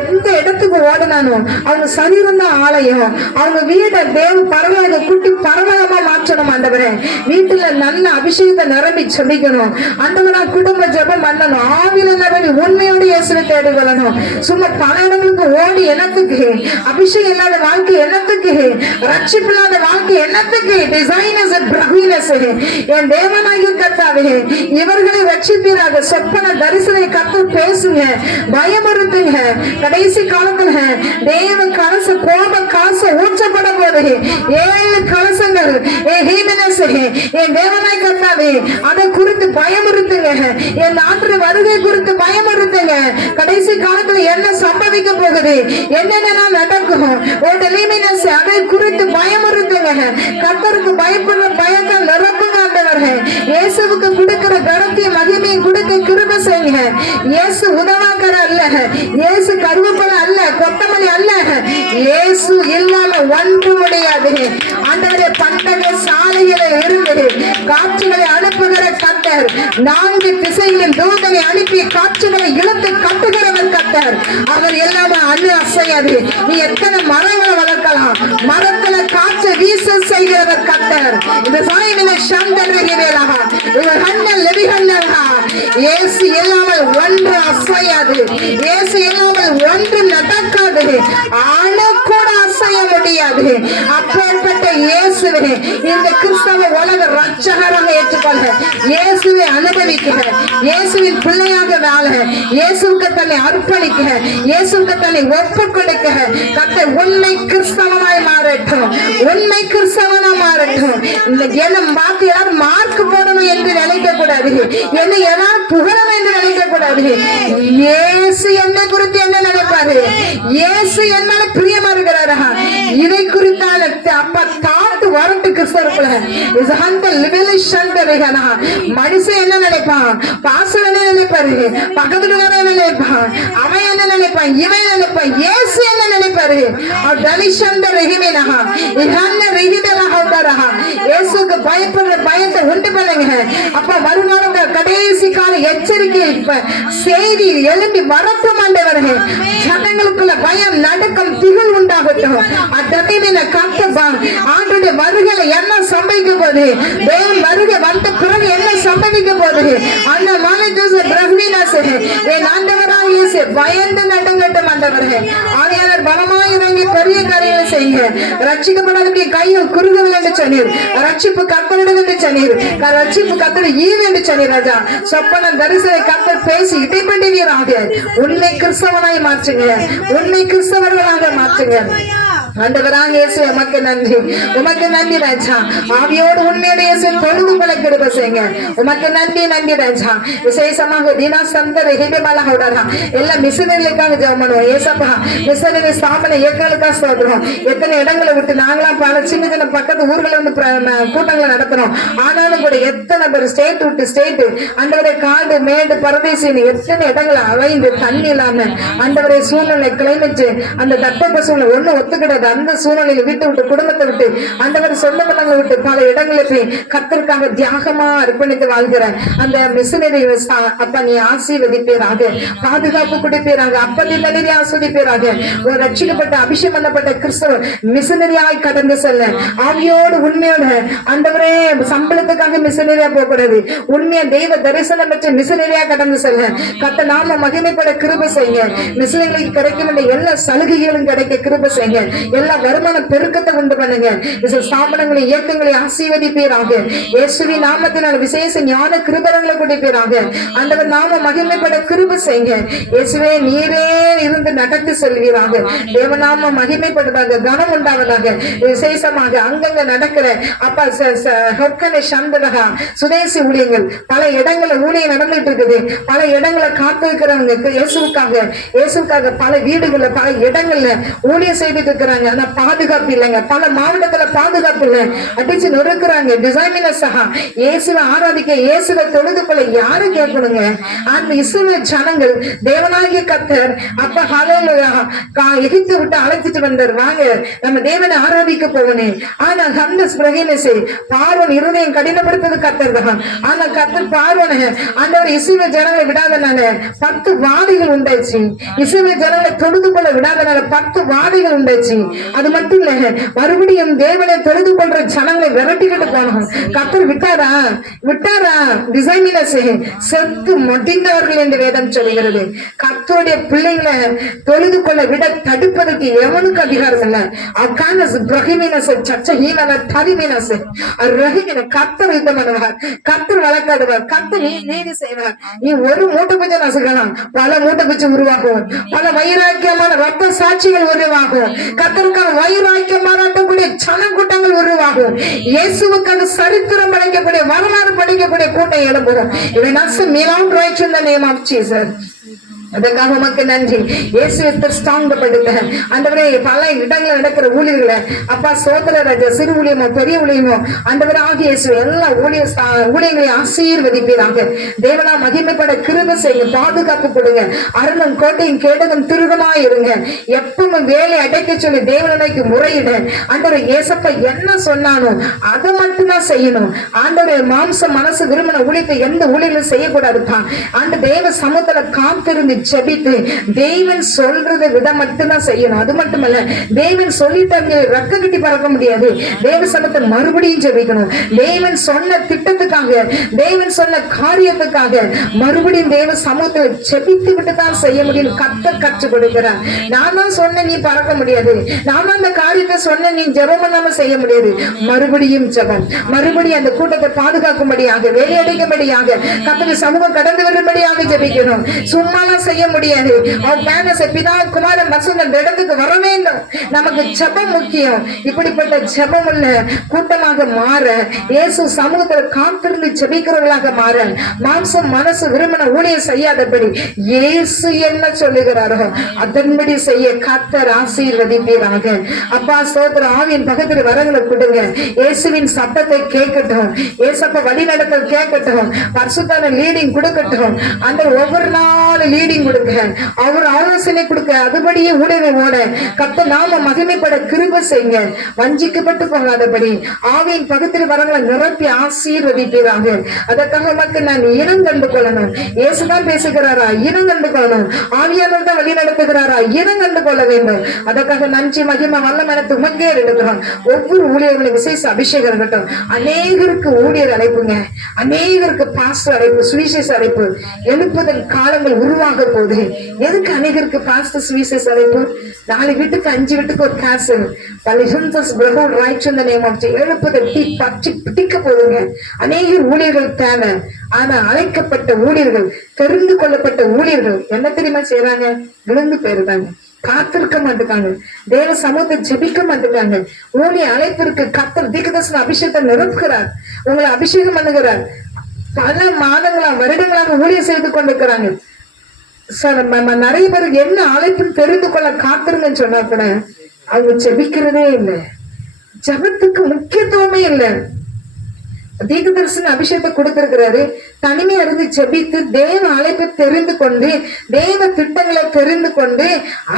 எந்த இடத்துக்கு ஓடினாலும் அவங்க சரீரம் தான் ஆலயம், அவங்க வீட தேவ பரவாக குட்டி பரவாகமா மாற்றணும் ஆண்டவரே. வீட்டுல நல்ல அபிஷேகத்தை நிரம்பி ஜபிக்கணும் ஆண்டவரா. குடும்ப ஜபம் பண்ணணும், ஆவில நிரம்பி உண்மையோடு இயேசுவை தேடி கொள்ளணும். சும்மா பல இடங்களுக்கு ஓடி என்னத்துக்கு? அபிஷேகம் இல்லாத வாழ்க்கை என்னத்துக்கு? ரட்சிப்பு இல்லாத வாழ்க்கை என்னத்துக்கு? என் தேவனாகிய கர்த்தாவே இவர்களை ரட்சிப்பீராக. சொப்பன தரிசனை கத்து பேசுங்க, பயமுறுத்துங்க. கடைசி காலத்துல தேவ கலச கோப காசு ஊற்றப்பட போது 7 கலசங்கள் என் தேவனாய் கர்த்தாவே அதை குறித்து பயமுறுத்துங்க. என் நாட்டு வருகை குறித்து பயமுறுத்துங்க. கடைசி காலத்துல என்ன சம்பவிக்க போகுது, என்னென்ன நடக்கும், அதை குறித்து பயமுறுத்துங்க. கர்த்தருக்கு பயப்படுற பயத்தை நிரப்புங்க ஆண்டவர்கள். இயேசுவுக்கு கொடுக்கிற கனத்தையும் மகிமையும் கொடுக்க கிருபை செய்யுங்க. இயேசு உதவாக்கற அல்ல, இயேசு கருவேப்பிலை அல்ல, கொத்தமல்லி அல்ல. இயேசு இல்லாம ஒன்று முடியாது ஆண்டவரே. பண்டக சாலையில இருந்து காட்சிகளை அனுப்புகிற கர்த்தர், 4 திசையிலும் தூதனை அனுப்பி காட்சிகளை இழுத்து கட்டுகிறவர் கர்த்தர். அவர் எல்லாமே அசையாது. நீ எத்தனை மரங்களை வளர்க்கலாம், மரத்துல காற்று வீச செய்கிறவர் கர்த்தர். இந்த சாயமில சந்தர்வேலாக இவர் ஹன்னல் லெவிஹன்னல்ஹா. இயேசு இல்லாமல் ஒன்று அசையாது, இயேசு இல்லாமல் ஒன்று நடக்காது, ஆனா கூட அசைய முடியாது. அப்பேற்பட்ட இயேசுவே இந்த கிறிஸ்தவ உலக ரட்சகராக ஏற்றுக்கொள்ள, இயேசுவை அனுபவிக்க, இயேசுவின் பிள்ளையாக வாழ, இயேசுவுக்கு தன்னை அர்ப்பணிக்க, இயேசுவுக்கு தன்னை ஒப்புக் கொடுக்க. கர்த்தர் உண்மை கிறிஸ்தவனாய் மாறட்டும், உண்மை கிறிஸ்தவனா மாறட்டும். இந்த என்ன பார்த்து எல்லாரும் மார்க் போடணும் என்று நினைக்க கூடாது, என்னை எல்லாரும் புகழணும் என்று நினைக்க கூடாது. இயேசு என்னை குறித்து என்ன நினைப்பாரு, இயேசு என்னால பிரியமா இருக்கிறாரா, இதை குறித்தான அப்ப தாட்டு வரட்டு கிறிஸ்தவர்கள மனுஷன் என்ன நினைப்பான், பாசம் என்ன நினைப்பாரு, பக்கத்துல என்ன நினைப்பான், அவன் என்ன நினைப்பான், இவன் நினைப்பான். இயேசு என்ன நினைப்பாரு, இயேசுக்கு பயப்படுற பயத்தை உண்டு பண்ணுங்க. அப்ப வருங்கால கடைசி கால எச்சரிக்கை செய்தி எழுப்பி வரட்டும் ஆண்டவர்கள். ஜனங்களுக்குள்ள பயம், நடுக்கம், திகில் உண்டாகட்டும். ஆண்டுடைய வருகையில என்ன சம்பவிக்க போகுது, தேவன் வருகை வந்த பிறகு என்ன சம்பவிக்க போகுது, அந்த என் ஆண்டவராக இயேசு பயந்து நடுங்கட்டும் ஆண்டவர்கள். ஆவியானவர் பலமாய் இறங்கி பெரிய காரியங்களை செய்யுங்க. ரட்சிக்கப்படாத கையில் குறுகவில்லை என்று சொன்னீர், ரட்சிப்பு கர்த்தரிடம் என்று சொன்னீர், ரட்சிப்பு கர்த்தர் ஈவு என்று சொன்னீர் ராஜா. சொப்பன தரிசனை கர்த்தர் பேசி இடைப்பட்டீராக. உன்னை கிறிஸ்தவனாய் மாற்றுங்க, உன்னை கிறிஸ்தவர்களாக மாற்றுங்க ஆண்டவராக இயேசு. உமக்கு நன்றி, உமக்கு நன்றி ராஜா. ஆவியோடு உண்மையோட இயேசு பொழுது கொள்ள கிருபை செய்யுங்க. உமக்கு நன்றி ராஜா. விசேஷமாக தினா சந்தர் ஹிபேபாலா ஹோடரா எல்லா மிஷனரிகளுக்காக ஜெபம் பண்ணுவோம். ஏசப்பா மிஷனரி ஸ்தாபன இயக்கங்களுக்கா சொல்றோம். எத்தனை இடங்களை விட்டு நாங்களாம் பல சின்ன சின்ன பக்கத்து ஊர்களை வந்து கூட்டங்களை நடத்துறோம். ஆனாலும் கூட எத்தனை பேர் ஸ்டேட் விட்டு ஸ்டேட் அந்தவரை காடு மேடு பரதேசின்னு எத்தனை இடங்களை அலைந்து தண்ணி இல்லாம அந்தவரை சூழ்நிலை கிளைமேட் அந்த தட்பவெப்ப சூழ்நிலை ஒண்ணு ஒத்துக்கிடாது. அந்த சூழ்நிலையில வீட்டை விட்டு குடும்பத்தை விட்டு அந்தவரை சொந்த பந்தங்களை விட்டு பல இடங்களுக்கு கர்த்தருக்காக தியாகமா அர்ப்பணித்து வாழ்கிற அந்த மிஷனரி அப்பா நீ ஆசீர்வதிப்பீராக, பாதுகாப்பு கொடுப்பீராக, அப்பதி தண்ணீரை ஆஸ்வதிப்பீராக. ஒரு ரட்சிக்கப்பட்ட அபிஷேகம் பண்ணப்பட்ட கிறிஸ்தவ மிஷனரியாய் கடந்து செல்ல ஆவியோடு உண்மையோட ஆண்டவரே சம்பளத்துக்காக மிஷனரியா போக கூடாது. உண்மையா தெய்வ தரிசனம் பெற்ற மிஷனரியா கடந்து செல்ல கர்த்தர் நாம மகிமைப்பட கிருபை செய்யுங்க. மிஷனரிகளுக்கு கிடைக்க வேண்டிய எல்லா சலுகைகளும் கிடைக்க கிருபை செய்யுங்க. எல்லா வருமான பெருக்கத்தை உண்டு பண்ணுங்க. ஸ்தாபனங்களை இயக்கங்களை ஆசீர்வதிப்பீராக. இயேசுவின் நாமத்தினால் விசேஷ ஞான கிருபைகளை கொடுப்பீராக. ஆண்டவர் நாம மகிமைப்பட கிருபை செய்யுங்க. இயேசுவே நீரே இருந்து நடத்தி செல்வீராக. தேவநாம மகிமைப்படுவதாக, கனம் உண்டாவதாக. விசேஷமாக அங்கங்க நடக்கிற அப்பா சுதேசி ஊழியங்கள் பல இடங்கள்ல ஊழியம் நடந்துட்டு இருக்குது. பல இடங்களை காத்திருக்கிறவங்க இயேசுக்காக பல வீடுகள்ல பல இடங்கள்ல ஊழியம் செய்துட்டு இருக்கிறாங்க. ஆனா பாதுகாப்பு இல்லைங்க. பல மாவட்டத்துல பாதுகாப்பு இல்லை. அடிச்சு நொறுக்குறாங்க. டிசைமினஸா இயேசுவை ஆராதிக்க இயேசுவை தொழுது கொள்ள யாரு கேட்கணுங்க? அந்த இஸ்ரவேல் ஜனங்கள் தேவனாகிய கர்த்தர் அப்ப ஹல்லேலூயா எகிப்து விட்டு அழைச்சிட்டு வந்தார். வாங்க நம்ம தேவனை ஆராதிக்க போவனே. ஆனா அந்த பிரகேனசே பார்வன் இருதயம் கடினப்படுத்தது கர்த்தர் தான். ஆனா கர்த்தர் பார்வனை ஆண்டவர் இஸ்ரவேல் ஜனங்களை விடாதனால 10 வாதைகள் உண்டாச்சு. இஸ்ரவேல் ஜனங்களை தொழுது கொள்ள விடாதனால 10 வாதைகள் உண்டாச்சு. அது மட்டும் இல்ல, மறுபடியும் தேவனை தொழுது கொள்ற ஜனங்களை விரட்டிக்கிட்டு போனோம். கர்த்தர் விட்டாரா? டிசைமினஸே செத்து மடிந்தவர்கள் என்று வேதம் சொல்கிறது. கர்த்தருடைய பிள்ளைங்களை தொழுது கொள்ள விட தடுப்பதற்கு எவனுக்கு அதிகாரம் இல்லை. கர்த்தர் யுத்தம் பண்ணுவார், கர்த்தர் வழக்காடுவார், கர்த்தர் நீதி செய்வார். நீ ஒரு மூட்டை பிச்சை நசுக்கலாம், பல மூட்டை பிச்சை உருவாகும். பல வைராக்கியமான ரத்த சாட்சிகள் உருவாகும். கர்த்தருக்கான வைராக்கியம் மாறாட்டக்கூடிய ஜனக்கூட்டங்கள் உருவாகும். இயேசுவுக்கான சரித்திரம் படைக்கக்கூடிய வரலாறு படிக்கக்கூடிய கூட்டம் எழும்பும். இவை நசம் மீளாம் right in the name of Jesus. அதற்காக உமக்கு நன்றி. இயேசுவை ஸ்தாங்கப்படுத்த ஆண்டவரே பல இடங்களில் நடக்கிற ஊழியர்களை அப்பா சோதர ராஜா சிறு ஊழியமோ பெரிய ஊழியமோ ஆண்டவரே ஆகிய இயேசு எல்லா ஊழியங்களை ஆசீர்வதிப்பீராக. தேவனா மகிமைப்பட கிருபை செய்யுங்க. பாதுகாப்பு கொடுங்க. அருணும் கோட்டையும் கேடகம் திருகமாய் இருங்க. எப்பவும் வேலை அடைக்க சொல்லி தேவனுக்கு முறையிட ஆண்டவரை இயேசப்பா என்ன சொன்னானோ அதை மட்டும்தான் செய்யணும். ஆண்டவரை மாம்சம் மனசு விரும்பின ஊழியத்தை எந்த ஊழியர்களும் செய்யக்கூடாதுப்பா. ஆண்டு தேவ சமூகத்துல காத்திருந்து ஜெபித்து தேவன் சொல்றதை விட மட்டும்தான் செய்யணும். அது மட்டுமல்ல, தேவன் சொல்லிட்டாங்க ரெக்க கட்டி பறக்க முடியாது. தேவ சமத்தை மறுபடியும் ஜெபிக்கணும். தேவன் சொன்ன திட்டத்துக்காக, தேவன் சொன்ன காரியத்துக்காக மறுபடியும் தேவ சமூகத்தில் ஜெபித்து விட்டு தான் செய்ய முடியும். கற்றுக் கொடுக்கிறார். நான் தான் சொன்ன நீ பறக்க முடியாது, நான் அந்த காரியத்தை சொன்ன நீ ஜெபம் பண்ணாம செய்ய முடியாது. மறுபடியும் ஜெபம், மறுபடியும் அந்த கூட்டத்தை பாதுகாக்கும்படியாக, வேலையடைக்கும்படியாக, கர்த்தருடைய சமூகம் கடந்து வரும்படியாக ஜெபிக்கணும். சும்மாலாம் செய்ய முடியாது. பிதா குமாரன் பரிசுத்தன் இடத்துக்கு வர வேண்டும். நமக்கு ஜெபம் முக்கியம். இப்படிப்பட்ட ஜெபம் உள்ள கூட்டமாக மாற, இயேசு சமூகத்தில் காத்திருந்து ஜெபிக்கிறவர்களாக மாற, மாம்சம் மனசு விரும்பின ஊழியம் செய்யாதபடி இயேசு என்ன சொல்லுகிறாரோ அதன்படி செய்ய கர்த்தர் ஆசீர்வதிப்பீராக. அப்பா ஸ்தோத்திரம். ஆவியின் பக்கத்தில் வரங்களை கொடுங்க. இயேசுவின் சத்தத்தை கேட்கட்டும். இயேசப்ப வழி நடத்தல் கேட்கட்டும். பரிசுத்தான லீடிங் கொடுக்கட்டும். அந்த ஒவ்வொரு நாள் லீடிங் கொடுக்க, அவர் ஆலோசனை கொடுக்க, அதுபடியே ஊடகை ஓட கர்த்தர் நாம மகிமைப்பட கிருபை செய்யுங்க. வஞ்சிக்கப்பட்டு போகாதபடி ஆவியின் பக்கத்தில் வரங்களை நிரப்பி ஆசீர்வதிப்பீராக. அதற்காக மக்கள் நான் இனம் கண்டு கொள்ளணும். இயேசுதான் பேசுகிறாரா? இனம் கண்டு கொள்ளணும். ஆவியானவர் தான் வழி நடத்துகிறாரா? இனம் கண்டு கொள்ள வேண்டும். அதற்காக நன்றி மகிமை வல்லம் என உமக்கே எடுக்கிறோம். ஒவ்வொரு ஊழியர்களும் விசேஷ அபிஷேகம் இருக்கட்டும். அநேகருக்கு ஊழியர் அழைப்புங்க, அநேகருக்கு பாஸ்டர் அழைப்பு, சுவிசேஷ அழைப்பு எழுப்புதல் காலங்கள் உருவாக போகுது. எதுக்கு அநேகருக்கு பாஸ்டர் சுவிசேஷ அழைப்பு? 4 வீட்டுக்கு 5 வீட்டுக்கு ஒரு காசு எழுப்புதல் பற்றி பிடிக்க போதுங்க. அநேகர் ஊழியர்கள் தேவை. ஆனா அழைக்கப்பட்ட ஊழியர்கள், தெரிந்து கொள்ளப்பட்ட ஊழியர்கள் என்ன தெரியுமா செய்யறாங்க? விழுந்து போயிருந்தாங்க, காத்திருக்க மாட்டாங்க, தேவ சமூகத்தை ஜெபிக்க மாட்டாங்க. ஊழிய அழைப்பிற்கு கர்த்தர் தீர்க்கதரிசன அபிஷேகத்தை நிரப்புகிறார். உங்களை அபிஷேகம் பண்ணுகிறார். பல மாதங்களா வருடங்களாக ஊழியம் செய்து கொண்டிருக்கிறாங்க. நிறைய பேருக்கு என்ன அழைப்புன்னு தெரிந்து கொள்ள காத்துருங்கன்னு சொன்னா கூட அவங்க ஜெபிக்கிறதே இல்லை. ஜெபத்துக்கு முக்கியத்துவமே இல்லை. தீர்க்கதரிசன அபிஷேகத்தை கொடுத்திருக்கிறாரு. தனிமையா இருந்து ஜெபித்து தேவ அழைப்பை தெரிந்து கொண்டு தேவ திட்டங்களை தெரிந்து கொண்டு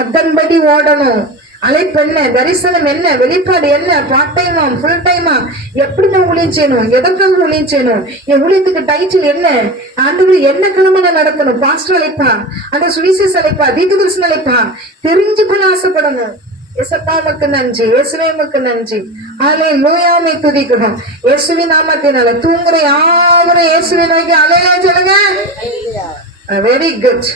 அதன்படி ஓடணும். அழைப்பு என்ன, தரிசனம் என்ன, வெளிப்பாடு என்ன, பார்ட் டைமா ஃபுல் டைமா, எப்படி நான் ஊழியம் செய்யணும், எதற்காக ஊழியம் செய்யணும், என் ஊழியத்துக்கு டைட்டில் என்ன, ஆண்டவர் என்ன கிழமை நான் நடக்கணும், பாஸ்டர் அழைப்பா, அந்த சுவிசேஷ அழைப்பா, தீர்க்கதரிசன அழைப்பா, தெரிஞ்சுக்கொள்ள ஆசைப்படணும். இயேசுவுக்கு நன்றி, இயேசுவுக்கு நன்றி. அல்லேலூயாவை துதிக்கிறோம். இயேசுவின் நாமத்தினால தூங்குற யாவரும் இயேசுவின் நோக்கி அல்லேலூயா சொல்லுங்க. Very good.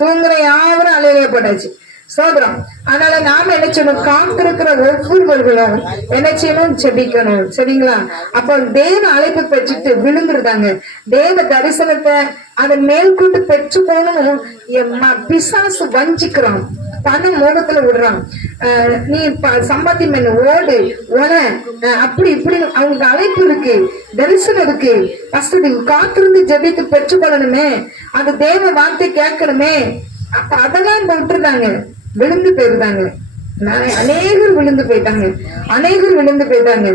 தூங்குற யாவரும் அல்லேலூயா போட்டாச்சு. சோதரம். அதனால நாம என்ன செய்யணும், காத்திருக்கிற ஒவ்வொருவர்களும் என்ன செய்யணும், ஜெபிக்கணும். சரிங்களா? அப்ப தேவ அழைப்பு பெற்றுட்டு விழுந்துருந்தாங்க. தேவ தரிசனத்தை அதை மேற்கொண்டு பெற்று போகணும். பிசாசு வஞ்சிக்கிறான், பண மோகத்துல விடுறான். நீ சம்பாத்தியம் பண்ணு, ஓடு, அப்படி இப்படி அவங்களுக்கு அழைப்பு இருக்கு, தரிசனம் இருக்கு. வசதி காத்திருந்து ஜெபித்து பெற்றுக்கொள்ளணுமே, அந்த தேவ வார்த்தை கேட்கணுமே. அப்ப அதெல்லாம் விட்டுருந்தாங்க, விழுந்து போயிருந்தாங்க. அநேகர் விழுந்து போயிட்டாங்க, அநேகர் விழுந்து போயிட்டாங்க.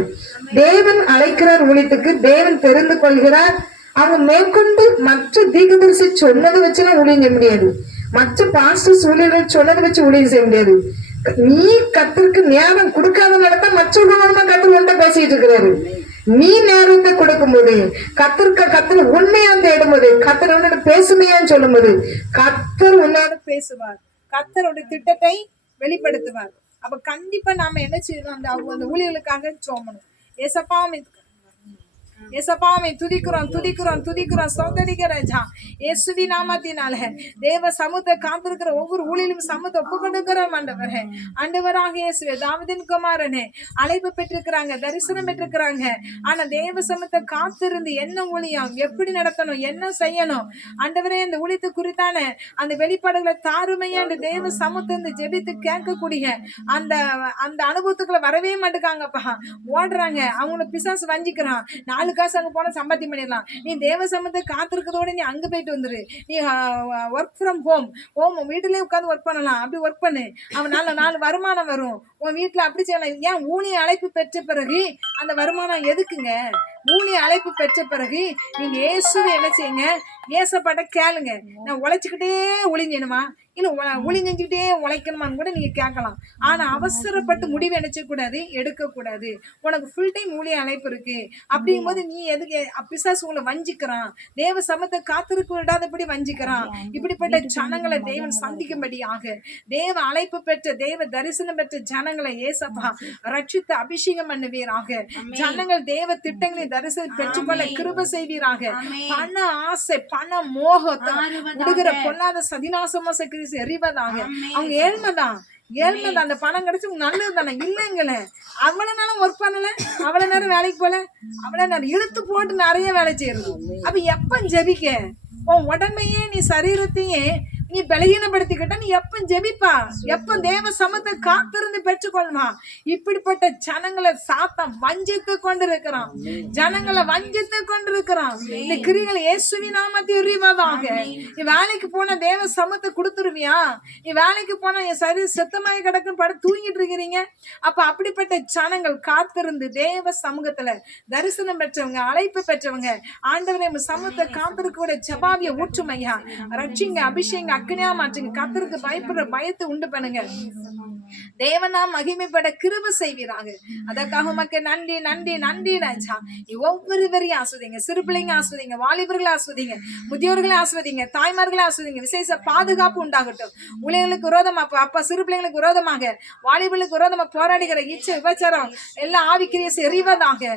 தேவன் அழைக்கிறார் ஊழியத்துக்கு, தேவன் தெரிந்து கொள்கிறார். அவங்க மேற்கொண்டு மற்ற தீர்க்கதரிசி சொன்னதை வச்சுலாம் ஊழியம் செய்ய முடியாது, மற்ற பாஸ்டர்ஸ் ஊழியர்கள் சொன்னதை வச்சு ஊழியம் செய்ய முடியாது. நீ கத்திற்கு நேரம் கொடுக்காதனால தான் மற்றவங்க கத்தர் உன்ட்ட பேசிட்டு இருக்கிறாரு. நீ நேரத்தை கொடுக்கும் போது கத்தர் உண்மையா தேடும் போது, கத்தர் உன்னோட பேசுமையான்னு சொல்லும் போது கத்தர் உன்னோட பேசுவார், கத்தரோட திட்டத்தை வெளிப்படுத்துவார். அப்ப கண்டிப்பா நாம என்ன செய்யணும், அந்த ஊழியர்களுக்காக சோமணும். ஏசப்பாவை துதிக்கிறோம் துதிக்கிறோம் துதிக்கிறோம் சோதரிக்கிற ராஜா இயேசுவி நாமத்தினால தேவ சமூகத்தை காத்திருக்கிற ஒவ்வொரு ஊழிலும் சமூகத்தை ஒப்பு கொடுக்கிறோம். ஆண்டவரே, ஆண்டவராக இயேசுவே, தாவீதின் குமாரனே அழைப்பு பெற்றிருக்கிறாங்க, தரிசனம் பெற்றிருக்கிறாங்க. ஆனா தேவ சமூகத்தை காத்திருந்து என்ன ஊழியம், எப்படி நடத்தணும், என்ன செய்யணும், ஆண்டவரே இந்த ஊழியத்தை குறித்தான அந்த வெளிப்பாடுகளை தாருமையா அந்த தேவ சமூகத்தை ஜெபித்து கேட்கக்கூடிய அந்த அந்த அனுபவத்துக்குள்ள வரவே மாட்டேங்காங்கப்பா. ஓடுறாங்க, அவங்கள பிசாசு வஞ்சிக்கிறான். 4 காசு அங்க போனா சம்பாத்தியம் பண்ணிடலாம். நீ தேவ சம்பந்தத்தை காத்திருக்கிறதோட நீ அங்க போயிட்டு வந்துரு. நீ ஒர்க் ஃப்ரம் ஹோம் வீட்டுலயே உட்காந்து ஒர்க் பண்ணலாம், அப்படி ஒர்க் பண்ணு. அவன் நாலு வருமானம் வரும் உன் வீட்டுல, அப்படி செய்யலாம். ஏன் ஊழிய அழைப்பு பெற்ற பிறகு அந்த வருமானம் எதுக்குங்க? ஊழிய அழைப்பு பெற்ற பிறகு நீங்க இயேசுவை என்ன செய்யுங்க, ஏசப்பாட்ட கேளுங்க. நான் உழைச்சுக்கிட்டே ஒளிஞ்சணுமா, இல்ல ஒளிஞ்சுக்கிட்டே உழைக்கணுமான்னு கூட நீங்க கேட்கலாம். ஆனா அவசரப்பட்டு முடிவு நினைச்ச கூடாது, எடுக்க கூடாது. உனக்கு ஃபுல் டைம் ஊழிய அழைப்பு இருக்கு அப்படிங்கும் போது நீ எதுக்கு பிசாசு உங்களை வஞ்சிக்கிறான், தேவ சமத்தை காத்திருக்க விடாதபடி வஞ்சிக்கிறான். இப்படிப்பட்ட ஜனங்களை தேவன் சந்திக்கும்படியாக தேவ அழைப்பு பெற்ற தேவ தரிசனம் பெற்ற ஜனங்களை ஏசப்பா ரட்சித்து அபிஷேகம் பண்ணுவீராக. ஜனங்கள் தேவ திட்டங்களை தரிசனம் பெற்றுக்கொள்ள கிருபை செய்வீராக. பண ஆசை, பண மோகத்தை விடுகிற பொல்லாத சதிநாசமோச கிறிஸ்து எறிவதாக. அவங்க ஏழ்மைதான் அந்த பணம் கிடைச்சு நல்லது தானே இல்லைங்களே. அவ்வளவு நேரம் ஒர்க் பண்ணல, அவ்வளவு நேரம் வேலைக்கு போல, அவ்வளவு நேரம் இழுத்து போட்டு நிறைய வேலை செய்யறது. அப்ப எப்ப ஜெபிக்க, உன் உடம்பையே நீ சரீரத்தையே நீ பலகீனப்படுத்திக்கிட்ட நீ எப்ப ஜெபிப்பா, எப்ப தேவ சமத்தை காத்திருந்து பெற்றுக்கொள்மா. இப்படிப்பட்ட ஜனங்களை சாத்தான் வஞ்சித்து கொண்டிருக்கிறான், ஜனங்களை வஞ்சித்து கொண்டிருக்கிறான். இந்த கிரிகளை இயேசுவின் நாமத்தில் எறிவதாக. நீ வேலைக்கு போன தேவ சமத்தை கொடுத்துருவியா? நீ வேலைக்கு போனா என் சரீரம் செத்தமாய் கிடக்குன்னு படம் தூங்கிட்டு இருக்கிறீங்க. அப்ப அப்படிப்பட்ட ஜனங்கள் காத்திருந்து தேவ சமூகத்துல தரிசனம் பெற்றவங்க, அழைப்பு பெற்றவங்க, ஆண்டவரே சமூகத்தை காத்திருக்க ஜபாவிய ஊற்றுமையா ரட்சிங்க, அபிஷேக அக்கனையா மாற்றுங்க. கர்த்தருக்கு பயப்படுற பயத்தை உண்டு பண்ணுங்க. தேவனா மகிமைப்பட கிருபை செய்வீராங்க. அதற்காக உமக்கு நன்றி நன்றி நன்றி ராஜா. ஒவ்வொருவரையும் ஆஸ்வதிங்க, சிறு பிள்ளைங்க ஆஸ்வதிங்க, வாலிபர்களை ஆஸ்வதிங்க, முதியோர்களை ஆஸ்வதிங்க, தாய்மார்களை ஆஸ்வதிங்க. விசேஷ பாதுகாப்பு உண்டாகட்டும். ஊழியர்களுக்கு விரோதமா அப்பா சிறு பிள்ளைங்களுக்கு விரோதமாக, வாலிபர்களுக்கு விரோதமா போராடுகிற இச்சை விபச்சாரம் எல்லா ஆவிக்கிரிய எறிவதாக.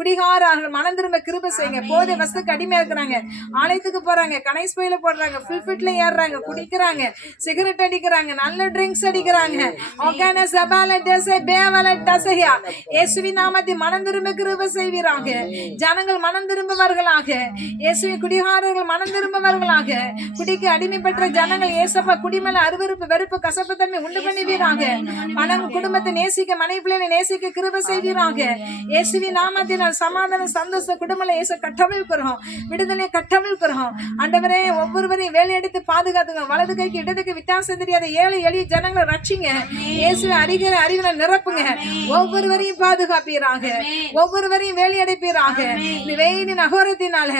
குடிகாரர்கள் மனம் திரும்ப கிருபை செய்யுங்க. போதை வசத்துக்கு அடிமையா இருக்கிறாங்க, ஆலயத்துக்கு போறாங்க, கணேஷ் கோயில போடுறாங்க, ஃபுல்ஃபிட்ல ஏறுறாங்க, குடிக்கிற அடிக்கிறாங்க, சிகரெட் அடிக்கிறாங்க, நல்ல ட்ரிங்க்ஸ் அடிக்கிறாங்க. ஓகேன சபால டெசே பேவல டசையா இயேசுவின் நாமத்தில் மனம் திரும்ப கிருபை செய்வீராக. ஜனங்கள் மனம் திரும்புவார்களாக. இயேசுவின் குடிகாரர்கள் மனம் திரும்புவார்களாக. குடிக்கு அடிமைப்பட்ட ஜனங்கள் இயேசப்பா குடிமேல அருவருப்பு வெறுப்பு கசப்பு தன்மை உண்டு பண்ணுவீராக. மனம் குடும்பத்தை நேசிக்க மனைவி பிள்ளைகளை நேசிக்க கிருபை செய்வீராக. இயேசுவின் நாமத்தினால் சமாதான சந்தோஷ குடும்பங்களை இயேசு கட்டவிழ்க்கிறோம், விடுதலை கட்டவிழ்க்கிறோம். ஆண்டவரே ஒவ்வொருவரையும் வேலையடித்து பாதுகாத்துங்க. வலது கைக்கு இடதுக்கு வித்தியாசம் தெரியாத ஏழை எளிய ஜனங்களை ரட்சிங்க. இயேசுவை அறிவில நிரப்புங்க. ஒவ்வொருவரையும் பாதுகாப்பீராக, ஒவ்வொருவரையும் வேலையடைப்பீராக. இந்த வெயிலின் அகோரத்தினால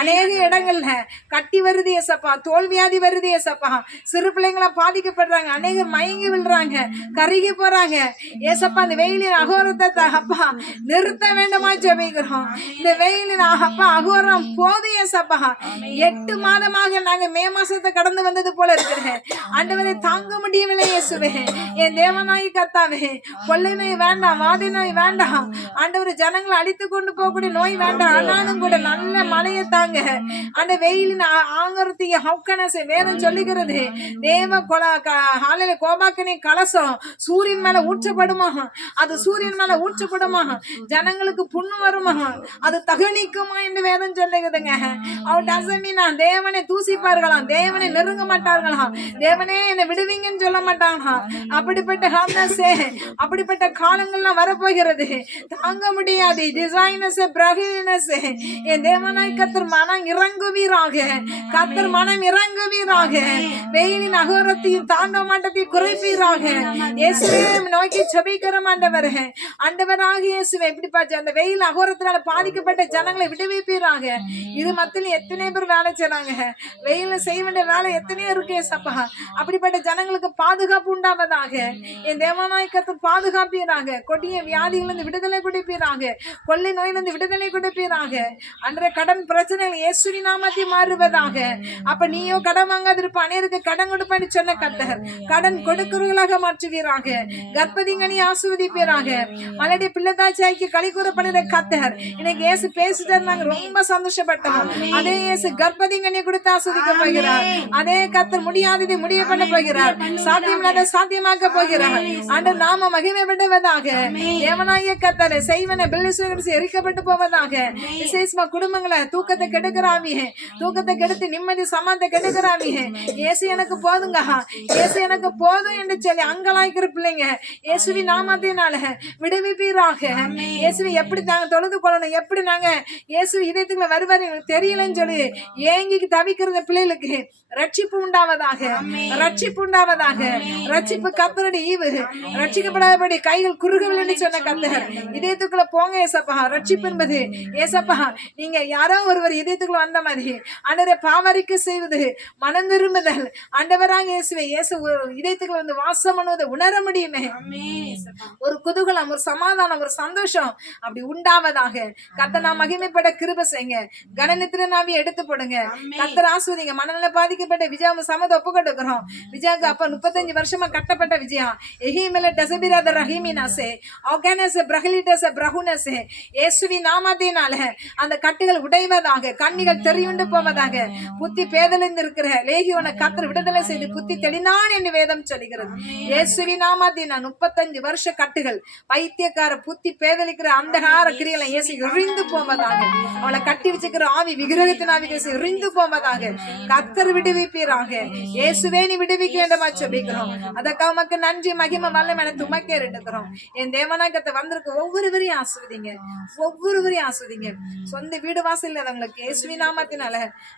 அநேக இடங்கள்ல கட்டி வருது ஏசப்பா, தோல்வியாதி வருது ஏசப்பா. சிறு பிள்ளைங்களா பாதிக்கப்படுறாங்க, அநேகர் மயங்கி விழுறாங்க, கருகி போறாங்க ஏசப்பா. இந்த வெயிலின் அகோரத்தை அப்பா நிறுத்த வேண்டுமா ஜெபிக்கிறோம். இந்த வெயிலின் அப்பா அகோரம் போது ஏசப்பா. 8 மாதமாக நாங்க மே மாசத்தை கடந்து வந்தது போல இருக்கிறேன் ஆண்டவரை, தாங்க முடியவில்லை இயேசுவே. என் தேவனாய் கர்த்தாவே, கொள்ளை நோய் வேண்டாம், வாதி நோய் வேண்டாம் ஆண்டவர், ஜனங்களை அடித்து கொண்டு போகக்கூடிய நோய் வேண்டாம். ஆனாலும் கூட நல்ல மழையை தாங்க. அந்த வெயிலின் ஆங்கரத்தைய ஹவுக்கனசை வேதம் சொல்லுகிறது, தேவ கோபாக்கனி கலசம் சூரியன் மேல ஊற்றப்படுமா, அது சூரியன் மேல ஊற்றப்படுமா, ஜனங்களுக்கு புண்ணு வருமா, அது தகனிக்குமா என்று வேதம் சொல்லுகிறதுங்க. அவன் டசமினா தேவனை தூசிப்பார்களாம், தேவனை நெருங்க மாட்டார்களாம், தேவனே என்னை விடுவீங்கன்னு சொல்ல மாட்டாங்களாம். அப்படிப்பட்ட காலங்கள்லாம் வரப்போகிறது, தாங்க முடியாது. என் தேவனாய் கர்த்தர் மனம் இறங்குவீராக, கர்த்தர் மனம் இறங்குவீராக. வெயிலின் அகோரத்தையும் தாண்ட மாட்டத்தையும் குறைப்பீராக. இயேசுவே நோக்கி ஜெபிக்கிறோம் ஆண்டவரே. ஆண்டவராக இயேசுவே, எப்படி பார்த்து அந்த வெயில் அகோரத்தினால பாதிக்கப்பட்ட ஜனங்களை விடுவிப்பீராக. இது மத்தியில் எத்தனை பேர் வேலை செய்றாங்க, வெயில செய்ய வேண்டிய வேலை எத்தனையோ இருக்கு ஏசப்பா. அப்படிப்பட்ட ஜனங்களுக்கு பாதுகாப்பு உண்டாவதாக. என் தேவனாய் கர்த்தர் பாதுகாப்பீராக. கொடிய வியாதிகளிலிருந்து விடுதலை கொடுப்பீராக, கொள்ளை நோயிலிருந்து விடுதலை கொடுப்பீராக. அன்றைய கடன் பிரச்சனைகள் இயேசுவின் நாமத்தில் மாறுவதாக. அப்ப நீயோ கடன் வாங்காதிருப்ப, அநேருக்கு கடன் கொடுப்பேன்னு சொன்ன கர்த்தர் கடன் கொடுக்கிறவர்களாக மாற்றுவீராக. கர்ப்பதிங்கனி ஆசீர்வதிப்பீராக. மலடி பிள்ளைதாச்சாய்க்கு களி கூற பண்ணுற கர்த்தர் இன்னைக்கு இயேசு பேசிட்டு நாங்க ரொம்ப சந்தோஷப்பட்டோம். அதே இயேசு கர்ப்பதிங்கனி கொடுத்து ஆஸ்வதிக்க போகிறார். அதே கர்த்தர் முடியாததை முடிய பண்ண போகிறார், சாத்தியமில்லாத சாத்தியமாக்க போகிறார். ஆண்டவர் நாம மகிமைப்பட்டவதாக. தேவனாகிய கர்த்தரை செய்வன பில்லிசுகள் எரிக்கப்பட்டு போவதாக. விசேஷமா குடும்பங்களை தூக்கத்தை கெடுக்கிறாமியே, தூக்கத்தை கெடுத்து நிம்மதி சமாதத்தை கெடுக்கிறாமியே. இயேசு எனக்கு போதுங்க, இயேசு எனக்கு போதும் என்று சொல்லி அங்கலாய்க்கிற பிள்ளைங்க இயேசுவின் நாமத்தினால விடுவிப்பீராக. இயேசுவை எப்படி நாங்க தொழுது கொள்ளணும், எப்படி நாங்க இயேசு இதயத்துக்குள்ள வருவாரு எங்களுக்கு தெரியலன்னு சொல்லி ஏங்கி தவிக்கிற பிள்ளைகளுக்கு ரட்சிப்பு உண்டாவதாக, ரட்சிப்பு உண்டாவதாக. ரட்சிப்பு கர்த்தருடைய ஈவு. ரட்சிக்கப்படாதபடி கைகள் குறுகவில்லை சொன்ன கர்த்தர் இதயத்துக்குள்ள போங்க ஏசப்பா. ரட்சிப்பு என்பது ஏசப்பா, நீங்க யாரோ ஒருவர் இதயத்துக்குள்ள வந்த மாதிரி ஆண்டவரை பாவரிக்க செய்வது மனம் திரும்புதல். ஆண்டவராக இயேசுவை இயேசு இதயத்துக்குள்ள வந்து வாசம் பண்ணுவதை உணர முடியுமே. ஒரு குதூகலம், ஒரு சமாதானம், ஒரு சந்தோஷம் அப்படி உண்டாவதாக. கர்த்தர் நாம் மகிமைப்பட கிருபை செய்யுங்க. கனநித்திர நாவி எடுத்து போடுங்க. கர்த்தர் ஆஸ்வதிங்க. மனநல பாதிக்கப்பட்ட விஜயாவை சமத ஒப்பு கொடுக்கிறோம். விஜயாவுக்கு அப்ப 35 வருஷமா கட்டப்பட்ட விஜயா எஹிமேல டசபிராத ரஹீமினாசே ஆகனஸ் பிரஹலிடஸ் பிரஹுனஸே இயேசுவின் நாமத்தினால அந்த கட்டுகள் உடைவதாக, கண்ணிகள் தெரியுண்டு போவதாக. புத்தி பேதலிந்து இருக்கிற லேகியோனை கர்த்தர் விடுதலை செய்து புத்தி தெளிந்தான் என்று வேதம் சொல்கிறது. இயேசுவின் நாமத்தினால் 35 வருஷ கட்டுகள் பைத்தியக்கார புத்தி பேதலிக்கிற அந்தகார கிரியலை இயேசு இழிந்து போவதாக. அவளை கட்டி வச்சுக்கிற ஆவி விக்கிரகத்தின் ஆவி இழிந்து போவதாக. கர்த்தர் விடுவிப்பீராக. இயேசுவே நீ விடுவிக்க வேண்டுமா ஜெபிக்கிறோம். அதற்காக உமக்கு நன்றி மகிமை வல்லமை என துமக்கே எடுக்கிறோம். என் தேவனாகத்தை வந்திருக்க ஒவ்வொருவரையும் ஆஸ்வதிங்க, ஒவ்வொருவரையும் ஆஸ்வதிங்க. சொந்த வீடு வாசல் இல்லாதவங்களுக்கு இயேசுவின் நாமத்தினால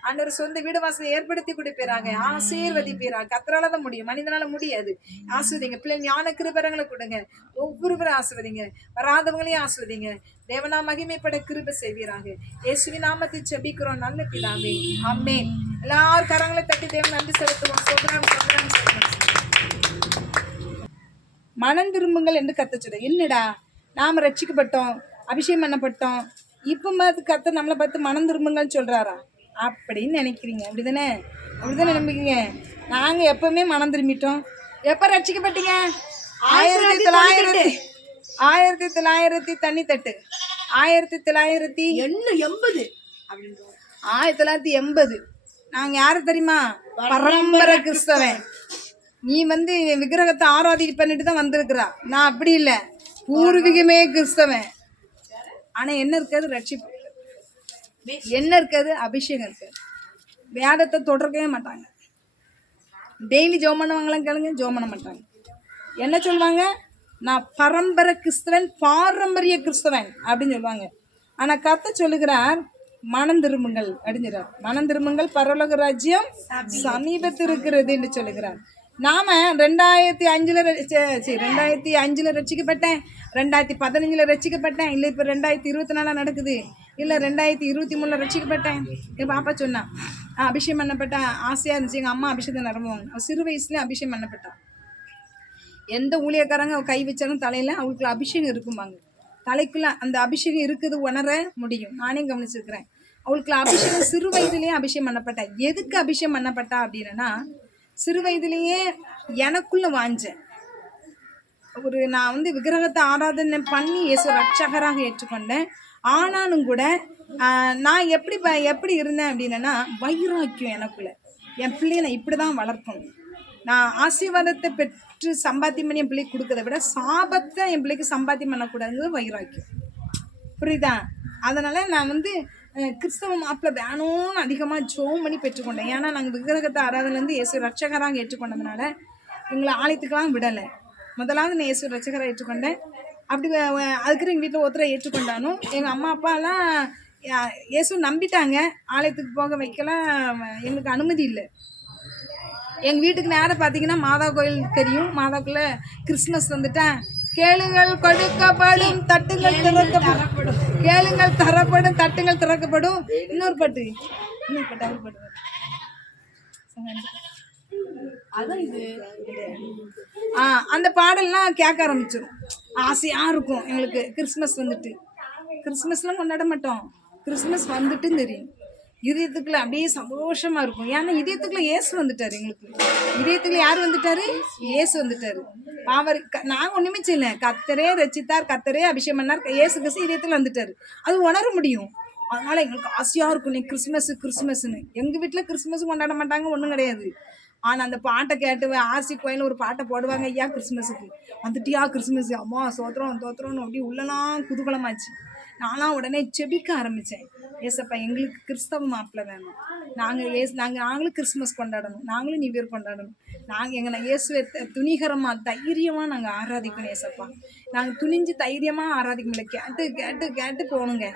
ஆண்டவர் சொந்த வீடு வாசலை ஏற்படுத்தி கொடுப்பீராங்க, ஆசீர்வதிப்பீராக. கர்த்தரால தான் முடியும், மனிதனால முடியாது. ஆஸ்வதிங்க. பிள்ளை ஞான கிருபைகளை கொடுங்க. ஒவ்வொருவரும் ஆஸ்வதிங்க. வராதவங்களையும் ஆஸ்வதிங்க. தேவனா மகிமைப்பட கிருபை செய்வீராக. இயேசுவின் நாமத்தில் ஜெபிக்கிறோம் நல்ல பிதாவே, ஆமென். எல்லாரும் கரங்களை தட்டி தேவன் நன்றி செலுத்துவோம். மனம் திரும்புங்கள் என்று கர்த்தர் சொல்றார். என்னடா நாம ரட்சிக்கப்பட்டோம், அபிஷேகம் பண்ணப்பட்டோம், இப்ப பார்த்து கர்த்தர் நம்மளை பார்த்து மனம் திரும்புங்கள்னு சொல்றாரா அப்படின்னு நினைக்கிறீங்க? அப்படிதானே? அப்படிதானே நம்பிக்கீங்க? நாங்க எப்பவுமே மனம் திரும்பிட்டோம். எப்ப ரட்சிக்கப்பட்டீங்க? 1980 1980 1980 நாங்க யாரு தெரியுமா? பரம்பரை கிறிஸ்தவன். நீ விக்கிரகத்தை ஆராதி பண்ணிட்டு தான் வந்திருக்கிறா. நான் அப்படி இல்லை, பூர்வீகமே கிறிஸ்தவன். ஆனா என்ன இருக்காது? ரட்சிப்பு என்ன இருக்காது? அபிஷேகம் இருக்காது. வேதத்தை தொடரவே மாட்டாங்க. டெய்லி ஜெபம் பண்ணுவாங்களாம் கேளுங்க, ஜெபம் பண்ண மாட்டாங்க. என்ன சொல்லுவாங்க? நான் பரம்பரை கிறிஸ்தவன், பாரம்பரிய கிறிஸ்தவன் அப்படின்னு சொல்லுவாங்க. ஆனா கர்த்தர் சொல்லுகிறார், மனம் திரும்புங்கள் அப்படின்னு சொல்றார். மனம் திரும்புங்கள், பரலோக ராஜ்யம் சமீபத்தில் இருக்கிறது என்று சொல்லுகிறார். நாம 2005 ரட்சிக்கப்பட்டேன், 2015 ரட்சிக்கப்பட்டேன், இல்லை இப்போ 2024 நடக்குது, இல்லை 2023 ரட்சிக்கப்பட்டேன். என் பாப்பா சொன்னா அபிஷேகம் பண்ணப்பட்ட ஆசையா இருந்துச்சு. எங்க அம்மா அபிஷேகத்தை நிரம்புவாங்க. சிறு வயசுல அபிஷேகம் பண்ணப்பட்டா. எந்த ஊழியக்காரங்க கை வச்சாலும் தலையில அவங்களுக்குள்ள அபிஷேகம் இருக்குமாங்க. தலைக்குள்ள அந்த அபிஷேகம் இருக்குது உணர முடியும். நானே கவனிச்சிருக்கிறேன். அவளுக்குள்ள அபிஷேகம் சிறு வயதிலேயே அபிஷேகம் பண்ணப்பட்டா. எதுக்கு அபிஷேகம் பண்ணப்பட்டா அப்படின்னா, சிறு வயதிலேயே எனக்குள்ள வாஞ்சேன். நான் விக்கிரகத்தை ஆராதனை பண்ணி இயேசு ரட்சகராக ஏற்றுக்கொண்டேன். ஆனாலும் கூட நான் எப்படி இருந்தேன் அப்படின்னா, வைராக்கியம் எனக்குள்ள. என் பிள்ளைய நான் இப்படிதான் வளர்க்கணும். நான் ஆசீர்வாதத்தை பெற்று சம்பாத்தியம் பண்ணி என் பிள்ளைக்கு கொடுக்கறத விட சாபத்தை என் பிள்ளைக்கு சம்பாத்தியம் பண்ணக்கூடாதுங்கிறது வைராக்கியம். புரியுதா? அதனால நான் கிறிஸ்தவ மாப்பிள்ளை வேணும்னு அதிகமாக ஜோம் பண்ணி பெற்றுக்கொண்டேன். ஏன்னா நாங்கள் விக்கிரகத்தை ஆராதனைலேருந்து இயேசு ரட்சகராக ஏற்றுக்கொண்டதுனால எங்களை ஆலயத்துக்கெல்லாம் விடலை. முதலாவது நான் இயேசு ரட்சகராக ஏற்றுக்கொண்டேன். அப்படி அதுக்கு எங்கள் வீட்டில் ஒருத்தரை ஏற்றுக்கொண்டாலும் எங்கள் அம்மா அப்பாலாம் இயேசு நம்பிட்டாங்க. ஆலயத்துக்கு போக வைக்கலாம் எங்களுக்கு அனுமதி இல்லை. எங்கள் வீட்டுக்கு நேரம் பார்த்தீங்கன்னா மாதா கோயில் தெரியும். மாதாக்குள்ளே கிறிஸ்மஸ் வந்துட்டேன். கேளுங்கள் கொடுக்கப்படும், தட்டுங்கள் திறக்கப்படும். கேளுங்கள் தரப்படும், தட்டுங்கள் திறக்கப்படும். இன்னொரு பாட்டு அவர் பாட்டு அதான் இது. அந்த பாடல்லாம் கேட்க ஆரம்பிச்சிடும். ஆசையா இருக்கும் எங்களுக்கு. கிறிஸ்மஸ்லாம் கொண்டாட மாட்டோம். கிறிஸ்மஸ் வந்துட்டுன்னு தெரியும். இதயத்துக்குள்ள அப்படியே சந்தோஷமா இருக்கும். ஏன்னா இதயத்துக்குள்ள இயேசு வந்துட்டாரு. எங்களுக்கு இதயத்துக்குள்ள யார் வந்துட்டாரு? இயேசு வந்துட்டாரு. அவர் நாங்க ஒண்ணுமே செய்யல. கர்த்தரே ரட்சித்தார், கர்த்தரே அபிஷேகம் பண்ணார், இயேசு கிறிஸ்து இதயத்துல வந்துட்டாரு. அது உணர முடியும். அதனால எங்களுக்கு ஆசையா இருக்கும். நீ கிறிஸ்மஸ்ன்னு. எங்க வீட்டுல கிறிஸ்மஸ் கொண்டாட மாட்டாங்க, ஒண்ணும் கிடையாது. ஆனா அந்த பாட்டை கேட்டு ஆர்சி கோயில ஒரு பாட்டை போடுவாங்க. ஐயா கிறிஸ்மஸுக்கு வந்துட்டியா, கிறிஸ்மஸ் அம்மா சோத்திரம் தோத்திரம்னு அப்படி உள்ளலாம் குதூகலமாச்சு. நானும் உடனே செபிக்க ஆரம்பித்தேன். ஏசப்பா எங்களுக்கு கிறிஸ்தவ மாப்பிள்ளை வேணும். நாங்களும் கிறிஸ்மஸ் கொண்டாடணும், நாங்களும் நியூ இயர் கொண்டாடணும். எங்களை இயேசுவை துணிகரமாக தைரியமாக நாங்கள் ஆராதிக்கணும். ஏசப்பா நாங்கள் துணிஞ்சு தைரியமாக ஆராதிக்க முடியல. கேட்டு போகணுங்க.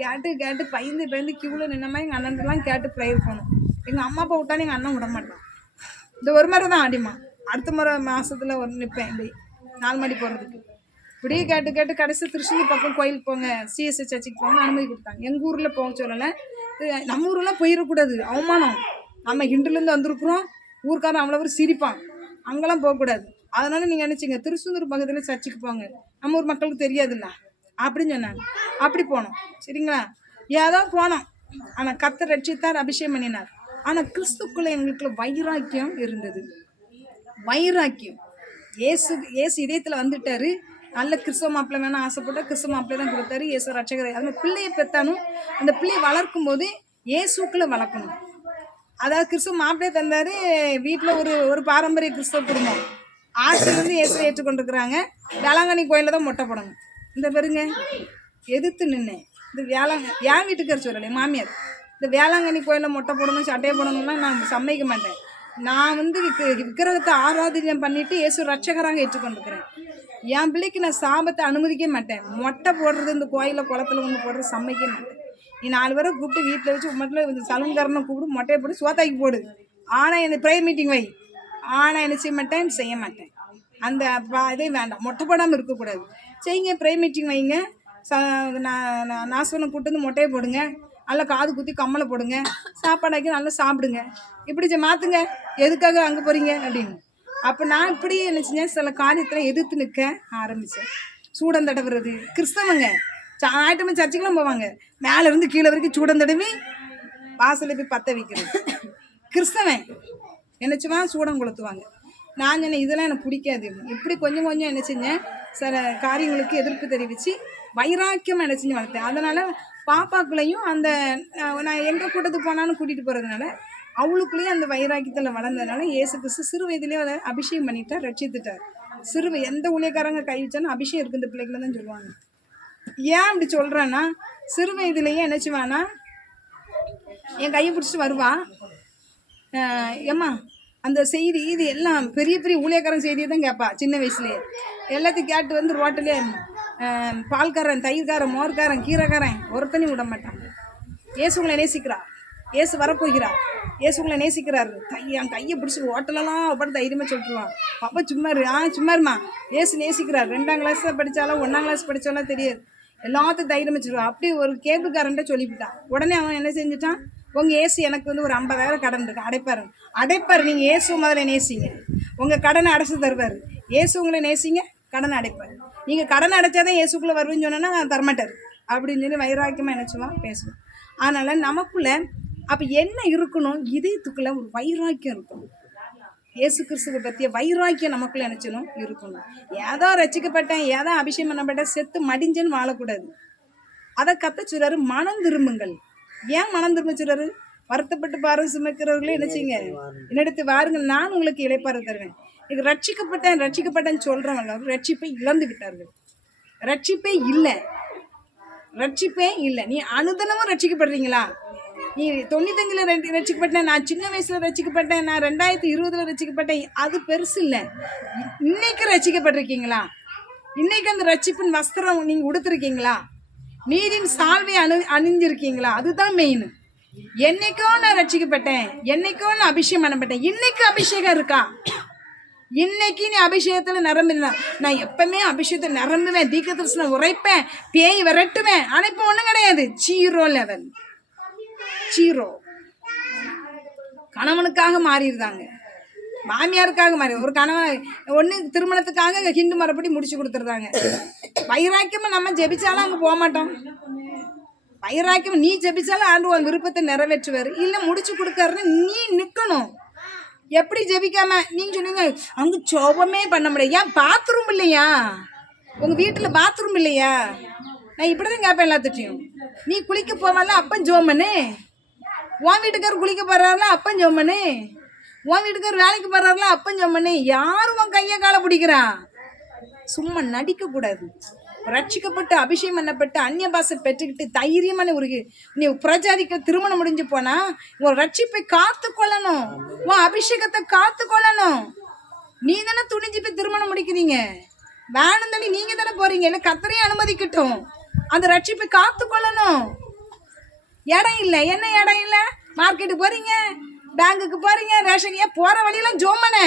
கேட்டு பயந்து கியூவில் நின்னமா எங்கள் அண்ணன்லாம் கேட்டு ப்ரேயர் போகணும். எங்கள் அம்மா அப்பா விட்டாலும் எங்கள் அண்ணன் விட மாட்டான். இந்த ஒரு முறை தான் ஆடிமா, அடுத்த முறை மாதத்தில் நிற்பேன். இப்படி 4 மணி போகிறதுக்கு இப்படியே கேட்டு கடைசி திருச்செந்தூர் பக்கம் கோயிலுக்கு போங்க, சிஎஸ்ஐ சர்ச்சுக்கு போங்க அனுமதி கொடுத்தாங்க. எங்கள் ஊரில் போக சொல்லலை. நம்ம ஊரெலாம் போயிடக்கூடாது, அவமானம். நம்ம ஹிண்டுலேருந்து வந்திருக்குறோம், ஊருக்காரன் அவ்வளோ சிரிப்பான், அங்கெல்லாம் போகக்கூடாது. அதனால நீங்கள் நினச்சிங்க திருச்செந்தூர் பக்கத்தில் சர்ச்சுக்கு போங்க, நம்ம ஊர் மக்களுக்கு தெரியாதுல்ல அப்படின்னு சொன்னாங்க. அப்படி போனோம். சரிங்களா? ஏதோ போனோம். ஆனால் கர்த்தர் ரட்சித்தார், அபிஷேகம் பண்ணினார். ஆனால் கிறிஸ்துக்குள்ளே எங்களுக்குள்ள வைராக்கியம் இருந்தது. வைராக்கியம். ஏசு இதயத்தில் வந்துட்டாரு. நல்ல கிறிஸ்தவ மாப்பிள்ளை வேணும் ஆசைப்பட்டா கிறிஸ்தவ மாப்பிள்ளை தான் கொடுத்தாரு. இயேசு ரட்சகரை. அந்த பிள்ளையை பெற்றாலும் அந்த பிள்ளையை வளர்க்கும் போது இயேசுக்குள்ளே வளர்க்கணும். அதாவது கிறிஸ்தவ மாப்பிள்ளையை தந்தாரு. வீட்டில் ஒரு பாரம்பரிய கிறிஸ்தவ குடும்பம் ஆட்சியிலேருந்து இயேசு ஏற்றுக்கொண்டிருக்கிறாங்க. வேளாங்கண்ணி கோயிலில் தான் மொட்டை போடணும். இந்த பாருங்க எதிர்த்து நின்னேன். இந்த என் வீட்டுக்கார சொல்லலை, மாமியார். இந்த வேளாங்கண்ணி கோயிலில் மொட்டை போடணும், சட்டையை போடணும்னா நான் சம்மதிக்க மாட்டேன். நான் விக்கிரகத்தை ஆராதனை பண்ணிட்டு இயேசு ரட்சகராக ஏற்றுக்கொண்டிருக்கிறேன். என் பிள்ளைக்கு நான் சாபத்தை அனுமதிக்க மாட்டேன். மொட்டை போடுறது இந்த கோயிலில் குளத்துல கொண்டு போடுறது சமைக்க மாட்டேன். நீ 4 பேரை கூப்பிட்டு வீட்டில் வச்சு மட்டும் இந்த சலூன்காரனை கூப்பிட்டு மொட்டையை போட்டு சோத்தாக்கி போடு. ஆனால் எனக்கு ப்ரேயர் மீட்டிங் வை. ஆனால் என்ன செய்ய மாட்டேன். அந்த இதே வேண்டாம். மொட்டை போடாமல் இருக்கக்கூடாது. செய்யுங்க, ப்ரேயர் மீட்டிங் வைங்க. நாசவனை கூப்பிட்டு வந்து மொட்டையை போடுங்க, நல்லா காது குத்தி கம்மலை போடுங்க, சாப்பாடாக்கி நல்லா சாப்பிடுங்க. இப்படி மாற்றுங்க. எதுக்காக அங்கே போகிறீங்க அப்படின்னு. அப்போ நான் இப்படி என்ன செஞ்சேன், சில காரியத்தில் எதிர்த்து நிற்க ஆரம்பித்தேன். சூடம் தடவுறது. கிறிஸ்தவங்க ஞாயிற்றுக்கிழமை சர்ச்சுக்கெல்லாம் போவாங்க. மேலேருந்து கீழே வரைக்கும் சூடம் தடவி வாசலில் போய் பற்ற வைக்கிறது. கிறிஸ்தவன் என்னச்சுமா சூடம் கொளுத்துவாங்க. நான் சொன்னேன் இதெல்லாம் எனக்கு பிடிக்காது. இப்படி கொஞ்சம் என்ன செஞ்சேன், சில காரியங்களுக்கு எதிர்ப்பு தெரிவித்து வைராக்கியமாக என்ன செஞ்சு வளர்த்தேன். அதனால் பாப்பாக்குள்ளேயும் அந்த நான் எங்கே கூட்டத்துக்கு போனாலும் கூட்டிகிட்டு போகிறதுனால அவளுக்குள்ளேயே அந்த வைராக்கியத்தில் வளர்ந்ததுனால இயேசு கிறிஸ்து சிறு வயதிலேயே அதை அபிஷேகம் பண்ணிட்டார், ரட்சித்துட்டார். எந்த ஊழியக்காரங்க கை வச்சாலும் அபிஷேகம் இருக்குது இந்த பிள்ளைகளை தான் சொல்லுவாங்க. ஏன் அப்படி சொல்கிறேன்னா, சிறு வயதிலேயே என்னச்சுவானா என் கையை பிடிச்சிட்டு வருவான், ஏம்மா அந்த செய்தி இது எல்லாம் பெரிய பெரிய ஊழியக்காரன் செய்தியை தான் கேட்பா. சின்ன வயசுலேயே எல்லாத்தையும் கேட்டு வந்து ரோட்டிலே பால்காரன், தயிர்காரன், மோர்காரன், கீரைக்காரன் ஒருத்தனையும் விட மாட்டாங்க. இயேசுங்களை நேசிக்கிறார், இயேசு வரப்போகிறார், இயேசுங்களை நேசிக்கிறாரு. என் கையை பிடிச்சி ஹோட்டலெல்லாம் அப்படி தைரியமாக சொல்லிட்டுருவான். அப்போ சும்மாருமா இயேசு நேசிக்கிறார். 2ஆம் கிளாஸ் படித்தாலும் 1ஆம் கிளாஸ் படித்தாலும் தெரியாது, எல்லாத்தையும் தைரியம் வச்சுருவான். அப்படி ஒரு கேபிள்காரன்ட்ட சொல்லிவிட்டான். உடனே அவன் என்ன செஞ்சுட்டான், உங்கள் ஏசு எனக்கு வந்து ஒரு 50,000 கடன் இருக்கு, அடைப்பார். நீங்கள் இயேசு முதல்ல நேசிங்க, உங்கள் கடனை அடைச்சி தருவார். இயேசு உங்களை நேசிங்க, கடனை அடைப்பார். நீங்கள் கடனை அடைச்சாதான் இயேசுக்குள்ளே வருவேன்னு சொன்னோன்னா நான் தரமாட்டார் அப்படின்னு சொல்லி வைராக்கியமாக நினச்சுவான், பேசுவான். அதனால் நமக்குள்ளே அப்போ என்ன இருக்கணும், இதயத்துக்குள்ளே ஒரு வைராக்கியம் இருக்கணும். இயேசு கிறிஸ்துவை பற்றிய வைராக்கியம் நமக்குள்ளே நினச்சணும் இருக்கணும். ஏதோ ரசிக்கப்பட்டேன், ஏதோ அபிஷேகம் பண்ணப்பட்டேன், செத்து மடிஞ்சேன்னு வாழக்கூடாது. அதை கத்தச்சுறாரு, மனம் திரும்புங்கள். ஏன் மனம் திரும்பிச்சுறாரு, வருத்தப்பட்டு பாருங்க சுமக்கிறவர்களே என்ன செய்யுங்க, என்னிடத்து வாருங்கள், நான் உங்களுக்கு இளைப்பாற தருவேன். இது ரட்சிக்கப்பட்டேன்னு சொல்கிறவங்க ரட்சிப்பை இழந்து விட்டார்கள். ரட்சிப்பே இல்லை. நீ அனுதினமும் ரட்சிக்கப்படுறீங்களா? நீ 95ல் ரட்சிக்கப்பட்டேன், நான் சின்ன வயசில் ரட்சிக்கப்பட்டேன், நான் 2020 ரட்சிக்கப்பட்டேன், அது பெருசு இல்லை. இன்னைக்கு ரட்சிக்கப்பட்டிருக்கீங்களா? இன்னைக்கு அந்த ரட்சிப்பின் வஸ்திரம் நீங்கள் உடுத்திருக்கீங்களா? நீரின் சால்வை அணிஞ்சிருக்கீங்களா? அதுதான் மெயின். என்னைக்கோ நான் ரட்சிக்கப்பட்டேன், என்னைக்கோ நான் அபிஷேகம் பண்ணப்பட்டேன், இன்னைக்கு அபிஷேகம் இருக்கா? இன்னைக்கு நீ அபிஷேகத்தில் நிரம்பினா, நான் எப்பவுமே அபிஷேகத்தை நிரம்புவேன், தீர்க்க தரிசனம் உரைப்பேன், பேய் விரட்டுவேன், ஆனால் இப்போ ஒன்றும் கிடையாது. 0 லெவல். கணவனுக்காக மாறிடுறாங்க, மாமியாருக்காக மாறி, ஒரு கணவன் ஒன்று திருமணத்துக்காக ஹிந்து மரப்படி முடிச்சு கொடுத்துருந்தாங்க. வைராக்கியமாக நம்ம ஜெபிச்சாலும் அங்கே போக மாட்டோம். வைராக்கியம் நீ ஜெபிச்சாலும் ஆண்டு உன் விருப்பத்தை நிறைவேற்றுவார். இல்லை முடிச்சு கொடுக்காருன்னு நீ நிற்கணும். எப்படி ஜெபிக்காம நீங்கள் சொன்னீங்க அங்கே ஜோபமே பண்ண முடியாது. ஏன் பாத்ரூம் இல்லையா? உங்கள் வீட்டில் பாத்ரூம் இல்லையா? நான் இப்படி தான் கேட்பேன் எல்லாத்துட்டையும். நீ குளிக்க போவால அப்பன் ஜோமனு, உன் வீட்டுக்காரர் குளிக்க போகிறாருல அப்பன் ஜோமனு, உன் வீட்டுக்காரர் வேலைக்கு போகிறாருல அப்பன் ஜோமனு. யாரும் உன் கையை காலை பிடிக்கிறா? சும்மா நடிக்கக்கூடாது. ரட்சிக்கப்பட்டு அபிஷேகம் பண்ணப்பட்டு அந்நிய பாஷை பெற்றுக்கிட்டு தைரியமான ஒரு நீ பிரஜாதிக்க திருமணம் முடிஞ்சு போனா உன் ரட்சிப்பை காத்து கொள்ளணும், உன் அபிஷேகத்தை காத்து கொள்ளணும். நீ தானே துணிஞ்சு போய் திருமணம் முடிக்கிறீங்க, வேணும் தானே நீங்க தானே போறீங்க. இல்லை கத்தரையும் அனுமதிக்கட்டும், அந்த ரட்சிப்பை காத்து கொள்ளணும். இடம் இல்லை, என்ன இடம் இல்லை? மார்க்கெட்டுக்கு போறீங்க, பேங்குக்கு போறீங்க, ரேஷன் போற வழியெல்லாம் ஜோமனே,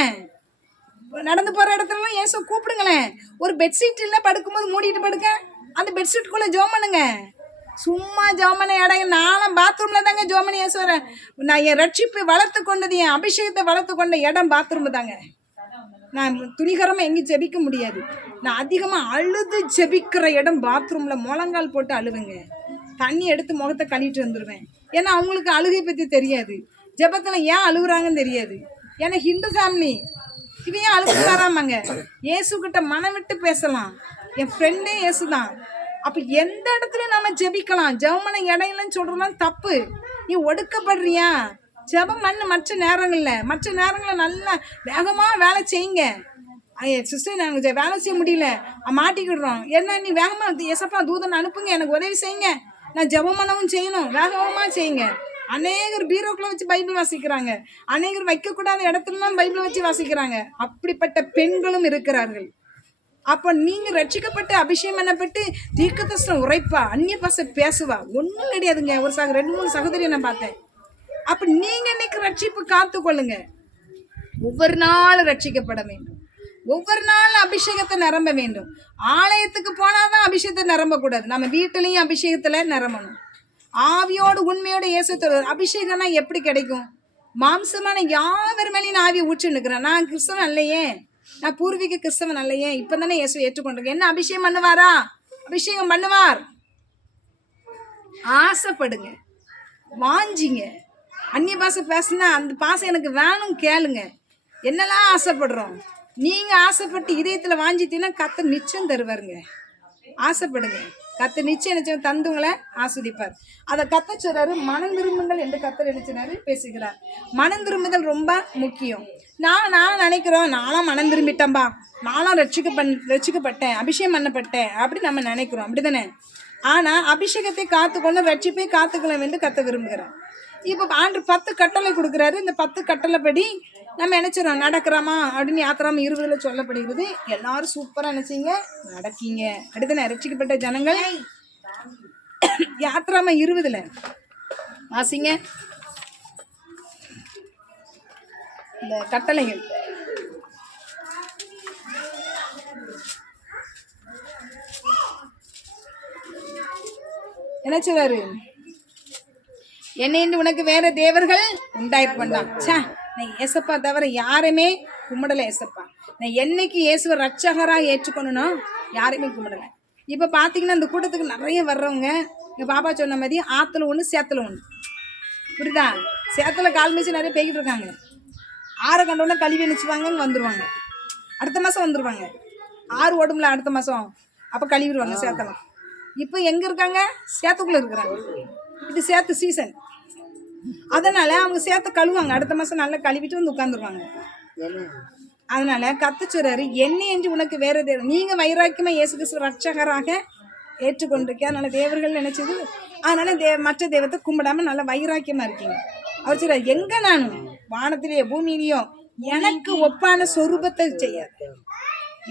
நடந்து போகிற இடத்துலலாம் ஏசோ கூப்பிடுங்களேன். ஒரு பெட்ஷீட் இல்லை, படுக்கும்போது மூடிட்டு படுக்க, அந்த பெட்ஷீட்டுக்குள்ளே ஜோம் பண்ணுங்க. சும்மா ஜோமனை இடம். நானும் பாத்ரூமில் தாங்க ஜோமனி ஏசுவேன். நான் என் ரட்சிப்பை வளர்த்து கொண்டது, என் அபிஷேகத்தை வளர்த்து கொண்ட இடம் பாத்ரூமு தாங்க. நான் துணிகரமாக எங்கேயும் ஜெபிக்க முடியாது. நான் அதிகமாக அழுது ஜெபிக்கிற இடம் பாத்ரூமில். முழங்கால் போட்டு அழுவேங்க, தண்ணி எடுத்து முகத்தை கழிட்டு வந்துடுவேன். ஏன்னா அவங்களுக்கு அழுகை பற்றி தெரியாது, ஜெபத்தில் ஏன் அழுகுறாங்கன்னு தெரியாது. ஏன்னா ஹிந்து ஃபேமிலி, இவன் அழுகு வராமங்க. இயேசுக்கிட்ட மனம் விட்டு பேசலாம். என் ஃப்ரெண்டே இயேசு தான். அப்போ எந்த இடத்துல நம்ம ஜெபிக்கலாம். ஜெபமன இடையிலன்னு சொல்கிறதுலாம் தப்பு. நீ ஒடுக்கப்படுறியா? ஜெபம் பண்ணு மற்ற நேரங்களில் நல்லா வேகமாக வேலை செய்யுங்க. சிஸ்டர் நாங்கள் வேலை செய்ய முடியல, மாட்டிக்கிடுறோம். என்ன நீ வேகமாக எசப்பா தூதனை அனுப்புங்க, எனக்கு உதவி செய்யுங்க, நான் ஜெபம் பண்ணவும் செய்யணும், வேகமாக செய்யுங்க. அநேகர் பீரோக்குள்ள வச்சு பைபிள் வாசிக்கிறாங்க, அநேகர் வைக்கக்கூடாத இடத்துலலாம் பைபிள் வச்சு வாசிக்கிறாங்க. அப்படிப்பட்ட பெண்களும் இருக்கிறார்கள். அப்போ நீங்கள் ரட்சிக்கப்பட்டு அபிஷேகம் பண்ணப்பட்டு தீர்க்கதரிசனம் உரைப்பா, அந்நிய பாஷை பேசுவா, ஒன்றும் கிடையாதுங்க. ஒரு 2-3 சகோதரியை நான் பார்த்தேன். அப்போ நீங்கள் இன்னைக்கு ரட்சிப்பு காத்து கொள்ளுங்க. ஒவ்வொரு நாளும் ரட்சிக்கப்பட வேண்டும், ஒவ்வொரு நாளும் அபிஷேகத்தை நிரம்ப வேண்டும். ஆலயத்துக்கு போனாதான் அபிஷேகத்தை நிரம்பக்கூடாது, நம்ம வீட்டிலையும் அபிஷேகத்தில் நிரம்பணும். ஆவியோடு உண்மையோடு இயேசுத்தோடு. அபிஷேகம்னா எப்படி கிடைக்கும்? மாம்சமான யாவர் மேலேயும் நான் ஆவியை ஊற்றி நிற்கிறேன். நான் கிறிஸ்தவன் அல்லையே, நான் பூர்வீக கிறிஸ்தவன் அல்லையே, இப்போ தானே இயேசுவை ஏற்றுக்கொண்டிருக்கேன். என்ன அபிஷேகம் பண்ணுவாரா? அபிஷேகம் பண்ணுவார். ஆசைப்படுங்க, வாஞ்சிங்க. அந்நிய பாஷை பேசுனா அந்த பாஷை எனக்கு வேணும் கேளுங்க. என்னெல்லாம் ஆசைப்படுறோம், நீங்கள் ஆசைப்பட்டு இதயத்தில் வாஞ்சித்தீங்கன்னா கர்த்தர் நிச்சயம் தருவாருங்க. ஆசைப்படுங்க, கர்த்தர் நிச்சயம் நிச்சயம் தந்துங்களை ஆஸ்வதிப்பார். அதை கர்த்தர் சொல்றாரு, மனம் திரும்புங்கள் என்று கர்த்தர் நினைச்சினாரு பேசுகிறார். மனம் திரும்புதல் ரொம்ப முக்கியம். நான் நினைக்கிறோம், நானும் மனம் திரும்பிட்டேன்பா, நானும் ரட்சிக்கப்பட்டேன், அபிஷேகம் பண்ணப்பட்டேன் அப்படி நம்ம நினைக்கிறோம், அப்படிதானே? ஆனா அபிஷேகத்தை காத்துக்கொண்டு ரட்சிப்பை காத்துக்கலாம் என்று கர்த்தர் விரும்புகிறார். இப்போ ஆண்டு 10 கட்டளை கொடுக்குறாரு. இந்த 10 கட்டளைப்படி நம்ம நினைச்சிடறோம் நடக்கிறோமா அப்படின்னு யாத்திராம 20ல் சொல்லப்படுகிறது. எல்லாரும் சூப்பரா நினைச்சீங்க நடக்கீங்க, அப்படித்தானே? ரட்சிக்கப்பட்ட ஜனங்கள் யாத்திராம 20ல் வாசிங்க இந்த கட்டளைகள். என்ன சொல்றாரு? என்னைந்து உனக்கு வேற தேவர்கள் உண்டாயிருப்பான். சே, நான் ஏசப்பா தவிர யாருமே கும்பிடலை. ஏசப்பா நான் என்னைக்கு இயேசுவை ரட்சகராக ஏற்றுக்கணும்னா யாருமே கும்பிடலை. இப்போ பார்த்தீங்கன்னா இந்த கூட்டத்துக்கு நிறைய வர்றவங்க எங்கள் பாப்பா சொன்ன மாதிரி ஆற்றுல ஒன்று சேத்துல ஒன்று, புரியுதா? சேத்துல கால் மிச்சு நிறைய போய்கிட்டு இருக்காங்க. ஆறை கண்டோன்னா கழுவி நினச்சிவாங்க, வந்துடுவாங்க. அடுத்த மாதம் வந்துடுவாங்க. ஆறு ஓடும்ல அடுத்த மாதம், அப்போ கழுவிடுவாங்க சேத்தலாம். இப்போ எங்கே இருக்காங்க? சேத்துக்குள்ளே இருக்கிறாங்க. இது சேத்து சீசன், அதனால அவங்க சேத்த கழுவாங்க. அடுத்த மாதம் நல்லா கழுவிட்டு வந்து உட்காந்துருவாங்க. அதனால கத்துச்சுறாரு, என்னை என்று உனக்கு வேற தேவன். நீங்கள் வைராக்கியமாக இயேசு கிறிஸ்து ரட்சகராக ஏற்றுக்கொண்டிருக்கேன், அதனால தேவர்கள் நினைச்சது, அதனால மற்ற தெய்வத்தை கும்பிடாம நல்லா வைராக்கியமாக இருக்கீங்க. அவர் சொல்றாரு, எங்க நானும் வானத்திலேயோ பூமியிலையோ எனக்கு ஒப்பான சொரூபத்தை செய்யாது.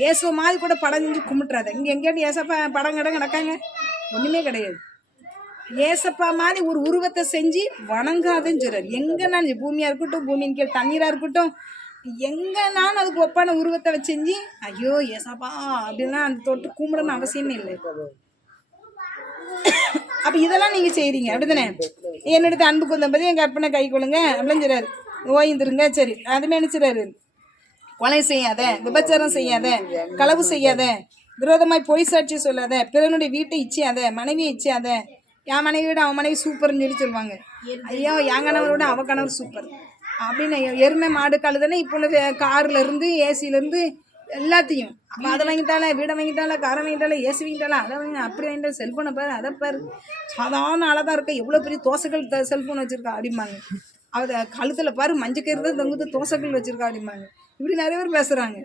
இயேசு மாதிரி கூட படம் செஞ்சு கும்பிட்டுறாத. இங்கே எங்கேயாட்டு ஏசப்பா படம் கடை கிடக்காங்க? ஒன்றுமே கிடையாது. ஏசப்பா மாதிரி ஒரு உருவத்தை செஞ்சு வணங்காதுன்னு சொல்றாரு. எங்கே நான் பூமியாக இருக்கட்டும், பூமியின் கீழ் தண்ணீராக இருக்கட்டும், எங்கே நான் அதுக்கு ஒப்பான உருவத்தை செஞ்சு ஐயோ ஏசப்பா அப்படின்னா அந்த தொட்டு கும்பிடணும் அவசியமே இல்லை. அப்போ இதெல்லாம் நீங்கள் செய்கிறீங்க, அப்படிதானே? என்னிடத்து அன்புக்கு வந்தபோது எங்கள் கற்பனை கை கொள்ளுங்க அப்படின்னு சொல்றாரு. ஓய்ந்துருங்க, சரி. அதுமே நினைச்சிடாரு, கொலை செய்யாத, விபச்சாரம் செய்யாத, களவு செய்யாத, விரோதமாய் பொய் சாட்சி சொல்லாத, பிறனுடைய வீட்டை இச்சியாத, மனைவியை இச்சியாத. என் மனைவியோட அவன் மனைவி சூப்பர்னு சொல்லுவாங்க. ஐயோ என் கணவரோட அவ கணவர் சூப்பர் அப்படின்னு. எருமை மாடு கழுதானே இப்போ உள்ள கார்லேருந்து ஏசிலேருந்து எல்லாத்தையும். அப்போ அதை வாங்கிட்டால, வீடை வாங்கிட்டால, காரை வாங்கிட்டால, ஏசி வாங்கிட்டால, அதை வாங்கி அப்படி வாங்கிட்டால, செல்ஃபோனை பாரு, அதை பாரு, சாதாரண ஆளாக தான் இருக்கா, எவ்வளோ பெரிய தோசைகள் செல்ஃபோன் வச்சுருக்கா அப்படிம்பாங்க. அதை கழுத்தில் பாரு மஞ்சக்கயிறு தான் தொங்குது, தோசைகள் வச்சுருக்கா அப்படிம்பாங்க. இப்படி நிறைய பேர் பேசுகிறாங்க.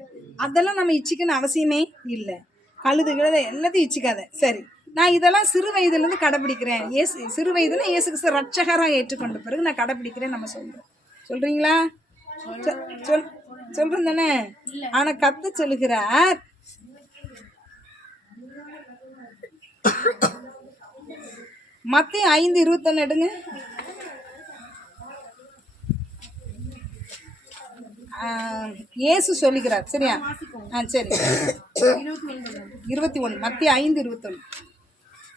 அதெல்லாம் நம்ம இச்சிக்கணும் அவசியமே இல்லை. கழுது கிழத எல்லாத்தையும் இச்சிக்காத. சரி, நான் இதெல்லாம் சிறு வயதுலேருந்து கடைப்பிடிக்கிறேன். சிறு வயதில் இயேசு கிறிஸ்து ரட்சகராக ஏற்றுக்கொண்ட பிறகு நான் கடைப்பிடிக்கிறேன் நம்ம சொல்கிறோம். சொல்கிறீங்களா? சொல்கிறேன் தானே? ஆனால் கத்த சொல்லுகிறார், மத்தேயு 5:21 எடுங்க. இயேசு சொல்லுகிறார், சரியா? சரி. 21 மத்தேயு 5:21.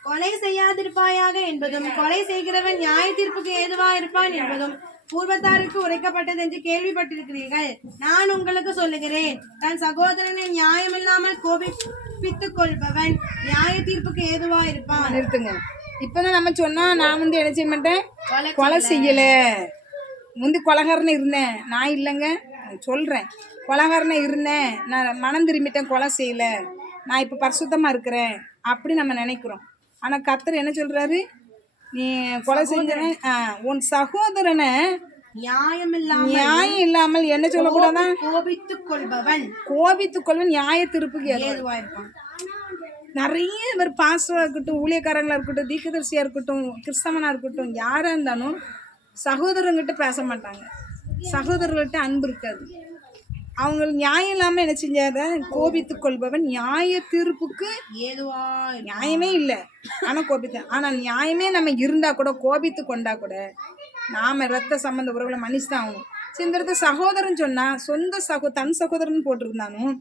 கொலை செய்யாதிருப்பாயாக என்பதும் கொலை செய்கிறவன் நியாய தீர்ப்புக்கு ஏதுவா இருப்பான் என்பதும் பூர்வத்தாருக்கு உரைக்கப்பட்டது என்று கேள்விப்பட்டிருக்கிறீர்கள். நான் உங்களுக்கு சொல்லுகிறேன், தன் சகோதரனை நியாயமில்லாமல் கோபித்துக் கொள்பவன் நியாய தீர்ப்புக்கு ஏதுவா இருப்பான். நிறுத்துங்க. இப்பதான் நம்ம சொன்னா, நான் வந்து என்ன செய்ய மாட்டேன், கொலை செய்யல, முந்தி கொலைகாரனை இருந்தேன், நான் இல்லைங்க சொல்றேன், கொலைகாரனை இருந்தேன், நான் மனம் திரும்பிட்டேன், கொலை செய்யல, நான் இப்ப பரிசுத்தமா இருக்கிறேன் அப்படி நம்ம நினைக்கிறோம். ஆனா கர்த்தர் என்ன சொல்றாரு? நீ கொலை செஞ்சவன் உன் சகோதரனை நியாயம் இல்லாமல் என்ன சொல்லக்கூடாதான்? கோபித்துக் கொள்வன் நியாய தீர்ப்புக்கு ஏதுவா இருப்பான். நிறைய பேர் பாஸ்டராக இருக்கட்டும், ஊழியக்காரங்களா இருக்கட்டும், தீர்க்கதரிசியா இருக்கட்டும், கிறிஸ்தவனா இருக்கட்டும், யாரா இருந்தாலும் சகோதரங்கிட்ட பேச மாட்டாங்க, சகோதரர்கள்ட்ட அன்பு இருக்காது. அவங்க நியாயம் இல்லாம என்ன செஞ்சாத? கோபித்துக் கொள்பவன் நியாய தீர்ப்புக்கு ஏதுவா. நியாயமே இல்லை ஆனா கோபித்தேன். ஆனா நியாயமே நம்ம இருந்தா கூட கோபித்து கொண்டா கூட நாம ரத்த சம்பந்த உறவுகளை மன்னிச்சுதான் ஆகணும். சரி, இந்த இடத்துல சகோதரன் சொன்னா சொந்த தன் சகோதரன் போட்டிருந்தாலும்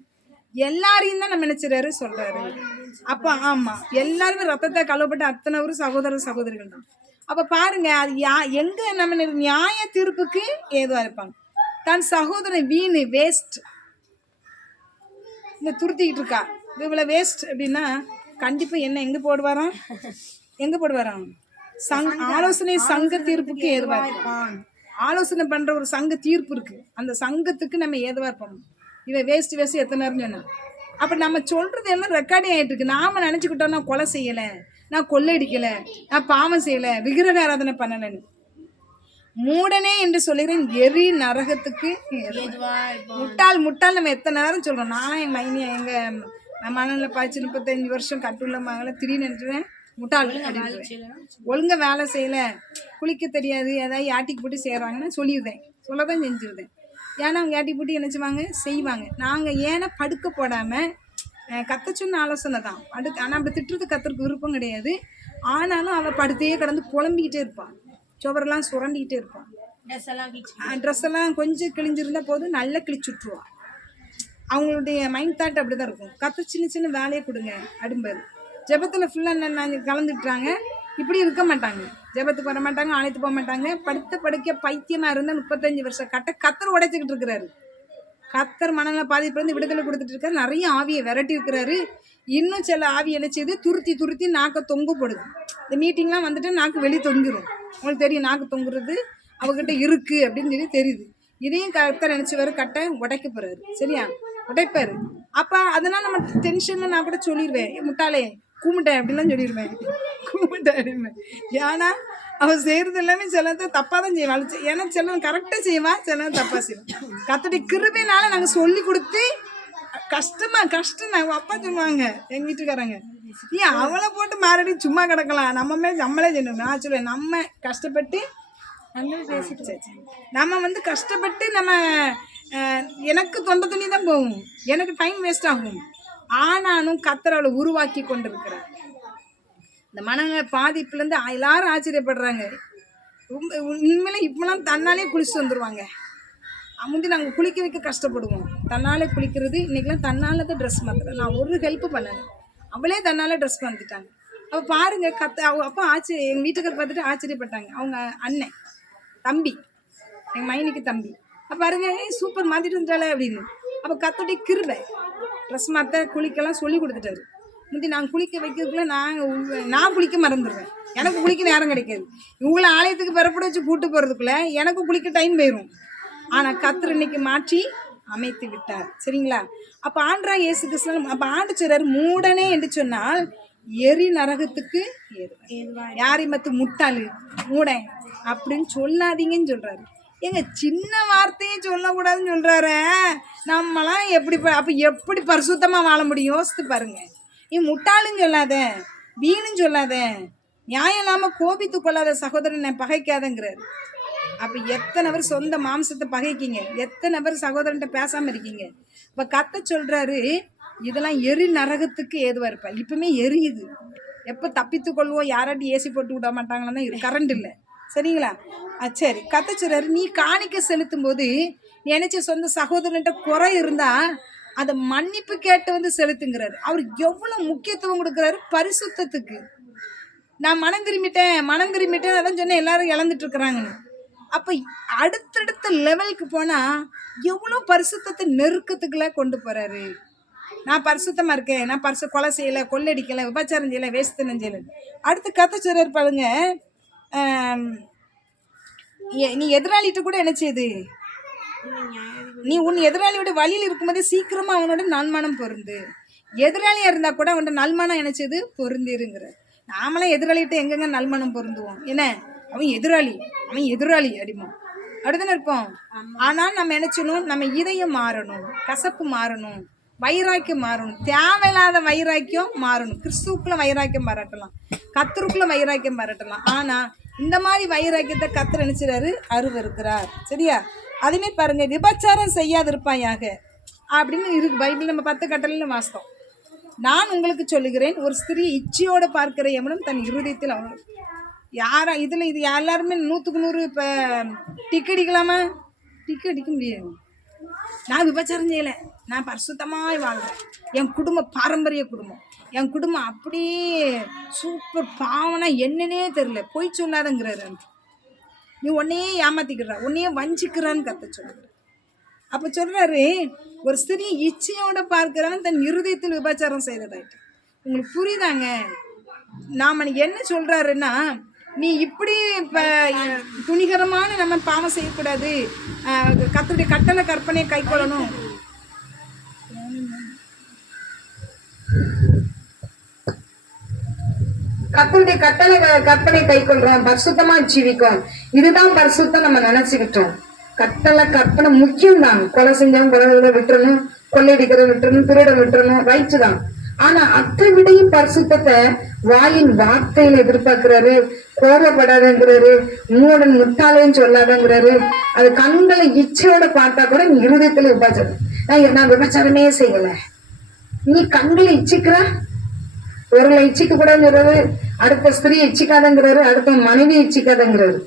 எல்லாரையும் தான் நம்ம நினைச்சிறாரு சொல்றாரு. அப்ப ஆமா, எல்லாருமே ரத்தத்தை கழுவப்பட்ட அத்தனை ஒரு சகோதர சகோதரிகள் தான். அப்ப பாருங்க, அது எங்க நம்ம நியாய தீர்ப்புக்கு ஏதுவா இருப்பாங்க. தன் சகோதரன் வீணு வேஸ்ட் இந்த துருத்திக்கிட்டு இருக்கா, இவ்வளவு வேஸ்ட் அப்படின்னா கண்டிப்பா என்ன எங்க போடுவாராம்? ஆலோசனை சங்க தீர்ப்புக்கு ஏதுவா இருப்பான். ஆலோசனை பண்ற ஒரு சங்க தீர்ப்பு இருக்கு, அந்த சங்கத்துக்கு நம்ம ஏதுவா இருப்போம். இவன் வேஸ்ட் எத்தனை நேரம் சொன்னா. அப்ப நம்ம சொல்றது எல்லாம் ரெக்கார்டிங் ஆயிட்டு இருக்கு. நாம நினைச்சுக்கிட்டோம்னா கொலை செய்யல, நான் கொள்ளையடிக்கல, நான் பாவம் செய்யல, விக்கிரக ஆராதனை பண்ணலன்னு. மூடனே என்று சொல்லுகிறேன், எரி நரகத்துக்கு முட்டாள் முட்டாள். நம்ம எத்தனை நேரம் சொல்றோம். நான் என் மைனியா எங்க மனநில பாய்ச்சி 35 வருஷம் கட்டுள்ள மகளை திடீர்னு நினைச்சுவேன் முட்டாள். ஒழுங்கா வேலை செய்யல, குளிக்க தெரியாது, ஏதாவது யாட்டிக்கு போட்டு செய்யறாங்கன்னு சொல்லிடுவேன், சொல்லதான் செஞ்சிருந்தேன். ஏன்னா அவங்க யாட்டிக்கு போட்டு என்ன செய்வாங்க, செய்வாங்க. நாங்கள் ஏன்னா படுக்க போடாமல் கத்த சொன்ன ஆலோசனை தான் படுக்க. ஆனால் அப்படி திட்டுறது கத்துறதுக்கு விருப்பம் கிடையாது. ஆனாலும் அவள் படுத்தையே கடந்து புலம்பிக்கிட்டே இருப்பாள், சுவரெல்லாம் சுரண்டிக்கிட்டே இருப்பாள். ட்ரெஸ் எல்லாம் கொஞ்சம் கிழிஞ்சிருந்தா போதும் நல்லா கிழிச்சு விட்ருவா. அவங்களுடைய மைண்ட் தாட் அப்படி தான் இருக்கும். கத்த சின்ன சின்ன வேலையை கொடுங்க அடும்பது. ஜெபத்தில் ஃபுல்லாக கலந்துட்டுறாங்க. இப்படி இருக்க மாட்டாங்க, ஜெபத்துக்கு வர மாட்டாங்க, ஆலயத்துக்கு போக மாட்டாங்க. படுத்த படுக்க பைத்தியமாக இருந்தால் 35 வருஷம் கத்தர் உடைச்சிக்கிட்டு இருக்கிறாரு. கத்தர் மனநல பாதிப்புலேருந்து விடுதலை கொடுத்துட்டு இருக்காரு. நிறைய ஆவியை விரட்டி இருக்கிறாரு. இன்னும் சில ஆவி என்ன செய்யுது, துருத்தி துருத்தி நாக்கை தொங்க போடுது. இந்த மீட்டிங்லாம் வந்துட்டு நாக்கு வெளியே தொங்கிடும். உங்களுக்கு தெரியும், நாக்கு தொங்குறது அவகிட்ட இருக்குது அப்படின்னு சொல்லி தெரியுது. இதையும் கத்தர் நினச்சிவாரு, கட்டை உடைக்க போகிறாரு. சரியா, உடைப்பாரு. அப்போ அதனால் நம்ம டென்ஷனில் நான் கூட சொல்லிடுவேன், முட்டாளே கூமிட்டேன் அப்படின்லாம் சொல்லிடுவேன், கூமிட்டேன் அப்படின்பேன். ஏன்னா அவன் செய்கிறது எல்லாமே சில தப்பாக தான் செய்வான். ஏன்னா சில கரெக்டாக செய்வான், சில தப்பாக செய்வான். கத்தோடைய கிருபையினால நாங்கள் சொல்லி கொடுத்து கஷ்டம். நாங்கள் அப்பா சொல்லுவாங்க எங்கள் வீட்டுக்காரங்க, ஏன் அவளை போட்டு மாறடி சும்மா கிடக்கலாம், நம்மளே செய்யணும். நான் சொல்லுவேன், நம்ம கஷ்டப்பட்டு நம்ம கஷ்டப்பட்டு நம்ம எனக்கு தொண்டை துணி தான் போகும், எனக்கு டைம் வேஸ்ட் ஆகும். ஆனாலும் கத்தர் அவளை உருவாக்கி கொண்டு இருக்கிறார். இந்த மனநல பாதிப்புலேருந்து எல்லாரும் ஆச்சரியப்படுறாங்க. உண்மையில இப்பெல்லாம் தன்னாலே குளிச்சுட்டு வந்துடுவாங்க. முந்தி நாங்கள் குளிக்க வைக்க கஷ்டப்படுவோம், தன்னாலே குளிக்கிறது. இன்றைக்கெலாம் தன்னால் தான் ட்ரெஸ் மாற்றுறேன். நான் ஒரு ஹெல்ப்பு பண்ணலை, அவளே தன்னால் ட்ரெஸ் மாற்றிட்டாங்க. அப்போ பாருங்கள், அவங்க அப்பா எங்கள் வீட்டுக்கார பார்த்துட்டு ஆச்சரியப்பட்டாங்க. அவங்க அண்ணன் தம்பி, எங்கள் மைனிக்கு தம்பி. அப்போ பாருங்க, சூப்பர் மாற்றிட்டு வந்துட்டாளே அப்படின்னு. அப்போ கத்தோடைய கிருபை ட்ரெஸ் மாற்ற குளிக்கெல்லாம் சொல்லி கொடுத்துட்டாரு. முந்தி நாங்கள் குளிக்க வைக்கிறதுக்குள்ள நான் குளிக்க மறந்துடுவேன், எனக்கு குளிக்க நேரம் கிடைக்காது. இவங்களை ஆலயத்துக்கு பிறப்பட வச்சு கூட்டு போகிறதுக்குள்ளே எனக்கு குளிக்க டைம் போயிடும். ஆனால் கத்தர் இன்னைக்கு மாற்றி அமைத்து விட்டார். சரிங்களா? அப்போ ஆண்டரா இயேசு கிறிஸ்து அப்போ ஆண்டு சொல்றாரு, மூடனே என்று சொன்னால் எரி நரகத்துக்கு யாரையும் மற்ற முட்டாளு மூடன் அப்படின்னு சொல்லாதீங்கன்னு சொல்றாரு. எங்க சின்ன வார்த்தையே சொல்லக்கூடாதுன்னு சொல்றாரு. நம்மளாம் எப்படி அப்போ எப்படி பரிசுத்தமாக வாழ முடியும் யோசித்து பாருங்க. நீ முட்டாளுன்னு சொல்லாத, வீணுன்னு சொல்லாத, நியாயம் இல்லாமல் கோபித்து கொள்ளாத, சகோதரனை பகைக்காதங்கிறாரு. அப்போ எத்தனை பேர் சொந்த மாம்சத்தை பகைக்கிங்க, எத்தனை பேர் சகோதரன்ட்ட பேசாமல் இருக்கீங்க. இப்போ கத்த சொல்கிறாரு, இதெல்லாம் எரி நரகத்துக்கு ஏதுவாக இருப்பா. இப்பவுமே எரியுது. எப்போ தப்பித்து கொள்வோம், யாராட்டி ஏசி போட்டு விட மாட்டாங்களான்னா கரண்ட் இல்லை. சரிங்களா? சரி, கத்த சொல்கிறாரு, நீ காணிக்க செலுத்தும் போது நினைச்ச சொந்த சகோதரன்ட்ட குறை இருந்தால் அதை மன்னிப்பு கேட்டு செலுத்துங்கிறாரு. அவர் எவ்வளோ முக்கியத்துவம் கொடுக்குறாரு பரிசுத்தத்துக்கு. நான் மனம் திரும்பிட்டேன் அதான் சொன்னேன், எல்லாரும் இழந்துட்டு இருக்கிறாங்கன்னு. அப்போ அடுத்தடுத்த லெவலுக்கு போனால் எவ்வளோ பரிசுத்தத்தை நெருக்கத்துக்குள்ள கொண்டு போகிறாரு. நான் பரிசுத்தமாக இருக்கேன், நான் கொலை செய்யலை, கொள்ளடிக்கலை, விபச்சாரம் செய்யலை, வேஸ்தனம் செய்யலை. அடுத்து கத்த சொல்றாரு பாருங்க, நீ எதிராளிகிட்ட கூட என்ன செய்யுது, நீ உன் எதிராளியோட வழியில் இருக்கும்போதே சீக்கிரமாக அவனோட நல்மனம் பொருந்து. எதிராளியாக இருந்தால் கூட அவனோட நல்மனம் என்ன செய்யுது, பொருந்திருங்கிற. நாமளாம் எதிராளிகிட்ட எங்கெங்க நல்மனம் பொருந்துவோம்? என்ன, அவன் எதிராளி அடிமா அப்படிதானே இருப்போம். ஆனால் நம்ம நினைச்சணும், நம்ம இதயம் மாறணும், கசப்பு மாறணும், வைராக்கியம் மாறணும், தேவையில்லாத வைராக்கியம் மாறணும். கிறிஸ்துக்குள்ள வைராக்கியம் பாராட்டலாம், கத்தருக்குள்ள வைராக்கியம் பாராட்டலாம். ஆனால் இந்த மாதிரி வைராக்கியத்தை கத்தர் நினைச்சிடாரு, அருவருக்கிறார். சரியா? அதுமே பாருங்க, விபச்சாரம் செய்யாதிருப்பாயாக அப்படின்னு இருக்கு பைபிள். நம்ம 10 கட்டளையில வாசித்தோம். நான் உங்களுக்கு சொல்லுகிறேன், ஒரு ஸ்திரியை இச்சையோடு பார்க்கிற எவனும் தன் இருதயத்தில் அவன் யாரா இதில் இது எல்லாருமே 100க்கு 100 இப்போ டிக்கு அடிக்கலாமா? டிக்கு அடிக்க முடியாது. நான் விபச்சாரம் செய்யலை, நான் பரிசுத்தமாக வாழ்கிறேன், என் குடும்பம் பாரம்பரிய குடும்பம், என் குடும்பம் அப்படியே சூப்பர் பாவனா என்னன்னே தெரியல, பொய் சொல்லாதங்கிறாரு. நீ உன்னையே ஏமாத்திக்கிறா, உன்னையே வஞ்சிக்கிறான்னு கத்த சொல்லுற. அப்போ சொல்கிறாரு, ஒரு ஸ்திரியை இச்சையோட பார்க்கிறவன் தன் இருதயத்தில் விபச்சாரம் செய்ததாயிட்டு. உங்களுக்கு புரியுதாங்க? நாம் என்ன சொல்கிறாருன்னா, நீ இப்படி இப்போ துணிகரமான நம்ம பாவம் செய்யக்கூடாது, கத்தருடைய கட்டளை கற்பனையை கை கொள்ளணும். கர்த்தருடைய கற்பனை கை கொள்றோம், பரிசுத்தமா ஜீவிக்கும், இதுதான் பரிசுத்தம் நம்ம நினைச்சுக்கிட்டோம். கட்டளை கற்பனை முக்கியம் தான். கொலை செஞ்சவன் கொலை விட்டுறணும், கொள்ளையடிக்கிற விட்டுறணும், திருட விட்டுறணும், ரைட்டு தான். ஆனா அத்தை விடையும் பரிசுத்தத்தை வாயின் வார்த்தையில எதிர்பார்க்கிறாரு. கோபப்படாதங்கிறாரு, மூடன் முட்டாளையும் சொல்லாதங்கிறாரு. அது கண்களை இச்சையோட பார்த்தா கூட நீ இருதயத்துல விபாச்சாரம், நான் விபச்சாரமே செய்யல, நீ கண்களை இச்சிக்கிற, ஒருகளை இச்சிக்க கூடாதுங்கிறாரு, அடுத்த ஸ்திரீ இச்சிக்காதங்கிறாரு, அடுத்த மனைவி இச்சிக்காதங்கிறாரு.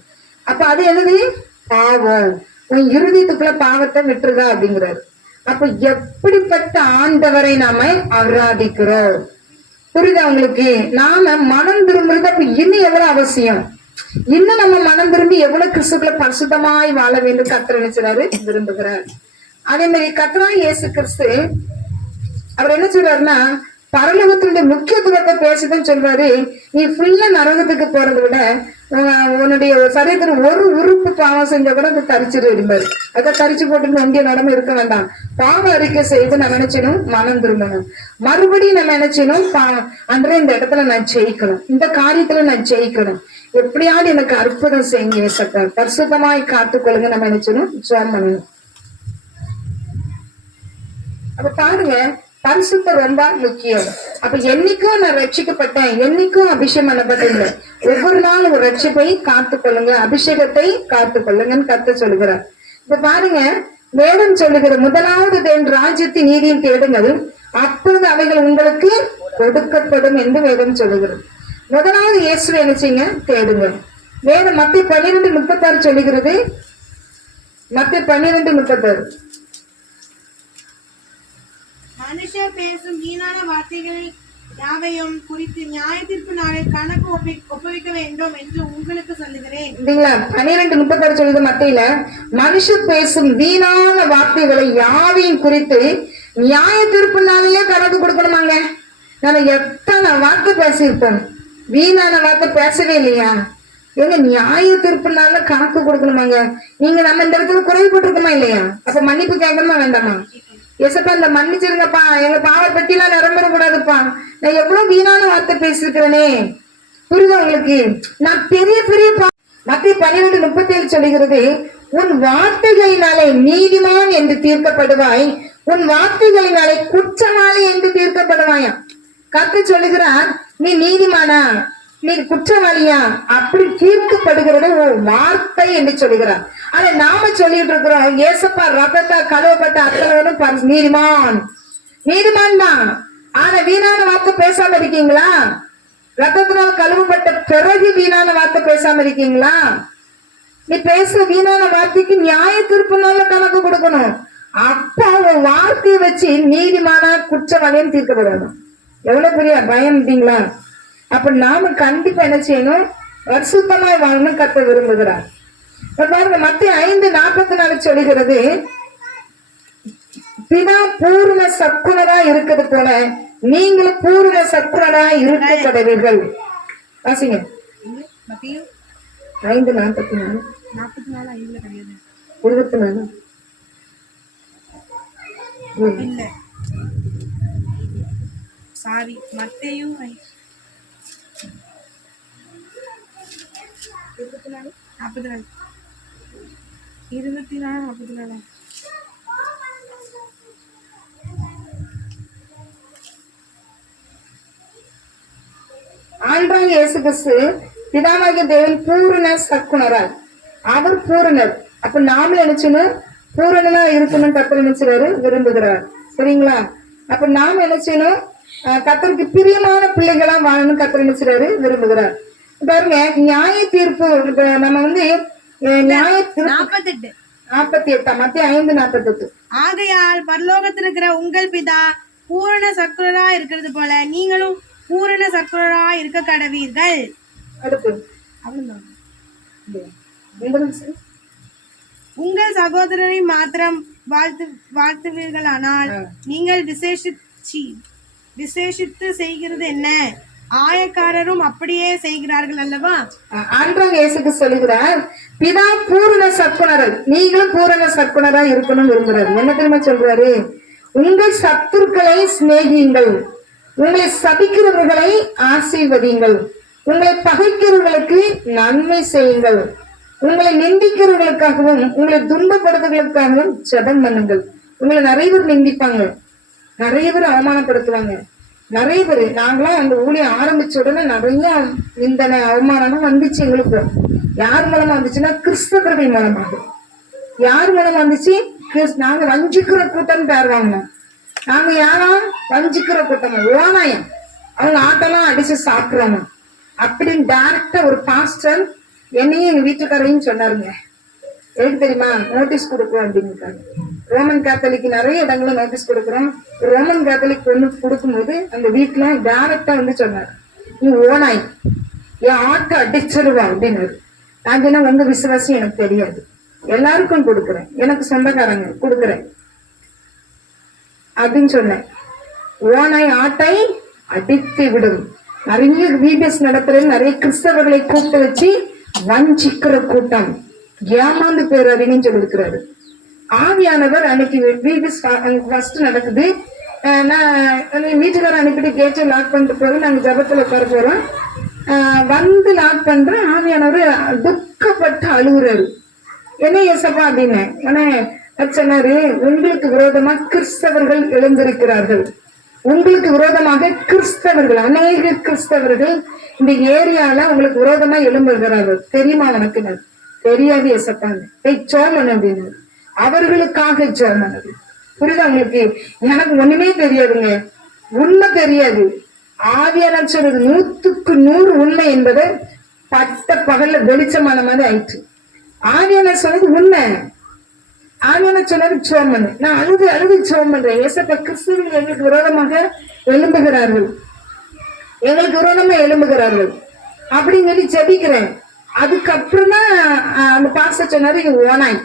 அப்ப அது என்னது? பாவம். உன் இருதயத்துக்குள்ள பாவத்தை விட்டுருதா அப்படிங்கிறாரு. அப்ப எப்படிப்பட்ட ஆண்டவரை நாம ஆராதிக்கிறோம்? புரியுதா உங்களுக்கு? நாம மனம் திரும்புறது அப்ப இன்னும் எவ்வளவு அவசியம். இன்னும் நம்ம மனம் திரும்பி எவ்வளவு கிறிஸ்துக்குள்ள பரிசுத்தமாய் வாழ வேண்டும் கர்த்தர் நினைச்சாரு, விரும்புகிறார். அதே மாதிரி கர்த்தராகிய இயேசு கிறிஸ்து அவர் என்ன சொல்றாருன்னா, பரலோகத்தினுடைய முக்கியத்துவத்தை பேசுதுன்னு சொல்றாரு. நீ ஃபுல்லா நரகத்துக்கு போறதை விட உன்னுடைய சரீரத்துல ஒரு உறுப்பு பாவம் செஞ்சா கூட அதை தரிச்சிரு இருப்பாரு. அதை தரிச்சு போட்டு வண்டிய நடமை இருக்க வேண்டாம். பாவ அறிக்கை செய்து நம்ம நினைச்சணும், மனம் திரும்பணும். மறுபடியும் நம்ம நினைச்சணும், அன்றே இந்த இடத்துல நான் ஜெயிக்கணும், இந்த காரியத்துல நான் ஜெயிக்கணும், எப்படியாவது எனக்கு அற்புதம் செய்யுங்க ஏசப்பா, பரிசுத்தமாய் காத்துக்கொள்ளுங்க நம்ம நினைச்சணும், ஜெபம் பண்ணணும். அப்ப பாருங்க, பரிசுத்தம் ரொம்ப முக்கியம். அப்ப என்னைக்கும் நான் ரட்சிக்கப்பட்டேன், என்னைக்கும் அபிஷேகம் பண்ணப்பட்டேன், ஒவ்வொரு நாளும் ஒரு ரட்சிப்பை காத்துக்கொள்ளுங்க, அபிஷேகத்தை காத்துக்கொள்ளுங்கன்னு கர்த்தர் சொல்லுகிறார். இப்ப பாருங்க, வேதம் சொல்லுகிற முதலாவது தேவன் ராஜ்யத்தின் நீதியும் தேடுங்கள், அப்பொழுது அவைகள் உங்களுக்கு கொடுக்கப்படும் என்று வேதம் சொல்லுகிறது. முதலாவது இயேசுவை நினைச்சீங்க தேடுங்க. வேதம் மத்திய 12:36 சொல்லுகிறது. மத்திய 12:36 மனுஷர் பேசும் வீணான வார்த்தைகள் யாவையும் குறித்து நியாய தீர்ப்பு நாளில் கணக்கு ஒப்புவிக்க வேண்டும் என்று உங்களுக்கு சொல்லுகிறேன். 12:36 சொல்லுது மத்தியில, மனுஷர் பேசும் வீணான வார்த்தைகளை யாவையும் குறித்து நியாய தீர்ப்பு நாளிலே கணக்கு கொடுக்கணுமாங்க. நம்ம எத்தனை வார்த்தை பேசியிருப்போம், வீணான வார்த்தை பேசவே இல்லையா? எங்க நியாய தீர்ப்பு நாள்ல கணக்கு கொடுக்கணுமாங்க. நீங்க நம்ம இந்த இடத்துல குறைபட்டிருக்கோமா இல்லையா? அப்ப மன்னிப்பு கேட்கணுமா வேண்டாமா? ஏசப்பா இந்த மன்னிச்சிருங்கப்பா, எங்க பாவ பத்திலாம் நிரம்பிட கூடாதுப்பா, நான் எவ்வளவு வீணான வார்த்தை பேசிருக்கிறேனே. புரியுதா உங்களுக்கு? நான் பெரிய பெரிய மத்திய 12:37 சொல்லுகிறது, உன் வார்த்தைகளினாலே நீதிமான் என்று தீர்க்கப்படுவாய், உன் வார்த்தைகளினாலே குற்றவாளி என்று தீர்க்கப்படுவாயா. கர்த்தர் சொல்லுகிறார், நீ நீதிமானா, நீ குற்றவாளியா, அப்படி தீர்க்கப்படுகிறது ஒரு வார்த்தை என்று சொல்லுகிறார். ஆனா நாம சொல்லிட்டு இருக்கிறோம், ஏசப்பா ரத்தத்தை கழுவப்பட்ட அத்தனை நீதிமான், நீதிமான் தான். ஆனா வீணான வார்த்தை பேசாம இருக்கீங்களா? ரத்தத்தினால் கழுவப்பட்ட பிறகு வீணான வார்த்தை பேசாம இருக்கீங்களா? நீ பேசுற வீணான வார்த்தைக்கு நியாய தீர்ப்புனால கணக்கு கொடுக்கணும். அப்ப உன் வார்த்தையை வச்சு நீதிமான குற்றவாளியும் தீர்க்கப்படணும். எவ்வளவு பெரிய பயம் இல்லைங்களா? அப்ப நாம கண்டிப்பா என்ன செய்யணும்? பரிசுத்தமாய் வாழணும் கர்த்தர் விரும்புகிறார். பாருங்க, மத்திய 5:44 சொல்லுகிறது, பிதா பூர்ண சக்குனரா இருக்கிறது போல நீங்களும் பூர்ண சக்குனரா இருக்கப்படுவீர்கள். வாசிங்க. 5:44 24 இல்ல சாரி, மத்தேயும் 44 44 ஆண்டவராகிய இயேசு கிறிஸ்து பிதாவாகிய தேவன் பூரண சக்குனரார், அவர் பூரணர். அப்ப நாம நினைச்சுன்னு பூரணனா இருக்கணும் கர்த்தர் நினைச்சாரு, விரும்புகிறார். சரிங்களா? அப்ப நாம நினைச்சணும் கர்த்தருக்கு பிரியமான பிள்ளைகளா வாழணும் கர்த்தர் நினைச்சாரு, விரும்புகிறார். பாருங்க, நியாய தீர்ப்பு நம்ம வந்து நியாய 48 மத்திய 5:48 ஆகையால் பரலோகத்தில் இருக்கிற உங்கள் பிதா பூரண சக்குனரா இருக்கிறது போல நீங்களும் பூரண சக்குனரா இருக்க கடவீர்கள். அடுத்து உங்கள் சகோதரரை மாத்திரம் வாழ்த்துவீர்களானால் நீங்கள் விசேஷித்து செய்கிறது என்ன? ஆயக்காரரும் அப்படியே செய்கிறார்கள் அல்லவா? ஆண்டவராகிய இயேசு சொல்லுகிறார், பிதா பூரண சக்குனரர், நீங்களும் பூரண சக்குனரா இருக்கணும் விரும்புறாரு. என்ன தெரியுமா சொல்றாரு? உங்கள் சத்துருக்களை சிநேகியுங்கள், உங்களை சபிக்கிறவர்களை ஆசீர்வதியுங்கள். உங்களை பகைக்கிறவர்களுக்கு நன்மை செய்யுங்கள், உங்களை நிந்திக்கிறவர்களுக்காகவும் உங்களை துன்பப்படுத்துவதற்காகவும் ஜெபம் பண்ணுங்கள். உங்களை நிறைய பேர் நிந்திப்பாங்க, நிறைய பேர் அவமானப்படுத்துவாங்க. நிறைய பேர் நாங்களாம் அந்த ஊழியம் ஆரம்பிச்ச உடனே நிறைய நிந்தனை அவமானம் வந்துச்சு எங்களுக்கு. யார் மூலமா வந்துச்சுன்னா கிறிஸ்தவர்கள் மூலமாக. யார் மூலமா வந்துச்சு? நாங்க வஞ்சிக்கிற கூட்டம் பேர் வாங்கினோம். நாங்க யாரா? வஞ்சிக்கிற கூட்டம், ஓனாயம். அவங்க ஆட்டெல்லாம் அடிச்சு சாப்பிடுறாங்க அப்படின்னு டைரக்டா ஒரு பாஸ்டர் என்னையும் எங்க வீட்டுக்காரையும் சொன்னாருங்க. எதுக்கு தெரியுமா? நோட்டீஸ் கொடுக்குறோம் அப்படின்னுட்டாங்க. ரோமன் கேத்தலிக் நிறைய இடங்கள்ல நோட்டீஸ் கொடுக்குறோம். ரோமன் கேத்தலிக் ஒண்ணு கொடுக்கும்போது அந்த வீட்டுல டைரக்டா வந்து சொன்னாரு, நீ ஓனாய், என் ஆட்டை அடிச்சிருவா அப்படின்னாரு. நான் சொன்னா உங்க விசுவாசம் எனக்கு தெரியாது, எல்லாருக்கும் கொடுக்குறேன், எனக்கு சொந்தக்காரங்க கொடுக்குறேன் அப்படின்னு சொன்னேன். ஓனாய் ஆட்டை அடித்து விடும். நிறைய வீடியோஸ் நடத்துற நிறைய கிறிஸ்தவர்களை கூப்பிட்டு வச்சு வஞ்சிக்கிற கூட்டம், ஏமாந்து பேரறின்னு சொல்லிருக்கிறாரு. ஆவியானவர் அன்னைக்கு வீடியோஸ் ஃபர்ஸ்ட் நடக்குது. நான் வீட்டுக்கார அனுப்பிட்டு கேட்டை லாக் பண்ணிட்டு போய் நாங்க ஜபத்துல உட்கார போறோம். வந்து லாக் பண்றேன். ஆவியானவர் துக்கப்பட்டு அழுகுறாரு. என்ன ஏசப்பா அப்படின்னு சொன்னாரு, உங்களுக்கு விரோதமா கிறிஸ்தவர்கள் எழுந்திருக்கிறார்கள், உங்களுக்கு விரோதமாக கிறிஸ்தவர்கள், அநேக கிறிஸ்தவர்கள் இந்த ஏரியால உங்களுக்கு விரோதமா எழும்புகிறார்கள், தெரியுமா உனக்கு? தெரியாது ஏசப்பான்னு சோமன் அப்படின்னு அவர்களுக்காக சோமனது. புரியுதா உங்களுக்கு? எனக்கு ஒண்ணுமே தெரியாதுங்க, உண்மை தெரியாது. ஆவியான சொல்றது 100க்கு 100 உண்மை என்பது பட்ட பகல்ல வெளிச்சமான மாதிரி ஆயிடுச்சு. ஆவியான சொன்னது உண்மை, ஆவியான சொன்னது சோமன். நான் அழுது சோம் பண்றேன். ஏசப்பா கிறிஸ்துவர்கள் எங்களுக்கு விரோதமாக எழும்புகிறார்கள், எங்களுக்கு விரோதமா எழும்புகிறார்கள் அப்படின்னு சொல்லி ஜெபிக்கிறேன். அதுக்கப்புறம் தான் அந்த பாஸ்டர் சொன்னாரு, இது ஓனாய்.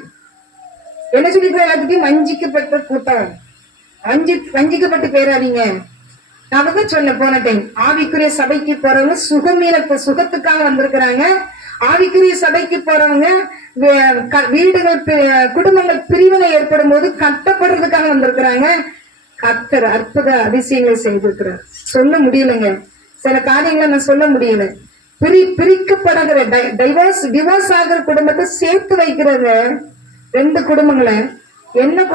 என்ன சொல்லிட்டு எல்லாத்துக்கும் வஞ்சிக்கப்பட்ட கூட்டம், வஞ்சிக்கப்பட்டு பேராதீங்க. நான் தான் சொன்னேன் போன டைம், ஆவிக்குரிய சபைக்கு போறவங்க சுகத்துக்காக வந்திருக்கிறாங்க. ஆவிக்குரிய சபைக்கு போறவங்க வீடுகள் குடும்பங்கள் பிரிவினை ஏற்படும் போது கட்டப்படுறதுக்காக வந்திருக்கிறாங்க. கர்த்தர் அற்புத அதிசயங்களை செய்திருக்கிறார். சொல்ல முடியலைங்க, சில காரியங்களை நான் சொல்ல முடியல. பிரிக்கப்படுகிற டிவோர்ஸ் ஆகிற குடும்பத்தை சேர்த்து வைக்கிறாங்க. 2 குடும்பங்களை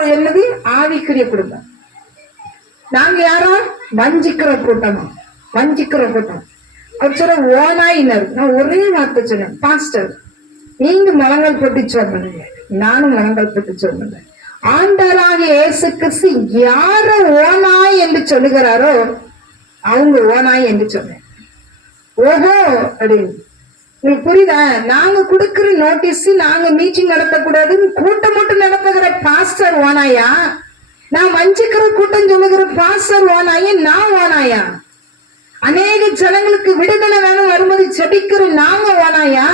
என்னது? ஆவிக்குரிய குடும்பம். நாங்க யாரா? வஞ்சிக்கிற கூட்டமா? வஞ்சிக்கிற கூட்டம். அவர் சொல்ற ஓனாயினர். நான் ஒரே வார்த்தை சொன்னேன், பாஸ்டர் நீங்க முழங்கால் போட்டு சொல்லுங்க, நானும் முழங்கால் போட்டு சொல்லுங்க. ஆண்டவராகிய இயேசு கிறிஸ்து யார ஓனாய் என்று சொல்லுகிறாரோ அவங்க ஓனாய் என்று சொன்னேன். ஓஹோ அப்படின்னு உங்களுக்கு புரியுதா? நாங்க கொடுக்கிற நோட்டீஸ், நாங்க மீட்டிங் நடத்தக்கூடாதுன்னு கூட்டம் மட்டும் நடத்துகிற பாஸ்டர் ஓனாயா? நான் வஞ்சிக்கிற கூட்டம் சொல்லுகிற பாஸ்டர் ஓனாயா? நான் ஓனாயா? அநேக ஜனங்களுக்கு விடுதலை வேணும் வரும்போது செபிக்கிற நாங்க ஓனாயா?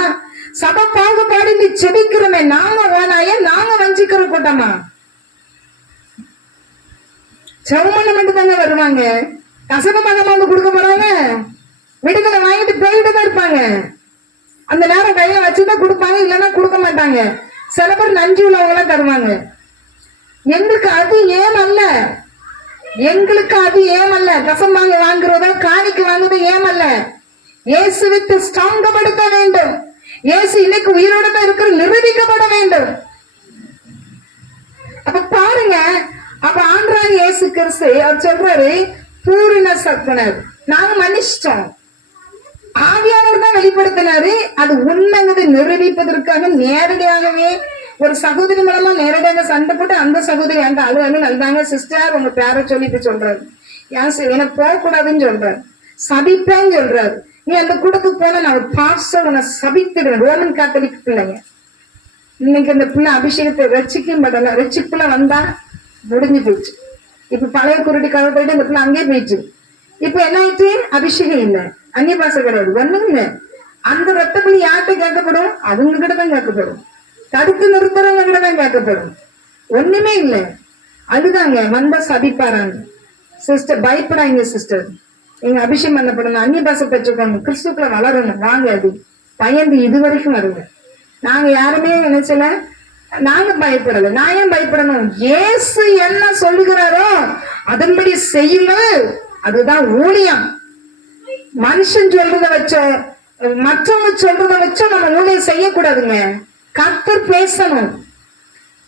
சபை பாகுபாடு செபிக்கிறோமே நாங்க ஓனாயா? நாங்க வஞ்சிக்கிற கூட்டமா? செவமண்ண மட்டும் தானே வருவாங்க, கசகமாக வந்து கொடுக்க போறாங்க, விடுதலை வாங்கிட்டு போயிட்டு தான் இருப்பாங்க. அந்த நேரம் கையில வச்சுதான் கொடுப்பாங்க, இல்லைன்னா கொடுக்க மாட்டாங்க. சில பேர் நன்றி உள்ளவங்களா தருவாங்க. எங்களுக்கு அது ஏமல்ல, எங்களுக்கு அது ஏமல்ல. தசம் வாங்குறதோ காணிக்கு வாங்குறதோ ஏமல்ல. இயேசுவிற்கு ஸ்தாங்கப்படுத்த வேண்டும். இயேசு இன்னைக்கு உயிரோட தான் இருக்கிற நிரூபிக்கப்பட வேண்டும். அப்ப பாருங்க, அப்ப ஆண்டவராகிய இயேசு கிறிஸ்து அவர் சொல்றாரு, பூரண சத்துனர். நாங்க மன்னிச்சிட்டோம், ஆவியானவர் தான் வெளிப்படுத்தினாரு. அது உண்மைங்கிறது நிரூபிப்பதற்காக நேரடியாகவே ஒரு சகோதரி மூலமா நேரடியாக சண்டை போட்டு அந்த சகோதரி அந்த அழுவாங்க நல்தாங்க சிஸ்டர் உங்க பேரை சொல்லிட்டு சொல்றாரு. எனக்கு போகக்கூடாதுன்னு சொல்றாரு, சபிப்பேன்னு சொல்றாரு. நீ அந்த கூட்டத்துக்கு போன நான் ஒரு பாஸ்டர் உன்னை சபித்துடுவேன். ரோமன் கேத்தலிக் பிள்ளைங்க இன்னைக்கு அந்த பிள்ளை அபிஷேகத்தை ரசிக்கும் படல, ரசிப்புல வந்தா முடிஞ்சு போயிடுச்சு. இப்ப பழைய குருடி கதை போயிட்டு இந்த பிள்ளை அங்கேயே போயிடுச்சு. இப்ப என்ன ஆயிடுச்சு? அபிஷேகம் இல்லை, அந்நிய பாசை கிடையாது, ஒண்ணும் இல்லை. அந்த ரத்த புள்ளி யார்கிட்ட கேட்கப்படும்? அவங்க கிட்ட தான் கேட்கப்படும். தடுத்து நிறுத்துறவங்க கிட்ட தான் கேட்கப்படும். ஒண்ணுமே இல்லை. அதுதாங்க வந்தா சபிப்பாராங்க. சிஸ்டர் பயப்படாங்க சிஸ்டர், எங்க அபிஷேகம் பண்ணப்படணும், அந்நிய பாசை பெற்றுக்கோங்க, கிறிஸ்துக்குள்ள வளரணும், வாங்க. அது பயந்து இது வரைக்கும் வருங்க. நாங்க யாருமே நினைச்சல, நாங்க பயப்படல. நான் ஏன் பயப்படணும்? இயேசு என்ன சொல்லுகிறாரோ அதன்படி செய்யுங்கள். அதுதான் ஊழியம். மனுஷன் சொல்றத வச்ச மற்றவங்க சொல்றத வச்சும் நம்ம ஊழியம் செய்யக்கூடாதுங்க. கர்த்தர் பேசணும்,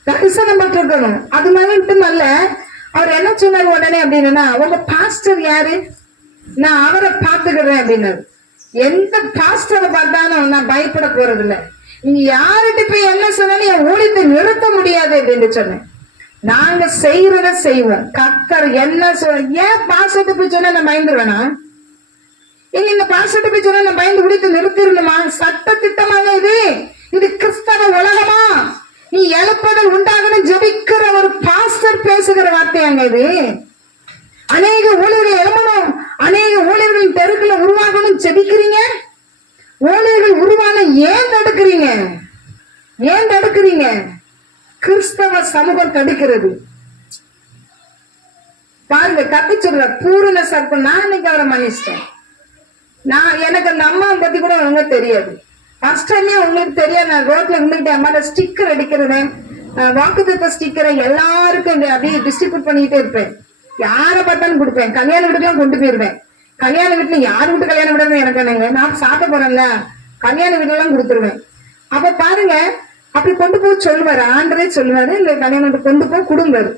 தரிசனம் பெற்றிருக்கணும். அது மாதிரிட்டு நல்ல அவர் என்ன சொன்னார் உடனே அப்படின்னா, உங்க பாஸ்டர் யாரு, நான் அவரை பாத்துக்கிறேன் அப்படின்னாரு. எந்த பாஸ்டரை பார்த்தாலும் நான் பயப்பட போறது இல்லை. நீங்க யார்கிட்ட போய் என்ன சொன்னாலும் என் ஊழியத்தை நிறுத்த முடியாது அப்படின்னு சொன்னேன். நாங்க செய்யறத செய்வோம். கர்த்தர் என்ன சொல்ல, ஏன் பாஸ்டர்கிட்ட போய் சொன்னா நான் பயந்துருவேனா? எங்க இந்த பாஸ்டர்கிட்ட போய் சொன்னா நான் பயந்து ஊழியத்தை நிறுத்திடணுமா? சட்ட திட்டமாக இது கிறிஸ்தவ உலகமா? நீ எழுப்புதல் உண்டாகணும் ஜெபிக்கிற ஒரு பாஸ்டர் பேசுகிற வார்த்தையாங்க இது. அநேக ஊழியர்கள் எழுமணும், அநேக ஊழியர்கள் தெருக்களை உருவாகணும் ஜெபிக்கிறீங்க. ஊழியர்கள் உருவான ஏன் தடுக்கிறீங்க? ஏன் தடுக்கிறீங்க? கிறிஸ்தவ சமூகம் தடுக்கிறது. பாருங்க, கத்து சொல்ற பூரண சர்ப்ப. நான் இன்னைக்கு அவரை மன்னிச்சிட்டேன். எனக்கு அந்த அம்மா பத்தி கூட ஒழுங்கா தெரியாது. ஃபர்ஸ்ட் டைமே உங்களுக்கு தெரியாது. நான் ரோட்ல இருந்துகிட்டு அம்மாட்ட ஸ்டிக்கர் அடிக்கிறேன், வாக்குத்தத்த ஸ்டிக்கரை எல்லாருக்கும் அப்படியே டிஸ்ட்ரிபியூட் பண்ணிட்டே இருப்பேன். யாரை பார்த்தாலும் கொடுப்பேன். கல்யாண வீட்டுக்கெல்லாம் கொண்டு போயிருவேன். கல்யாண வீட்டுல யாரு வீட்டு கல்யாண வீடு எனக்கு என்னங்க, நான் சாப்பிட போறேன்ல, கல்யாண வீட்டுல எல்லாம் கொடுத்துருவேன். அப்ப பாருங்க, அப்படி கொண்டு போய் சொல்லுவாரு, ஆண்டரே சொல்லுவாரு, இல்ல கல்யாண வீட்டு கொண்டு போய் கொடுங்காரு.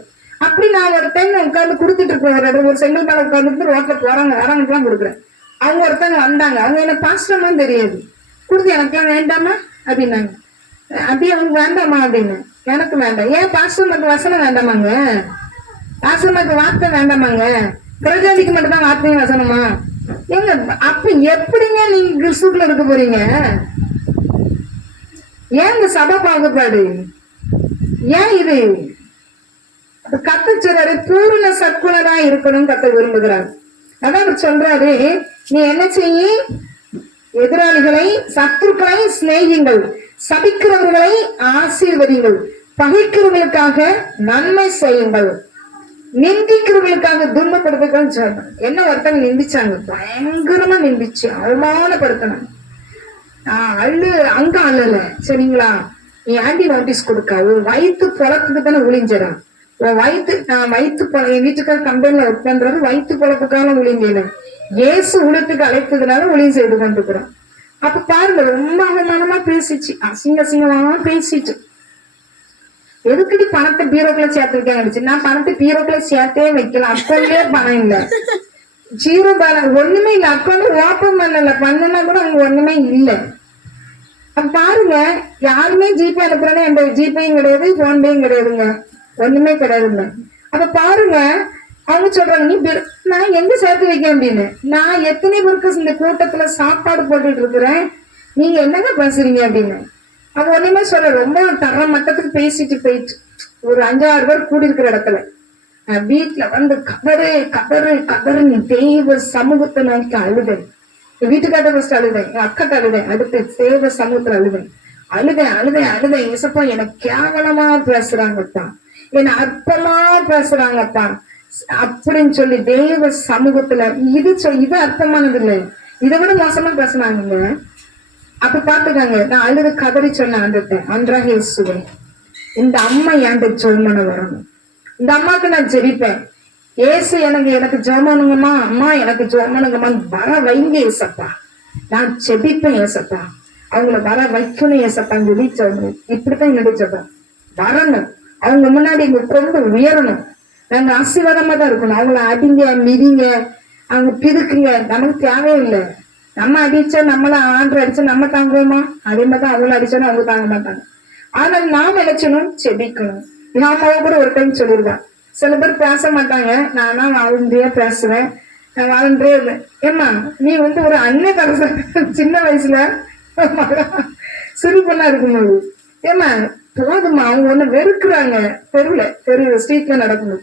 அப்படி நான் ஒரு டைம் உட்காந்து கொடுத்துட்டு இருப்பேன். ஒரு செங்கல் மேல உட்காந்துட்டு ரோட்ல போறாங்க வரவங்களுக்கு எல்லாம் கொடுக்குறேன். அவங்க ஒருத்தவங்க வந்தாங்க, அவங்க என்ன பாஸ்டர்லாம் தெரியாது. கொடுத்து எனக்குலாம் வேண்டாமா அப்படின்னாங்க. அப்படியே அவங்க வேண்டாமா அப்படின்னு. எனக்கு வேண்டாம். ஏன் பாஸ்டர் மக்கள் வசனம் வேண்டாமாங்க? பாஸ்டர் மக்கள் வார்த்தை வேண்டாமாங்க? பிரஜாதிக்கு மட்டும் தான் வார்த்தையும் வசனமா? எங்க அப்ப எப்படிங்க நீங்க கிறிஸ்துக்குள்ள இருக்க போறீங்க? ஏன் இந்த சபை பாகுபாடு? ஏன் இது? கர்த்தர் சொல்றாரு, பூரண சற்குணரா இருக்கணும் கர்த்தர் விரும்புகிறார். அதான் அவர் சொல்றாரு, நீ என்ன செய்ய, எதிராளிகளை சத்துருக்களை சிநேகிங்கள், சபிக்கிறவர்களை ஆசீர்வதிங்கள், பகைக்கிறவர்களுக்காக நன்மை செய்யுங்கள், நிந்திக்கிறவர்களுக்காக துன்பப்படுத்துங்கள் சொல்றாங்க. என்ன ஒருத்தங்க நிந்திச்சாங்க, பயங்கரமா நிந்திச்சு அவமானப்படுத்தினாங்க. அங்க அல்லல சரிங்களா, நீ ஆன்டி நோட்டீஸ் கொடுக்க, உன் வயிற்று பொழப்புக்கு தானே ஒளிஞ்சடா. உன் வயிற்று என் வீட்டுக்கார கம்பெனில ஒர்க் பண்றது வயிற்று பொழப்புக்கான ஒளிஞ்சேன். இயேசு உலகத்துக்கு அழைத்ததுனால ஒளியும் செய்து கொண்டிருக்கிறோம். அப்ப பாருங்க, ரொம்ப அவமானமா பேசிச்சு, அசிங்கமா பேசிச்சு. எதுக்குடி பணத்தை பீரோக்குள்ள சேர்த்துருக்கேன்? நான் பணத்தை பீரோக்குள்ள சேர்த்தே வைக்கல, அக்கௌண்ட்லயே பணம் இல்ல, ஜீரோ பேலன்ஸ், ஒண்ணுமே இல்ல. அக்கௌண்ட் ஓப்பன் பண்ணல, பண்ணுனா கூட அங்க ஒண்ணுமே இல்ல. அப்ப பாருங்க, யாருமே ஜிபே அனுப்புறேன்னா எந்த ஜிபேயும் கிடையாது, போன்பேயும் கிடையாதுங்க, ஒண்ணுமே கிடையாதுங்க. அப்ப பாருங்க, அவங்க சொல்றாங்க, நீ நான் எங்க சேர்த்து வைக்க அப்படின்னு. நான் எத்தனை பேருக்கு இந்த கூட்டத்துல சாப்பாடு போட்டுட்டு இருக்கிறேன், நீங்க என்னங்க பேசுறீங்க அப்படின்னு. அவ ஒண்ணுமே சொல்ற, ரொம்ப தர மட்டத்துக்கு பேசிட்டு போயிட்டு ஒரு 5-6 பேர் கூடி இருக்கிற இடத்துல வீட்டுல வந்து கதறு கதறு கதறு நீ தெய்வ சமூகத்தை நோக்கி அழுதேன். என் வீட்டுக்காட்ட ஃபர்ஸ்ட் அழுதேன், என் அக்காட்ட அழுதேன், அடுத்து தெய்வ சமூகத்துல அழுதேன். இசப்பா எனக்கு கேவலமா பேசுறாங்கப்பா, என்ன அற்பமா பேசுறாங்கப்பா அப்படின்னு சொல்லி தெய்வ சமூகத்துல இது அர்த்தமானது இல்லை, இதை விட மோசமா பேசுனாங்க. அப்ப பாத்துக்காங்க, நான் அழுது கதறி சொன்னேன், அன்றாக இயேசுவே இந்த அம்மா என்கிட்ட ஜெபம் வரணும், இந்த அம்மாவுக்கு நான் ஜெபிப்பேன், ஏசு எனக்கு ஜெபமானுங்கம்மா, அம்மா எனக்கு ஜெபமானுங்கம்மா வர வைங்க ஏசப்பா, நான் ஜெபிப்பேன் ஏசப்பா, அவங்கள வர வைக்கணும் ஏசப்பா சொல்லி சொல்றேன். இப்படித்தான் என்னுடைய ஜெபம் வரணும், அவங்க முன்னாடி எங்க கொண்டு உயரணும், நாங்க ஆசீர்வாதமா தான் இருக்கணும். அவங்கள அடிங்க மிதிங்க அவங்க பிதுக்குங்க நமக்கு தேவையில்லை. நம்ம அடிச்சா நம்மள ஆண்டு அடிச்சா நம்ம தாங்குவோமா? அதே மாதிரிதான் அவங்கள அடிச்சாலும் அவங்க தாங்க மாட்டாங்க. ஆனால் நாம் நினைச்சணும் செபிக்கணும். நாமாவ கூட ஒரு டைம் சொல்லிருக்கேன், சில பேர் பேச மாட்டாங்க, நானா வாலண்டியா பேசுவேன், நான் வாலண்டியா இருந்தேன். ஏமா நீ ஒரு அன்னை கரச சின்ன வயசுல சிறு பொண்ணா இருக்கும்போது, ஏமா போதுமா அவங்க ஒண்ணு வெறுக்குறாங்க, தெருவுல ஸ்ட்ரீட்ல நடக்கணும்,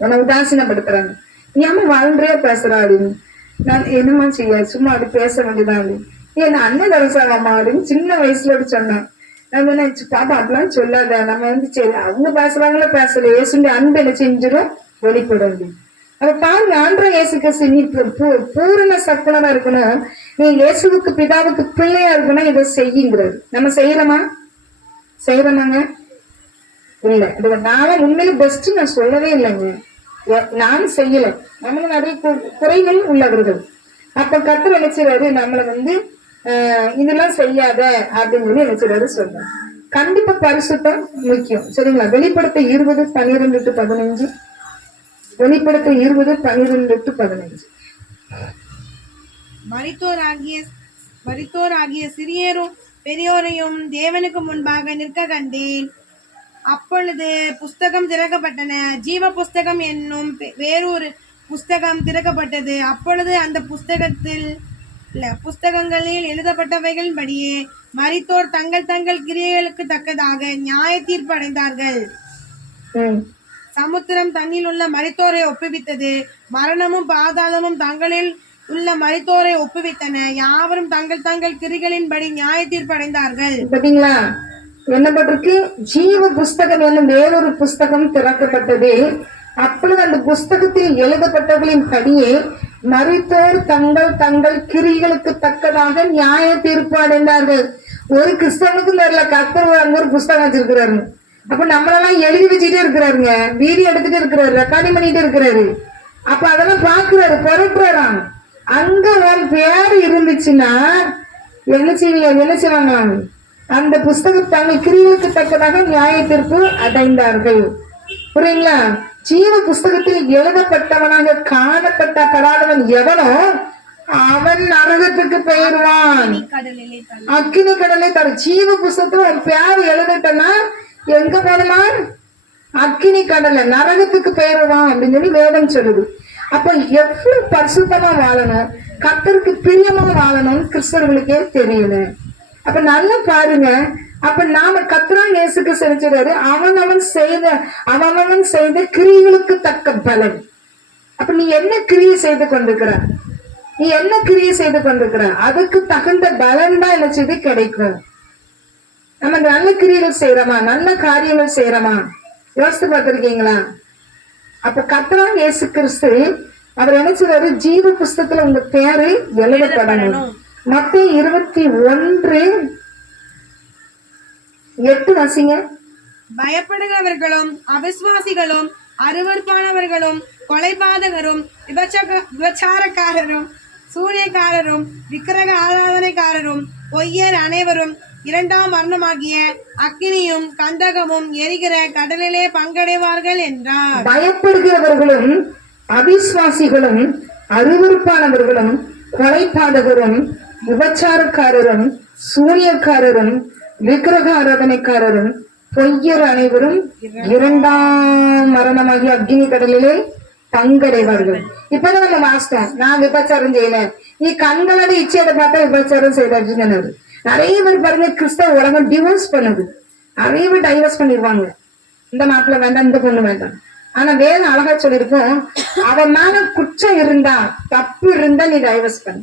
உன்னை உதாசீனப்படுத்துறாங்க, நீ அம்மா வாலண்டியா பேசுறா அப்படின்னு. நான் என்னமா செய்ய, சும்மா அப்படி பேச வேண்டியதான் அப்படின்னு. ஏன் அண்ணன் தரசாவாமா அப்படின்னு சின்ன வயசுல அப்படி சொன்னேன். நம்ம நினைச்சு பாப்பா அப்படிலாம் சொல்லாத, நம்ம சரி அவங்க பேசுறாங்களோ பேசல, ஏசுண்டி அன்பு என்ன செஞ்சிடும் வெளிப்படும் அப்படின்னு. அப்ப பாருங்க, ஆண்டவராகிய இயேசு கிறிஸ்து நீ பூரண சக்குனரா இருக்கணும், நீ இயேசுவுக்கு பிதாவுக்கு பிள்ளையா இருக்கணும், இதை செய்யுங்கிறது. நம்ம செய்யறோமாங்க? இல்ல. நான் உண்மையில பெஸ்ட் நான் சொல்லவே இல்லைங்க, நான் செய்யல. நம்மளும் நிறைய குறைகள் உள்ளவர்கள். அப்ப கர்த்தர் நினைச்சாரு, நம்மளை இதெல்லாம் செய்யாத அப்படின்னு சொல்லி என்ன செய்றாரு சொல்றாரு. கண்டிப்பா பரிசுத்தம் முக்கியம். சரிங்களா? வெளிப்படுத்த 20:12-15. வெளிப்படுத்த 20:12-15. மரித்தோராகிய சிறியரும் பெரியோரையும் தேவனுக்கு முன்பாக நிற்க கண்டேன். அப்பொழுது புஸ்தகம் திறக்கப்பட்டன. ஜீவ புஸ்தகம் என்னும் வேறொரு புஸ்தகம் திறக்கப்பட்டது. அப்பொழுது அந்த புஸ்தகங்களில் எழுதப்பட்டவைகளின்படியே மரித்தோர் தங்கள் தங்கள் கிரியைகளுக்கு தக்கதாக நியாய தீர்ப்பு அடைந்தார்கள். சமுத்திரம் தன்னில் உள்ள மரித்தோரை ஒப்புவித்தது. மரணமும் பாதாளமும் தங்களில் உள்ள மரித்தோரை ஒப்புவித்தன. யாவரும் தங்கள் தங்கள் கிரிகளின்படி நியாய தீர்ப்பு அடைந்தார்கள். பாத்தீங்களா என்ன பட்டிருக்கு? ஜீவ புஸ்தகம் என்னும் வேறொரு புஸ்தகம் திறக்கப்பட்டது. அப்பொழுது அந்த புஸ்தகத்தில் எழுதப்பட்டவர்களின் படியே மரித்தோர் தங்கள் தங்கள் கிரிகளுக்கு தக்கதாக நியாய தீர்ப்பு அடைந்தார்கள். ஒரு கிறிஸ்தவனுக்கும் தெரியல கர்த்தர் அங்க ஒரு புஸ்தகம் வச்சிருக்கிறாரு. அப்ப நம்மளெல்லாம் எழுதி வச்சுட்டே இருக்கிறாருங்க, வீடியோ எடுத்துட்டு இருக்கிறாரு, ரெக்கார்டிங் பண்ணிட்டு இருக்கிறாரு. அப்ப அதெல்லாம் பாக்குறாரு, புறப்புறாராம். அங்க ஒரு பேர் இருந்துச்சுன்னா என்ன செய்வாங்களாம்? அந்த புஸ்தகம் தங்கள் கிரிகளுக்கு தக்கதாக நியாய தீர்ப்பு அடைந்தார்கள். புரியுங்களா? ஜீவ புஸ்தகத்தில் எழுதப்பட்டவனாக காணப்படாதவன் எவனோ அவன் நரகத்துக்கு பெயர்வான், அக்கினி கடலை தரும். ஜீவ புஸ்தகத்துல ஒரு பேர் எழுதட்டனா எங்க போனமா? அக்கினி கடலை, நரகத்துக்கு பெயர்வான் அப்படின்னு சொல்லி வேதம் சொல்லுது. அப்ப எவ்வளவு பரிசுத்தமா வாழணும், கர்த்தருக்கு பிரியமா வாழணும் கிறிஸ்தவர்களுக்கே தெரியல. அப்ப நல்லா பாருங்க. அப்ப நாம கர்த்தராகிய இயேசுக்கு செலுத்துறாரு. அவனவன் செய்த கிரியைகளுக்கு தக்க பலன். அப்ப நீ என்ன கிரியை செய்து கொண்டிருக்கிற? நீ என்ன கிரியை செய்து கொண்டிருக்கிற? அதுக்கு தகுந்த பலன் தான் என்ன செய்து கிடைக்கும். நம்ம நல்ல கிரியைகள் செய்யறோமா, நல்ல காரியங்கள் செய்யறோமா யோசித்து பார்த்திருக்கீங்களா? அப்ப கர்த்தராகிய இயேசு கிறிஸ்து அவர் என்ன சொல்றாரு? ஜீவ புஸ்தகத்துல உங்க பேரு எழுதப்படணும். மத்தேயு 21:8 வாசிங்க. பயப்படுகிறவர்களும் அவிசுவாசிகளும் அருவருப்பானவர்களும் கொலைபாதகரும் விபச்சாரக்காரரும் சூரியக்காரரும் விக்கிரக ஆராதனைக்காரரும் பொய்யர் அனைவரும் இரண்டாம் மரணமாகிய அக்கினியும் கந்தகமும் எரிகிற கடலிலே பங்கடைவார்கள் என்றார். பயப்படுகிறவர்களும் அவிசுவாசிகளும் அருவருப்பானவர்களும் கொலைபாதகரும் விபச்சாரக்காரரும் சூரியக்காரரும் விக்கிரக ஆராதனைக்காரரும் பொய்யர் அனைவரும் இரண்டாம் மரணமாகிய அக்னி கடலிலே பங்கடைவார்கள். இப்பதான் நம்ம வாசித்தோம், நான் விபச்சாரம் செய்யல, நீ கண்களோட இச்சையை பார்த்தா விபச்சாரம் செய்தாச்சு. நிறைய பேர் பாருங்க, கிறிஸ்தவ உலகம் டிவோர்ஸ் பண்ணுது. நிறைய பேர் டைவர்ஸ் பண்ணிடுவாங்க. இந்த மாப்பிள்ள வேண்டாம், இந்த பொண்ணு வேண்டாம். ஆனா வேதம் அழகா சொல்லிருக்கோம், அவன் மேல குற்றம் இருந்தா, தப்பு இருந்தா நீ டைவர்ஸ் பண்ணு.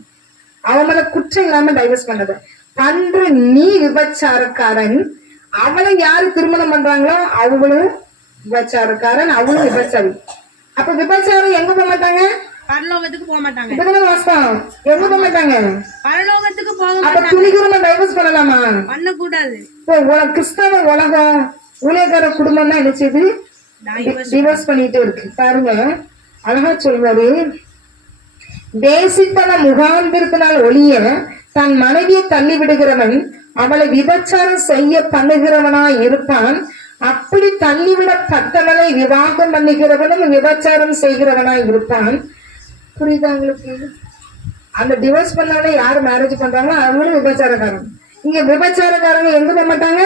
அவன் மேல குற்றம் இல்லாம டைவர்ஸ் பண்ணது பண்ற நீ விபச்சாரக்காரன். அவளை யாரு திருமணம் பண்றாங்களோ அவங்களும் விபச்சாரக்காரன், அவளும் விபச்சாரி. அப்ப விபச்சாரம் எங்க போக மாட்டாங்க? பரலோகத்துக்கு போக மாட்டாங்க. எங்க போக மாட்டாங்க? பரலோகத்துக்கு போக மாட்டாங்க. அப்ப துணிகரமா டைவர்ஸ் பண்ணலாமா? பண்ண கூடாது. கிறிஸ்தவ உலகம் ஊழியக்கார குடும்பம் தான் என்ன செய்யுது? டிவோர்ஸ் பண்ணிட்டு இருக்கு. பாருங்க அழகா சொல்வாரு, தேசித்தன முகாந்திரத்தினால் ஒளிய தன் மனைவியை தள்ளி விடுகிறவன் அவளை விபச்சாரம் செய்ய பண்ணுகிறவனாய் இருப்பான். அப்படி தள்ளிவிடப்பட்டவனை விவாகம் பண்ணுகிறவனும் விபச்சாரம் செய்கிறவனாய் இருப்பான். புரியுதா உங்களுக்கு? அந்த டிவோர்ஸ் பண்ணவனை யாரு மேரேஜ் பண்றாங்களோ அவங்களும் விபச்சாரக்காரன். இங்க விபச்சாரக்காரங்க எங்க போக மாட்டாங்க?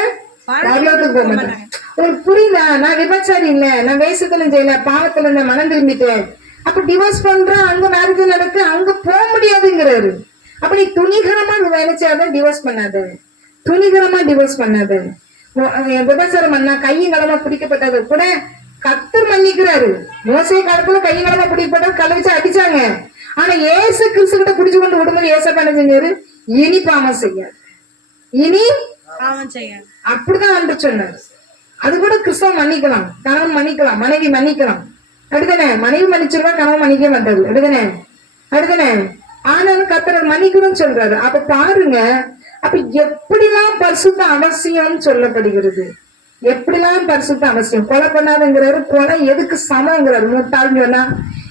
பரலோகத்துக்கு போக மாட்டாங்க. உங்களுக்கு புரியுதா? நான் விபச்சாரி இல்ல, நான் வேஷத்துல செய்யல, பாவத்துல நான் மனம் திரும்பிட்டேன். அப்ப டிவோர்ஸ் பண்ற அங்க மேரேஜ் நடக்கு, அங்க போக முடியாதுங்கிறாரு. அப்ப நீ துணிகரமா நினைச்சாத டிவோர்ஸ் பண்ணாத, துணிகரமா டிவோர்ஸ் பண்ணாத. விபச்சாரம் பண்ணா கையும் களமா பிடிக்கப்பட்டது கூட கர்த்தர் மன்னிக்கிறாரு. மோசே காலத்துல கையும் களமா பிடிக்கப்பட்டது கல்ல வச்சு அடிச்சாங்க. ஆனா ஏசு கிறிஸ்து கிட்ட பிடிச்சு கொண்டு விடும்போது ஏசப்பா என்ன செஞ்சாரு? இனி பாவம் செய்யாது, இனி பாவம் செய்யாது அப்படிதான் அன்று சொன்னார். அது கூட கிறிஸ்தவம் மன்னிக்கலாம், கணவன் மன்னிக்கலாம், மனைவி மன்னிக்கலாம். அடுத்தனே மனைவி மன்னிச்சிருவா, கணவன் மன்னிக்க மாட்டாரு. அடுத்தனே ஆனாலும் கர்த்தர் மன்னிக்கணும்னு சொல்றாரு. அப்ப பாருங்க, அப்ப எப்படிலாம் பரிசுத்த அவசியம் சொல்லப்படுகிறது, எப்படிலாம் பரிசுத்த அவசியம். கொலை பண்ணாதுங்கிறாரு, கொலை எதுக்கு சமங்கிறாரு. மூத்தாள் சொன்னா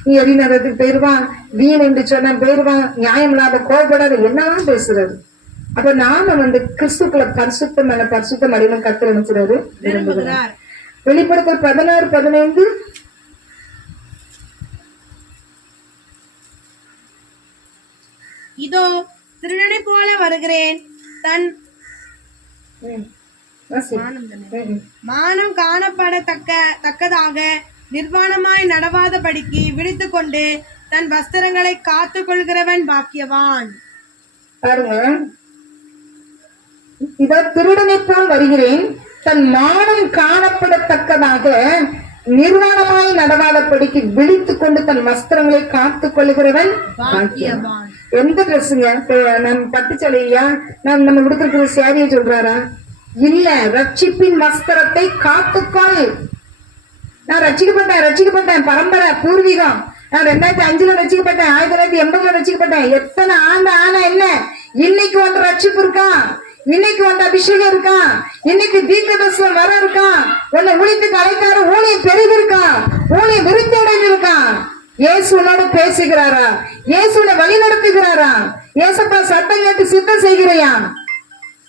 நீ எரிநரத்துக்கு போயிருவான், வீண் என்று சொன்ன போயிருவான், நியாயம் இல்லாத கோபப்படாத என்னதான் பேசுறாரு. அப்ப நாம கிறிஸ்துக்குள்ள பரிசுத்தம் அடையணும் கர்த்தர் நினைச்சாரு விரும்புகிறார். வெளிப்படுத்தல் 16:15. இதோ திருடனை போல வருகிறேன், தன் மானம் காணப்படத்தக்கதாக நிர்வாணமாய் நடவாதபடிக்கு விழித்துக் கொண்டு தன் வஸ்திரங்களை காத்துக் கொள்கிறவன் பாக்கியவான். பாருங்க, இதோ திருடனை போல் வருகிறேன், தன் மானம் காணப்படத்தக்கதாக நிர்வாணமாய் நடவாதபடிக்கு விழித்துக் கொண்டு தன் வஸ்திரங்களை காத்துக் கொள்கிறவன் பாக்கியவான். எந்த ட்ரெஸ்ஸுங்க? நம் பட்டுச்சலையா நம்ம விடுத்திருக்கிற சேரியை சொல்றாரா? இல்ல, ரட்சிப்பின் வஸ்திரத்தை காத்துக்கொள். நான் ரட்சிக்கப்பட்டேன், பரம்பரை பூர்வீகம். நான் 2005 ரட்சிக்கப்பட்டேன், 1980 ரட்சிக்கப்பட்டேன். எத்தனை ஆண்டு ஆனா என்ன? இன்னைக்கு ஒன்று ரட்சிப்பு இருக்கான், இன்னைக்கு ஒன்று அபிஷேகம் இருக்கான், இன்னைக்கு தீர்க்கதரிசனம் வர இருக்கான், உன்னை ஊழியத்துக்கு அழைக்கார ஊழியம் பெருகி இருக்கான், ஊழியம் விருத்தி அடைந்து இருக்கான். இயேசு உன்னோட பேசுகிறாரா? இயேசு உன்னை வழி நடத்துகிறாரா? இயேசப்பா சத்தம் கேட்டு சித்தம் செய்கிறையா?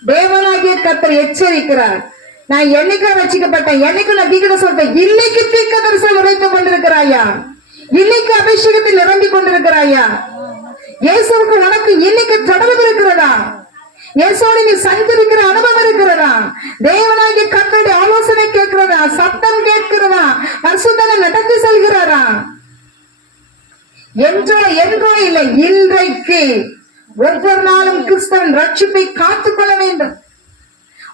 தேவனாகிய கர்த்தர் எச்சரிக்கிறார். நான் என்னைக்கும் ரட்சிக்கப்பட்டேன், என்னைக்கும் நான் தீர்க்கதரிசனத்தை, இன்னைக்கு தீர்க்கதரிசனம் உரைத்துக் கொண்டிருக்கிறாயா? இன்னைக்கு அபிஷேகத்தில் நிரம்பி கொண்டிருக்கிறாயா? இயேசுவுக்கு உனக்கு இன்னைக்கு தொடர்பு இருக்கிறதா? இயேசுவோடு நீ சஞ்சரிக்கிற அனுபவம் இருக்கிறதா? தேவனாகிய கர்த்தருடைய ஆலோசனை கேட்கிறதா? சத்தம் கேட்கிறதா? பரிசுத்தனை நடத்தி செல்கிறாரா? என்றோ இல்லை, இன்றைக்கு ஒவ்வொரு நாளும் கிறிஸ்தவன் ரட்சிப்பை காத்துக்கொள்ள வேண்டும்.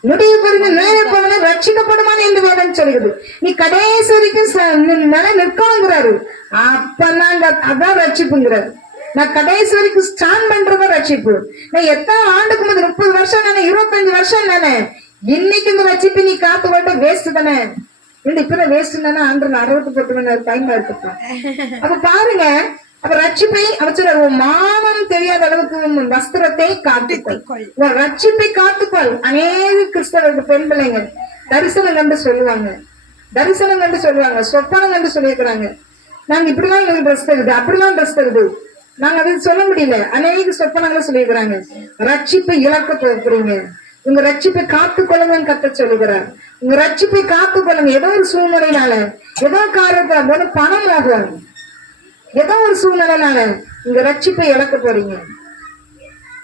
முடிவு புரிந்து நேரப்பவனை ரட்சிக்கப்படுவான் என்று வேதம் சொல்கிறது. நீ கடைசி வரைக்கும் நிலை நிற்கணுங்கிறாரு. அப்பதான் அதான் ரட்சிப்புங்கிறாரு. நான் கடைசி வரைக்கும் ஸ்டாண்ட் பண்றத ரட்சிப்பு. நான் எத்தனை ஆண்டுக்கு முந்தைய 30 வருஷம் தானே, 25 வருஷம் தானே, இன்னைக்கு இந்த ரட்சிப்பு நீ காத்து கொண்ட வேஸ்ட் தானே. இப்பதான் வேஸ்ட் தானே, 68 மணி நேரம் டைம் எடுத்துப்போம். அப்ப பாருங்க, அப்ப ரட்சிப்பை அவர் மானம் தெரியாத அளவுக்கு வஸ்திரத்தை காத்துக்கொள், ரட்சிப்பை காத்துக்கொள். அநேக கிறிஸ்தவர்கள் பெண் பிள்ளைங்க தரிசனம் கண்டு சொல்லுவாங்க, சொப்பனம் கண்டு சொல்லியிருக்கிறாங்க. நாங்க இப்படிலாம் எங்களுக்கு ட்ரெஸ் தருது, அப்படிலாம் ட்ரெஸ் தருது, நாங்க அது சொல்ல முடியல. அநேக சொப்பனங்களை சொல்லியிருக்கிறாங்க. ரட்சிப்பை இழக்க போகிறீங்க, உங்க ரட்சிப்பை காத்துக்கொள்ளுங்கன்னு கர்த்தர் சொல்லுகிறார். உங்க ரட்சிப்பை காத்துக்கொள்ளுங்க. ஏதோ ஒரு சூழ்நிலையினால, ஏதோ காரணத்தால, பணம் ஆகும், ஏதோ ஒரு சூழ்நிலைனால உங்க ரட்சிப்பை இழக்க போறீங்க.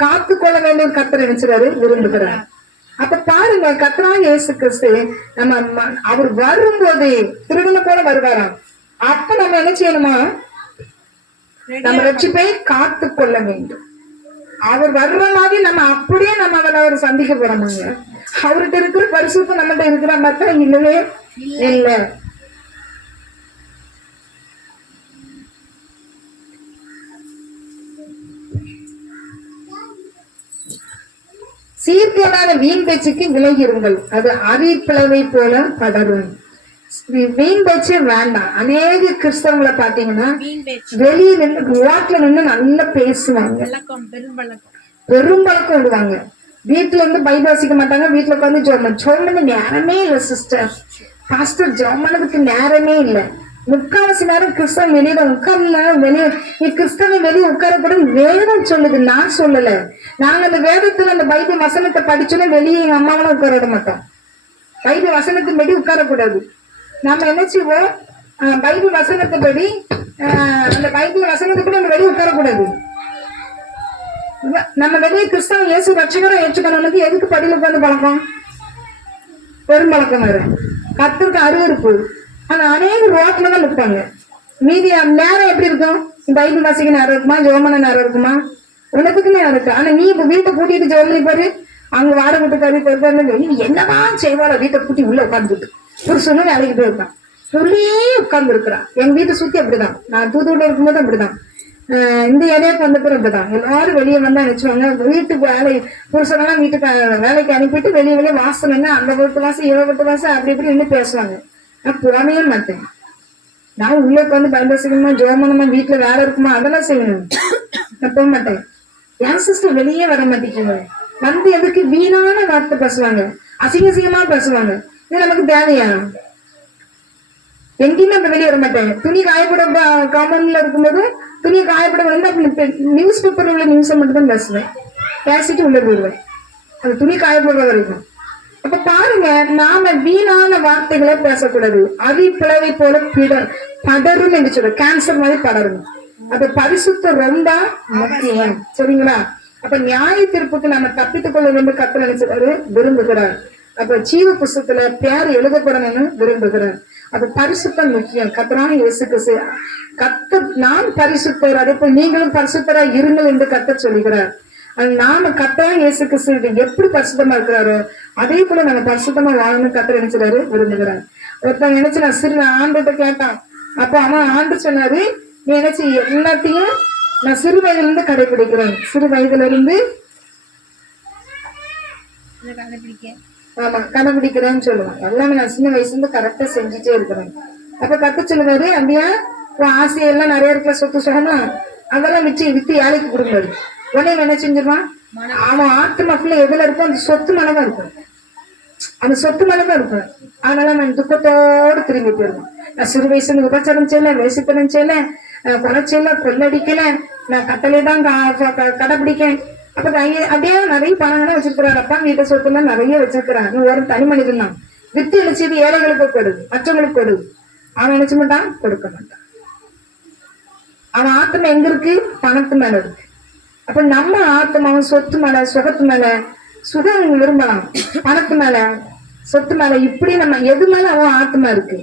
காத்துக்கொள்ள வேண்டும் கர்த்தர் நினைச்சாரு, விரும்புகிறார். அப்ப பாருங்க, கர்த்தராகிய இயேசு கிறிஸ்து நம்ம அவர் வரும்போது திருடனை போல வருவாராம். அப்ப நம்ம என்ன செய்யணுமா? நம்ம ரட்சிப்பை காத்து கொள்ள வேண்டும். அவர் வர்ற மாதிரி நம்ம அப்படியே நம்ம அவரை சந்திக்க போறோமாங்க? அவர்கிட்ட இருக்கிற பரிசுத்தம் நம்மகிட்ட இருக்கிற மாதிரி தான் இல்லவே இல்லை. சீர்கேடான வீண் பேச்சுக்கு விலகிருங்கள், அது அறிப்பிளவை போல படரும். வீண் பேச்சு வேண்டாம். அநேக கிறிஸ்தவங்களை பாத்தீங்கன்னா வெளியே நின்று ரோட்ல நின்று நல்லா பேசுவாங்க, பெரும்பழக்கம் விடுவாங்க. வீட்டுல இருந்து பைபிள் வாசிக்க மாட்டாங்க, வீட்டுல உட்காந்து ஜோம் நேரமே இல்லை சிஸ்டர், பாஸ்டர் ஜோம் பண்ணதுக்கு நேரமே இல்லை. முக்காவாசி நேரம் கிறிஸ்தவன் வெளியில உட்கார்ல, வெளியே நீ கிறிஸ்தவன் வெளியே உட்காரக்கூட வேதம் சொல்லுது, நான் சொல்லல. நாங்க அந்த வேதத்துல அந்த பைபிள் வசனத்தை படிச்சோன்னா வெளியே எங்க அம்மாவெல்லாம் உட்கார விட மாட்டோம். பைபிள் வசனத்தின் படி உட்காரக்கூடாது. நம்ம என்ன செய்வோம்? பைபிள் வசனத்தை படி, அந்த பைபிள் வசனத்தை கூட நம்ம வெளியே உட்காரக்கூடாது. நம்ம வெளியே கிறிஸ்தவன் இயேசு ரட்சகரை ஏற்றுக்கணும். எதுக்கு படியில் உட்கார்ந்து பழக்கம்? பெரும்பழக்கம் வேற. கர்த்தருக்கு அருவருப்பு. ஆனா அநேக ரோட்ல தான் நிற்பாங்க. மீதி நேரம் எப்படி இருக்கும்? பைபிள் வாசிக்க நேரம் இருக்குமா? ஜோமன நேரம் இருக்குமா? உனக்கு நேரம் இருக்கு. ஆனா நீ இப்ப வீட்டை கூட்டிட்டு ஜோமனி பாரு, அங்க வாடகை வீட்டுக்காரி நீ என்னதான் செய்வாளோ வீட்டை கூட்டி உள்ள உட்காந்துட்டு புருஷனும் வேலைக்கு போயிருக்கான், உள்ளே உட்கார்ந்து இருக்கிறான். எங்க வீட்டை சுத்தி அப்படிதான். நான் தூத்துக்குள்ள இருக்கும்போது அப்படிதான். இந்த ஏரியாவுக்கு வந்த பிறகு அப்படிதான். எல்லாரும் வெளியே வந்தா நினைச்சுவாங்க வீட்டுக்கு வேலை, புருஷனெல்லாம் வீட்டுக்கு வேலைக்கு அனுப்பிட்டு வெளியே வாசல் என்ன அந்த வீட்டு வாசம் இவ வீட்டு வாசம் அப்படி இப்படி இன்னும் பேசுவாங்க. நான் போகவே மாட்டேன். நான் உள்ள உட்காந்து பயன்படுத்தணுமா, ஜோமனமா, வீட்டுல வேலை இருக்குமா, அதெல்லாம் செய்யணும். நான் போக மாட்டேன். என் சிஸ்டர் வெளியே வர மாட்டேங்குது. வந்து எதுக்கு வீணான வார்த்தை பேசுவாங்க, அசிங்கமா பேசுவாங்க. இது நமக்கு தேவையா? எங்கேயுமே நம்ம வெளியே வர மாட்டேன். துணி காயப்பட காமன்ல இருக்கும்போது துணியை காயப்பட வந்து அப்படி நியூஸ் பேப்பர்ல உள்ள நியூஸை மட்டும் தான் பேசுவேன். பேசிட்டு உள்ள போயிடுவேன். அந்த துணி காயப்படுற வரைக்கும். அப்ப பாருங்க, நாம வீணான வார்த்தைகளை பேசக்கூடாது. அவி பிளவை போல படரும் என்று சொல்ற கேன்சர் மாதிரி படரும். அப்ப பரிசுத்தம் ரொம்ப முக்கியம். சரிங்களா? அப்ப நியாய தீர்ப்புக்கு நம்ம தப்பித்துக் கொள்ள வேண்டும் கர்த்தர் நினைச்சாரு, விரும்புகிறார். அப்ப ஜீவ புஸ்தகத்துல பேர் எழுதப்படணும்னு விரும்புகிறார். அப்ப பரிசுத்தம் முக்கியம். கர்த்தரான இயேசு கிறிஸ்து கர்த்தர் நான் பரிசுத்தர், அதே போல் நீங்களும் பரிசுத்தரா இருங்கள் என்று கர்த்தர் சொல்லுகிறார். நாம கர்த்தரான இயேசு கிறிஸ்து எப்படி பரிசுத்தமா இருக்கிறாரோ அதே போல நாங்க பரிசுத்தமா வாழணும் கர்த்தர் நினைச்சாரு, விரும்புகிறார். ஒருத்தன் நினைச்சு நான் சிறு ஆண்டுகிட்ட கேட்டான். அப்ப அவன் ஆண்டு சொன்னாரு, நீ நினைச்சு எல்லாத்தையும் நான் சிறு வயதுல இருந்து கடைபிடிக்கிறேன், சிறு வயதுல இருந்து ஆமா கடைபிடிக்கிறேன்னு சொல்லுவான். எல்லாமே நான் சின்ன வயசுல இருந்து கரெக்டா செஞ்சுட்டே இருக்கிறேன். அப்ப கத்த சொல்லுவாரு, அப்படியா உன் ஆசையெல்லாம் நிறைய இருக்கிற சொத்து சொன்னா அதெல்லாம் வித்து ஏழைக்கு கொடுப்பாரு. உடனே என்ன செஞ்சிருவான், அவன் ஆத்மா ஃபுல்லா எதுல இருக்கும், அந்த சொத்து மேலதான் இருக்கும், அந்த சொத்து மேலதான் இருக்கும். அதனால நான் துக்கத்தோடு திரும்பி போயிருவேன். நான் சிறு வயசுல விபச்சாரம் செய்யல, வயசுத்தனம் செய்யல, குறைச்சல, கொள்ளடிக்கல, நான் கட்டளை தான் கடைபிடிக்கேன். அப்ப அப்படியே நிறைய பணங்கள்லாம் வச்சிருக்கிறாரு. அப்பா வீட்டை சொத்து எல்லாம் நிறைய வச்சிருக்கிறான். ஒரு தனி மனிதன் தான் வித்து அடிச்சது ஏழைகளுக்கு கொடுது, மற்றவங்களுக்கு கொடுது. அவன் நினைச்ச மாட்டான், கொடுக்க மாட்டான். அவன் ஆத்மா எங்க இருக்கு, பணத்து மேல இருக்கு. அப்ப நம்ம ஆத்மாவும் சொத்து மேல, சுகத்து மேல, சுகம் விரும்பலாம், பணத்து மேல, சொத்து மேல, இப்படி நம்ம எது மேல அவன் ஆத்மா இருக்கு.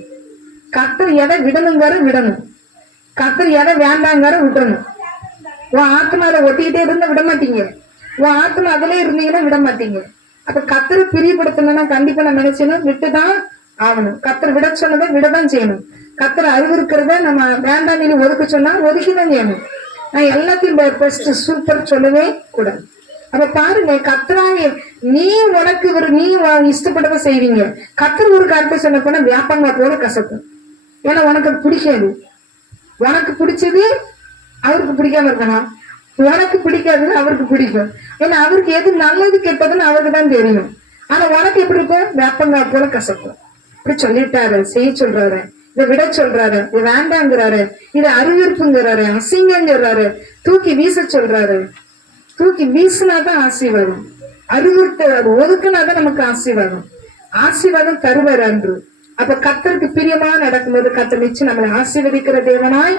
கர்த்தர் எதை விடணுங்கார விடணும், கர்த்தர் எதை வேண்டாங்கார விடணும். உன் ஆத்மால ஒட்டிக்கிட்டே இருந்தா விட மாட்டீங்க, உன் ஆத்மா அதுல இருந்தீங்கன்னா விட மாட்டீங்க. அப்ப கர்த்தரை பிரியப்படுத்தணும்னா கண்டிப்பா நம்ம நினைச்சணும், விட்டுதான் ஆகணும். கர்த்தர் விட சொன்னதை விடதான் செய்யணும். கர்த்தர் அறிவிருக்கிறத நம்ம வேண்டாம் நீ ஒதுக்க சொன்னா ஒதுக்கிதான் செய்யணும். நான் எல்லாத்தையும் பெஸ்ட் சூப்பர் சொல்லவே கூடாது. அப்ப பாருங்க, கர்த்தராக நீ உனக்கு நீ இஷ்டப்பட்டதை செய்வீங்க. கர்த்தர் ஒரு காரியத்தை சொன்ன போனா வியாபங்கா போல கசக்கும். ஏன்னா உனக்கு பிடிக்காது, உனக்கு பிடிச்சது அவருக்கு பிடிக்காம இருக்கணும், உனக்கு பிடிக்காதுன்னு அவருக்கு பிடிக்கும். ஏன்னா அவருக்கு எது நல்லது கெட்டதுன்னு அவருக்கு தான் தெரியும். ஆனா உனக்கு எப்படி இருக்கும், வேப்பங்கா போல கசக்கும். இப்படி சொல்லிட்டாரு, செய்ய சொல்றாரு, இதை விட சொல்றாரு, இது வேண்டாங்கிறாரு, இது அறிவிப்புங்கிறாரு, அசிங்கங்கிறாரு, தூக்கி வீச சொல்றாரு. தூக்கி வீசினாதான் ஆசீர்வாதம், அறிவுறுத்த ஒதுக்குனாதான் நமக்கு ஆசீர்வாதம். ஆசீர்வாதம் தருவார் அன்று. அப்ப கர்த்தருக்கு பிரியமா நடக்கும்போது கர்த்தர் நிச்சயம் நம்மளை ஆசீர்வதிக்கிற தேவனாய்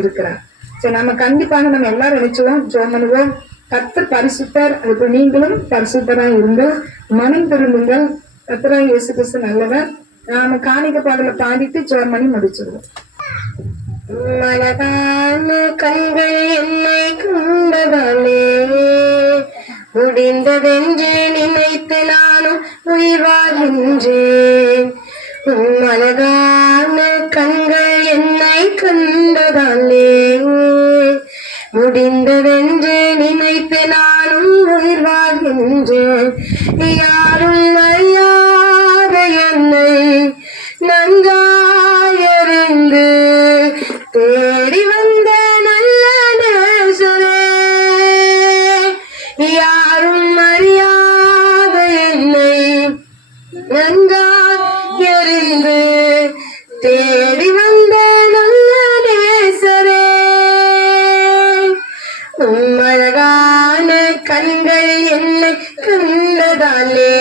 இருக்கிறார். சரி, நம்ம கண்டிப்பாக நம்ம எல்லாரும் நினைச்சுவோம், ஜெபம் பண்ணுவோம். கர்த்தர் பரிசுத்தர், அதுக்கு நீங்களும் பரிசுத்தராய் இருங்கள், மனம் திரும்புங்கள். கர்த்தராய் இயேசு கிறிஸ்து நல்லவர். நாம காணிக்க பாடலை பாடிட்டு ஜெபம் பண்ணி முடிச்சிருவோம். மனதான கண்கள் என்னை கண்டதாலே முடிந்ததென்று நினைத்து நானும் உயிர் வாழ்கின்றேன். மனதான கண்கள் என்னை கண்டதாலே முடிந்ததென்று நினைத்து நானும் உயிர் வாழ்கின்றேன். யாரும் அறியாத என்னை நன்றாயறிந்து தேடி வந்த நல்ல நேசரே, யாரும் அறியாத என்னை நன்றாயறிந்து தேடி வந்த நல்ல நேசரே, அழகான கண்கள் என்னை கண்டதாலே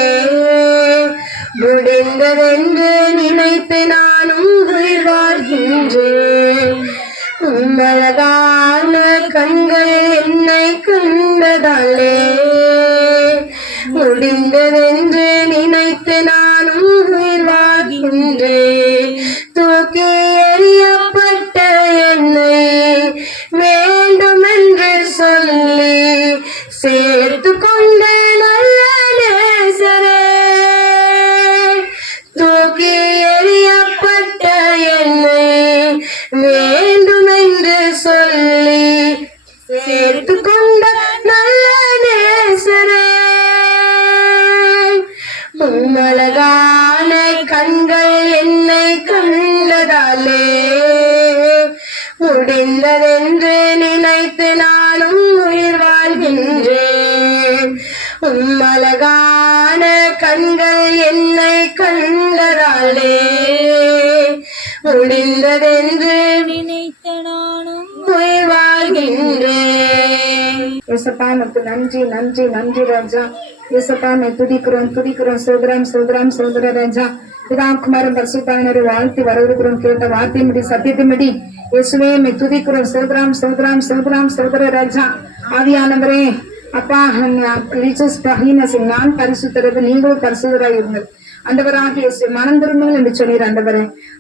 முடிந்ததென்று நினைத்து நானும் உயிர் வாழ்கின்றேன். அழகான கண்கள் என்னை கண்டதாலே முடிந்ததென்று நினைத்து நானும் உயிர் வாழ்கின்றேன். தூக்கி எறியப்பட்ட என்னை வேண்டுமென்று சொல்லி சேர்த்து கொண்ட நல்ல நேசரே, தூக்கி எறியப்பட்ட என்னை வேண்டுமென்று சொல்லி சேர்த்து கொண்ட நல்ல நேசரே, அழகான கண்கள் என்னை கண்டதாலே முடிந்ததென்று நினைத்து நானும் உயிர் வாழ்கின்றேன். அழகான கண்கள் என்னை கண்டதாலே முடிந்ததென்று நினைத்து நானும் உயிர் வாழ்கின்றேன். ஏசப்பா, நமக்கு நன்றி நன்றி நன்றி ராஜா. இயேசப்பா மை துதிக்கிறோம் சோதரம் ராஜா பிதா குமாரன் பரிசுத்தாவினரை வாழ்த்தி வரவிருக்கிறோம். கேட்ட வார்த்தையின்படி சத்தியத்தின்படி இயேசுவே மை துதிக்கிறோம். சோதர ராஜா ஆவியானவரே அப்பா நான் பரிசுத்தரது நீங்களும் பரிசுத்தராய் இருங்கள். அந்தவராக இயேசு மனம் திரும்புங்கள் என்று சொன்னீர்.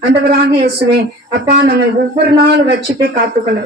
அந்தவராக இயேசுவே அப்பா நாங்கள் ஒவ்வொரு நாளும் ரட்சிப்பை காத்துக்கொள்ள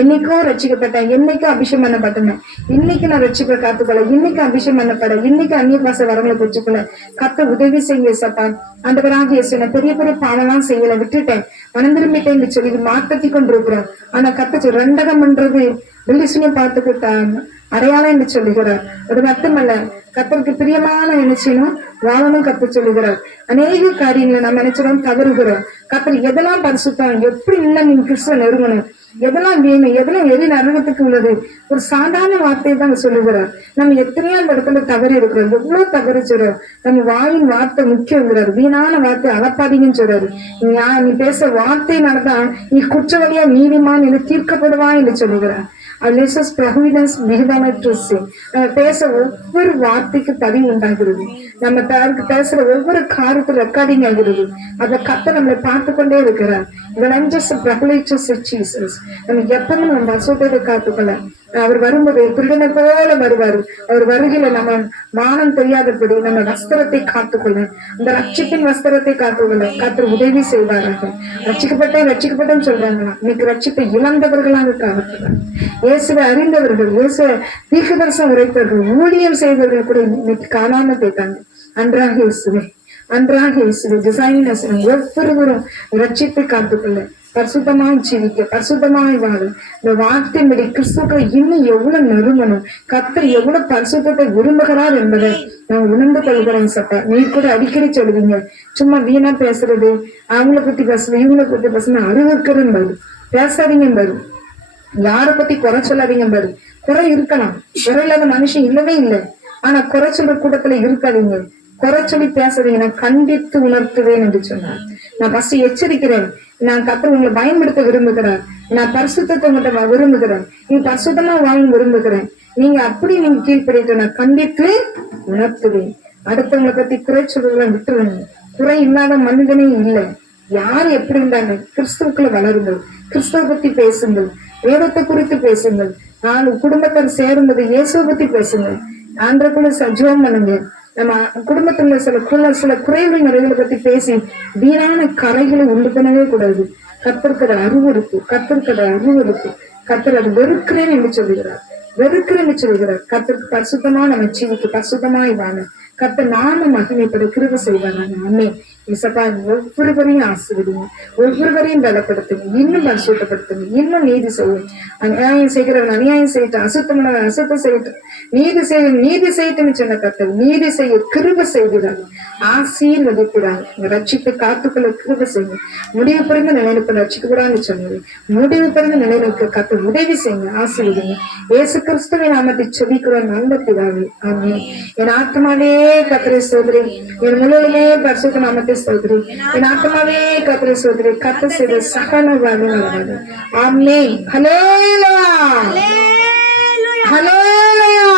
என்னைக்கோ ரட்சிக்கப்பட்டேன், என்னைக்கும் அபிஷேகம் பண்ணப்பட்டேன், இன்னைக்கு நான் ரட்சிப்பை காத்துக்கொள்ள, இன்னைக்கு அபிஷேகம் பண்ணப்பட, இன்னைக்கு அந்நிய பாச வரங்களை பெற்றுக்கொள்ள கத்த உதவி செய்ய சப்பா. அந்தவராக இயேசு நான் பெரிய பாவம்லாம் செய்யல, விட்டுட்டேன், மனம் திரும்பிட்டேன் என்று சொல்லி மாற்றத்தி கொண்டிருக்கிறோம். ஆனா கத்த ரெண்டகம் பண்றது வெள்ளிசுனியம் பார்த்துக்கிட்டான் அடையாளம் என்று சொல்லுகிறார். அது மட்டுமல்ல கத்தருக்கு பிரியமான நினைச்சனும் வாழணும் கத்த சொல்லுகிறார். அநேக காரியங்களை நம்ம நினைச்சிடும் தவறுகிறோம். கத்தர் எதெல்லாம் பரிசுத்தம், எப்படி இன்னும் நீங்க கிறிஸ்துவ நெருங்கணும், எதெல்லாம் வேணும், எதெல்லாம் எரி நரகத்துக்கு உள்ளது, ஒரு சாதாரண வார்த்தையை தான் சொல்லுகிறார். நம்ம எத்தனையோ அந்த இடத்துல தவறு இருக்கிறோம், எவ்வளவு தவறு சொல்றாரு. நம்ம வாயின் வார்த்தை முக்கியங்கிறார். வீணான வார்த்தை அளப்பாதீங்கன்னு சொல்றாரு. நீ பேச வார்த்தையினாலதான் நீ குற்றவாளியா நீதிமான் என்று தீர்க்கப்படுவா என்று சொல்லுகிறார். பேச ஒவ்வொரு வார்த்தைக்கு பதிவு உண்டாகிறது. நம்ம பேசுற ஒவ்வொரு காரியத்தில் ரெக்கார்டிங் ஆகிறது. அதை கத்த நம்மளை பார்த்து கொண்டே இருக்கிறார். நம்ம எப்பவும் நம்ம வசூட்டத்தை காத்துக்கொள்ள அவர் வரும்போது திருடனை போல வருவாரு. அவர் வருகையில நம்ம மானம் தெரியாதபடி நம்ம வஸ்திரத்தை காத்துக்கொள்ள, அந்த ரட்சிப்பின் வஸ்திரத்தை காத்துக்கொள்ள கத்தர் உதவி செய்வார்கள். ரட்சிக்கப்பட்டேன்னு சொல்றாங்களா, இன்னைக்கு ரட்சிப்பை இழந்தவர்களாக காணப்படுறாங்க. இயேசுவை அறிந்தவர்கள், இயேசுவை தீர்க்கதரிசனம் உரைத்தவர்கள், ஊழியம் செய்தவர்கள் கூட இன்னைக்கு காணாம போயிட்டாங்க. அன்றாக இயேசுவே டிசைன் ஒவ்வொருவரும் ரட்சிப்பை காத்துக்கொள்ள, பரிசுத்தமாய் ஜீவிக்க, பரிசுத்தமாய் வாழ, இந்த வார்த்தையின்படி கிறிஸ்துக்களை இன்னும் எவ்வளவு நெருங்கணும், கத்தர் எவ்வளவு பரிசுத்தத்தை விரும்புகிறார் என்பதை நான் உணர்ந்து கொள்கிறேன் சப்பா. நீ கூட அடிக்கடி சொல்லுவீங்க, சும்மா வீணா பேசுறது, அவங்கள பத்தி பேசுறது, இவங்களை பத்தி பேசுறது, அறிவிக்கிறன்னு பாரு, பேசாதீங்க பாரு, யாரை பத்தி குறை சொல்லாதீங்க பாரு. குறை இருக்கலாம், குறை இல்லாத மனுஷன் இல்லவே இல்லை. ஆனா குறை சொல்ற கூட்டத்துல இருக்காதீங்க, குறை சொல்லி பேசாதீங்க. நான் கண்டித்து உணர்த்துவேன் என்று சொன்னார். நான் ஃபர்ஸ்ட் எச்சரிக்கிறேன். நான் கத்தர் உங்களை பயன்படுத்த விரும்புகிறேன். நான் பரிசுத்தத்தை உங்கள்கிட்ட விரும்புகிறேன். நீ பரிசுத்தமா வாங்க விரும்புகிறேன். நீங்க கீழ்படிட்டு நான் கண்டித்து உணர்த்துவேன். அடுத்தவங்களை பத்தி குறை சொல்றதுல விட்டுருங்க. குறை இல்லாத மனிதனே இல்லை. யாரு எப்படி இருந்தாங்க, கிறிஸ்துவுக்குள்ள வளருங்கள், கிறிஸ்துவ பத்தி பேசுங்கள், வேதத்தை குறித்து பேசுங்கள், நான் குடும்பத்தார் சேரும்போது இயேசுவை பத்தி பேசுங்கள், ஆண்டவருக்குள்ள சஜீவம் பண்ணுங்க. நம்ம குடும்பத்துல சில குறைகள் நிறைகளை பத்தி பேசி வீணான கரைகளை உண்டு பண்ணவே கூடாது. கத்தருக்கு அறிவு இருக்கு, கத்தர் அது வெறுக்கிறேன் என்று சொல்லுகிறார். கத்தருக்கு பரிசுத்தமா நம்ம ஜீவிக்கு பரிசுத்தமாய் வாங்க. கத்த நானும் மகிமைப்பட கிருபை செய்வாங்க. அம்மே இசப்பா ஒவ்வொருவரையும் ஆசிர்வதிங்க, ஒவ்வொருவரையும் பலப்படுத்துங்க, இன்னும் பரிசுத்தப்படுத்துங்க, இன்னும் நீதி செய்யும். அநியாயம் செய்கிறவன் அநியாயம் செய்யட்டும், அசுத்தமானவன் அசுத்தம் செய்யட்டும், நீதி செய்யட்டும்னு சொன்ன கத்த நீதி செய்ய கிருபை செய்கிறாங்க, ஆசீர்வதிக்கிறாங்க. ரட்சிப்பை காத்துக்குள்ள கிருபை செய்யுங்க. முடிவு பிறந்த நிலைநிற்ப ரட்சிக்கூடாதுன்னு சொன்னது, முடிவு பிறந்த நிலைநிற்க கத்த உதவி செய்யுங்க, ஆசீர்வதிங்க. இயேசு கிறிஸ்துவின் நாமத்தை செபிக்கிறோம் நல்ல பிதாவே, ஆமென். என் ஆத்மாவே கர்த்தரை ஸ்தோத்திரி, என் முழுவதுமே பரிசுத்த நாமத்தை ஸ்தோத்திரி, என் ஆத்மாவே கர்த்தரை ஸ்தோத்திரி, கர்த்தர் செய்த சகல வல்லமையுள்ளவர். ஆமென். ஹல்லேலூயா, ஹல்லேலூயா.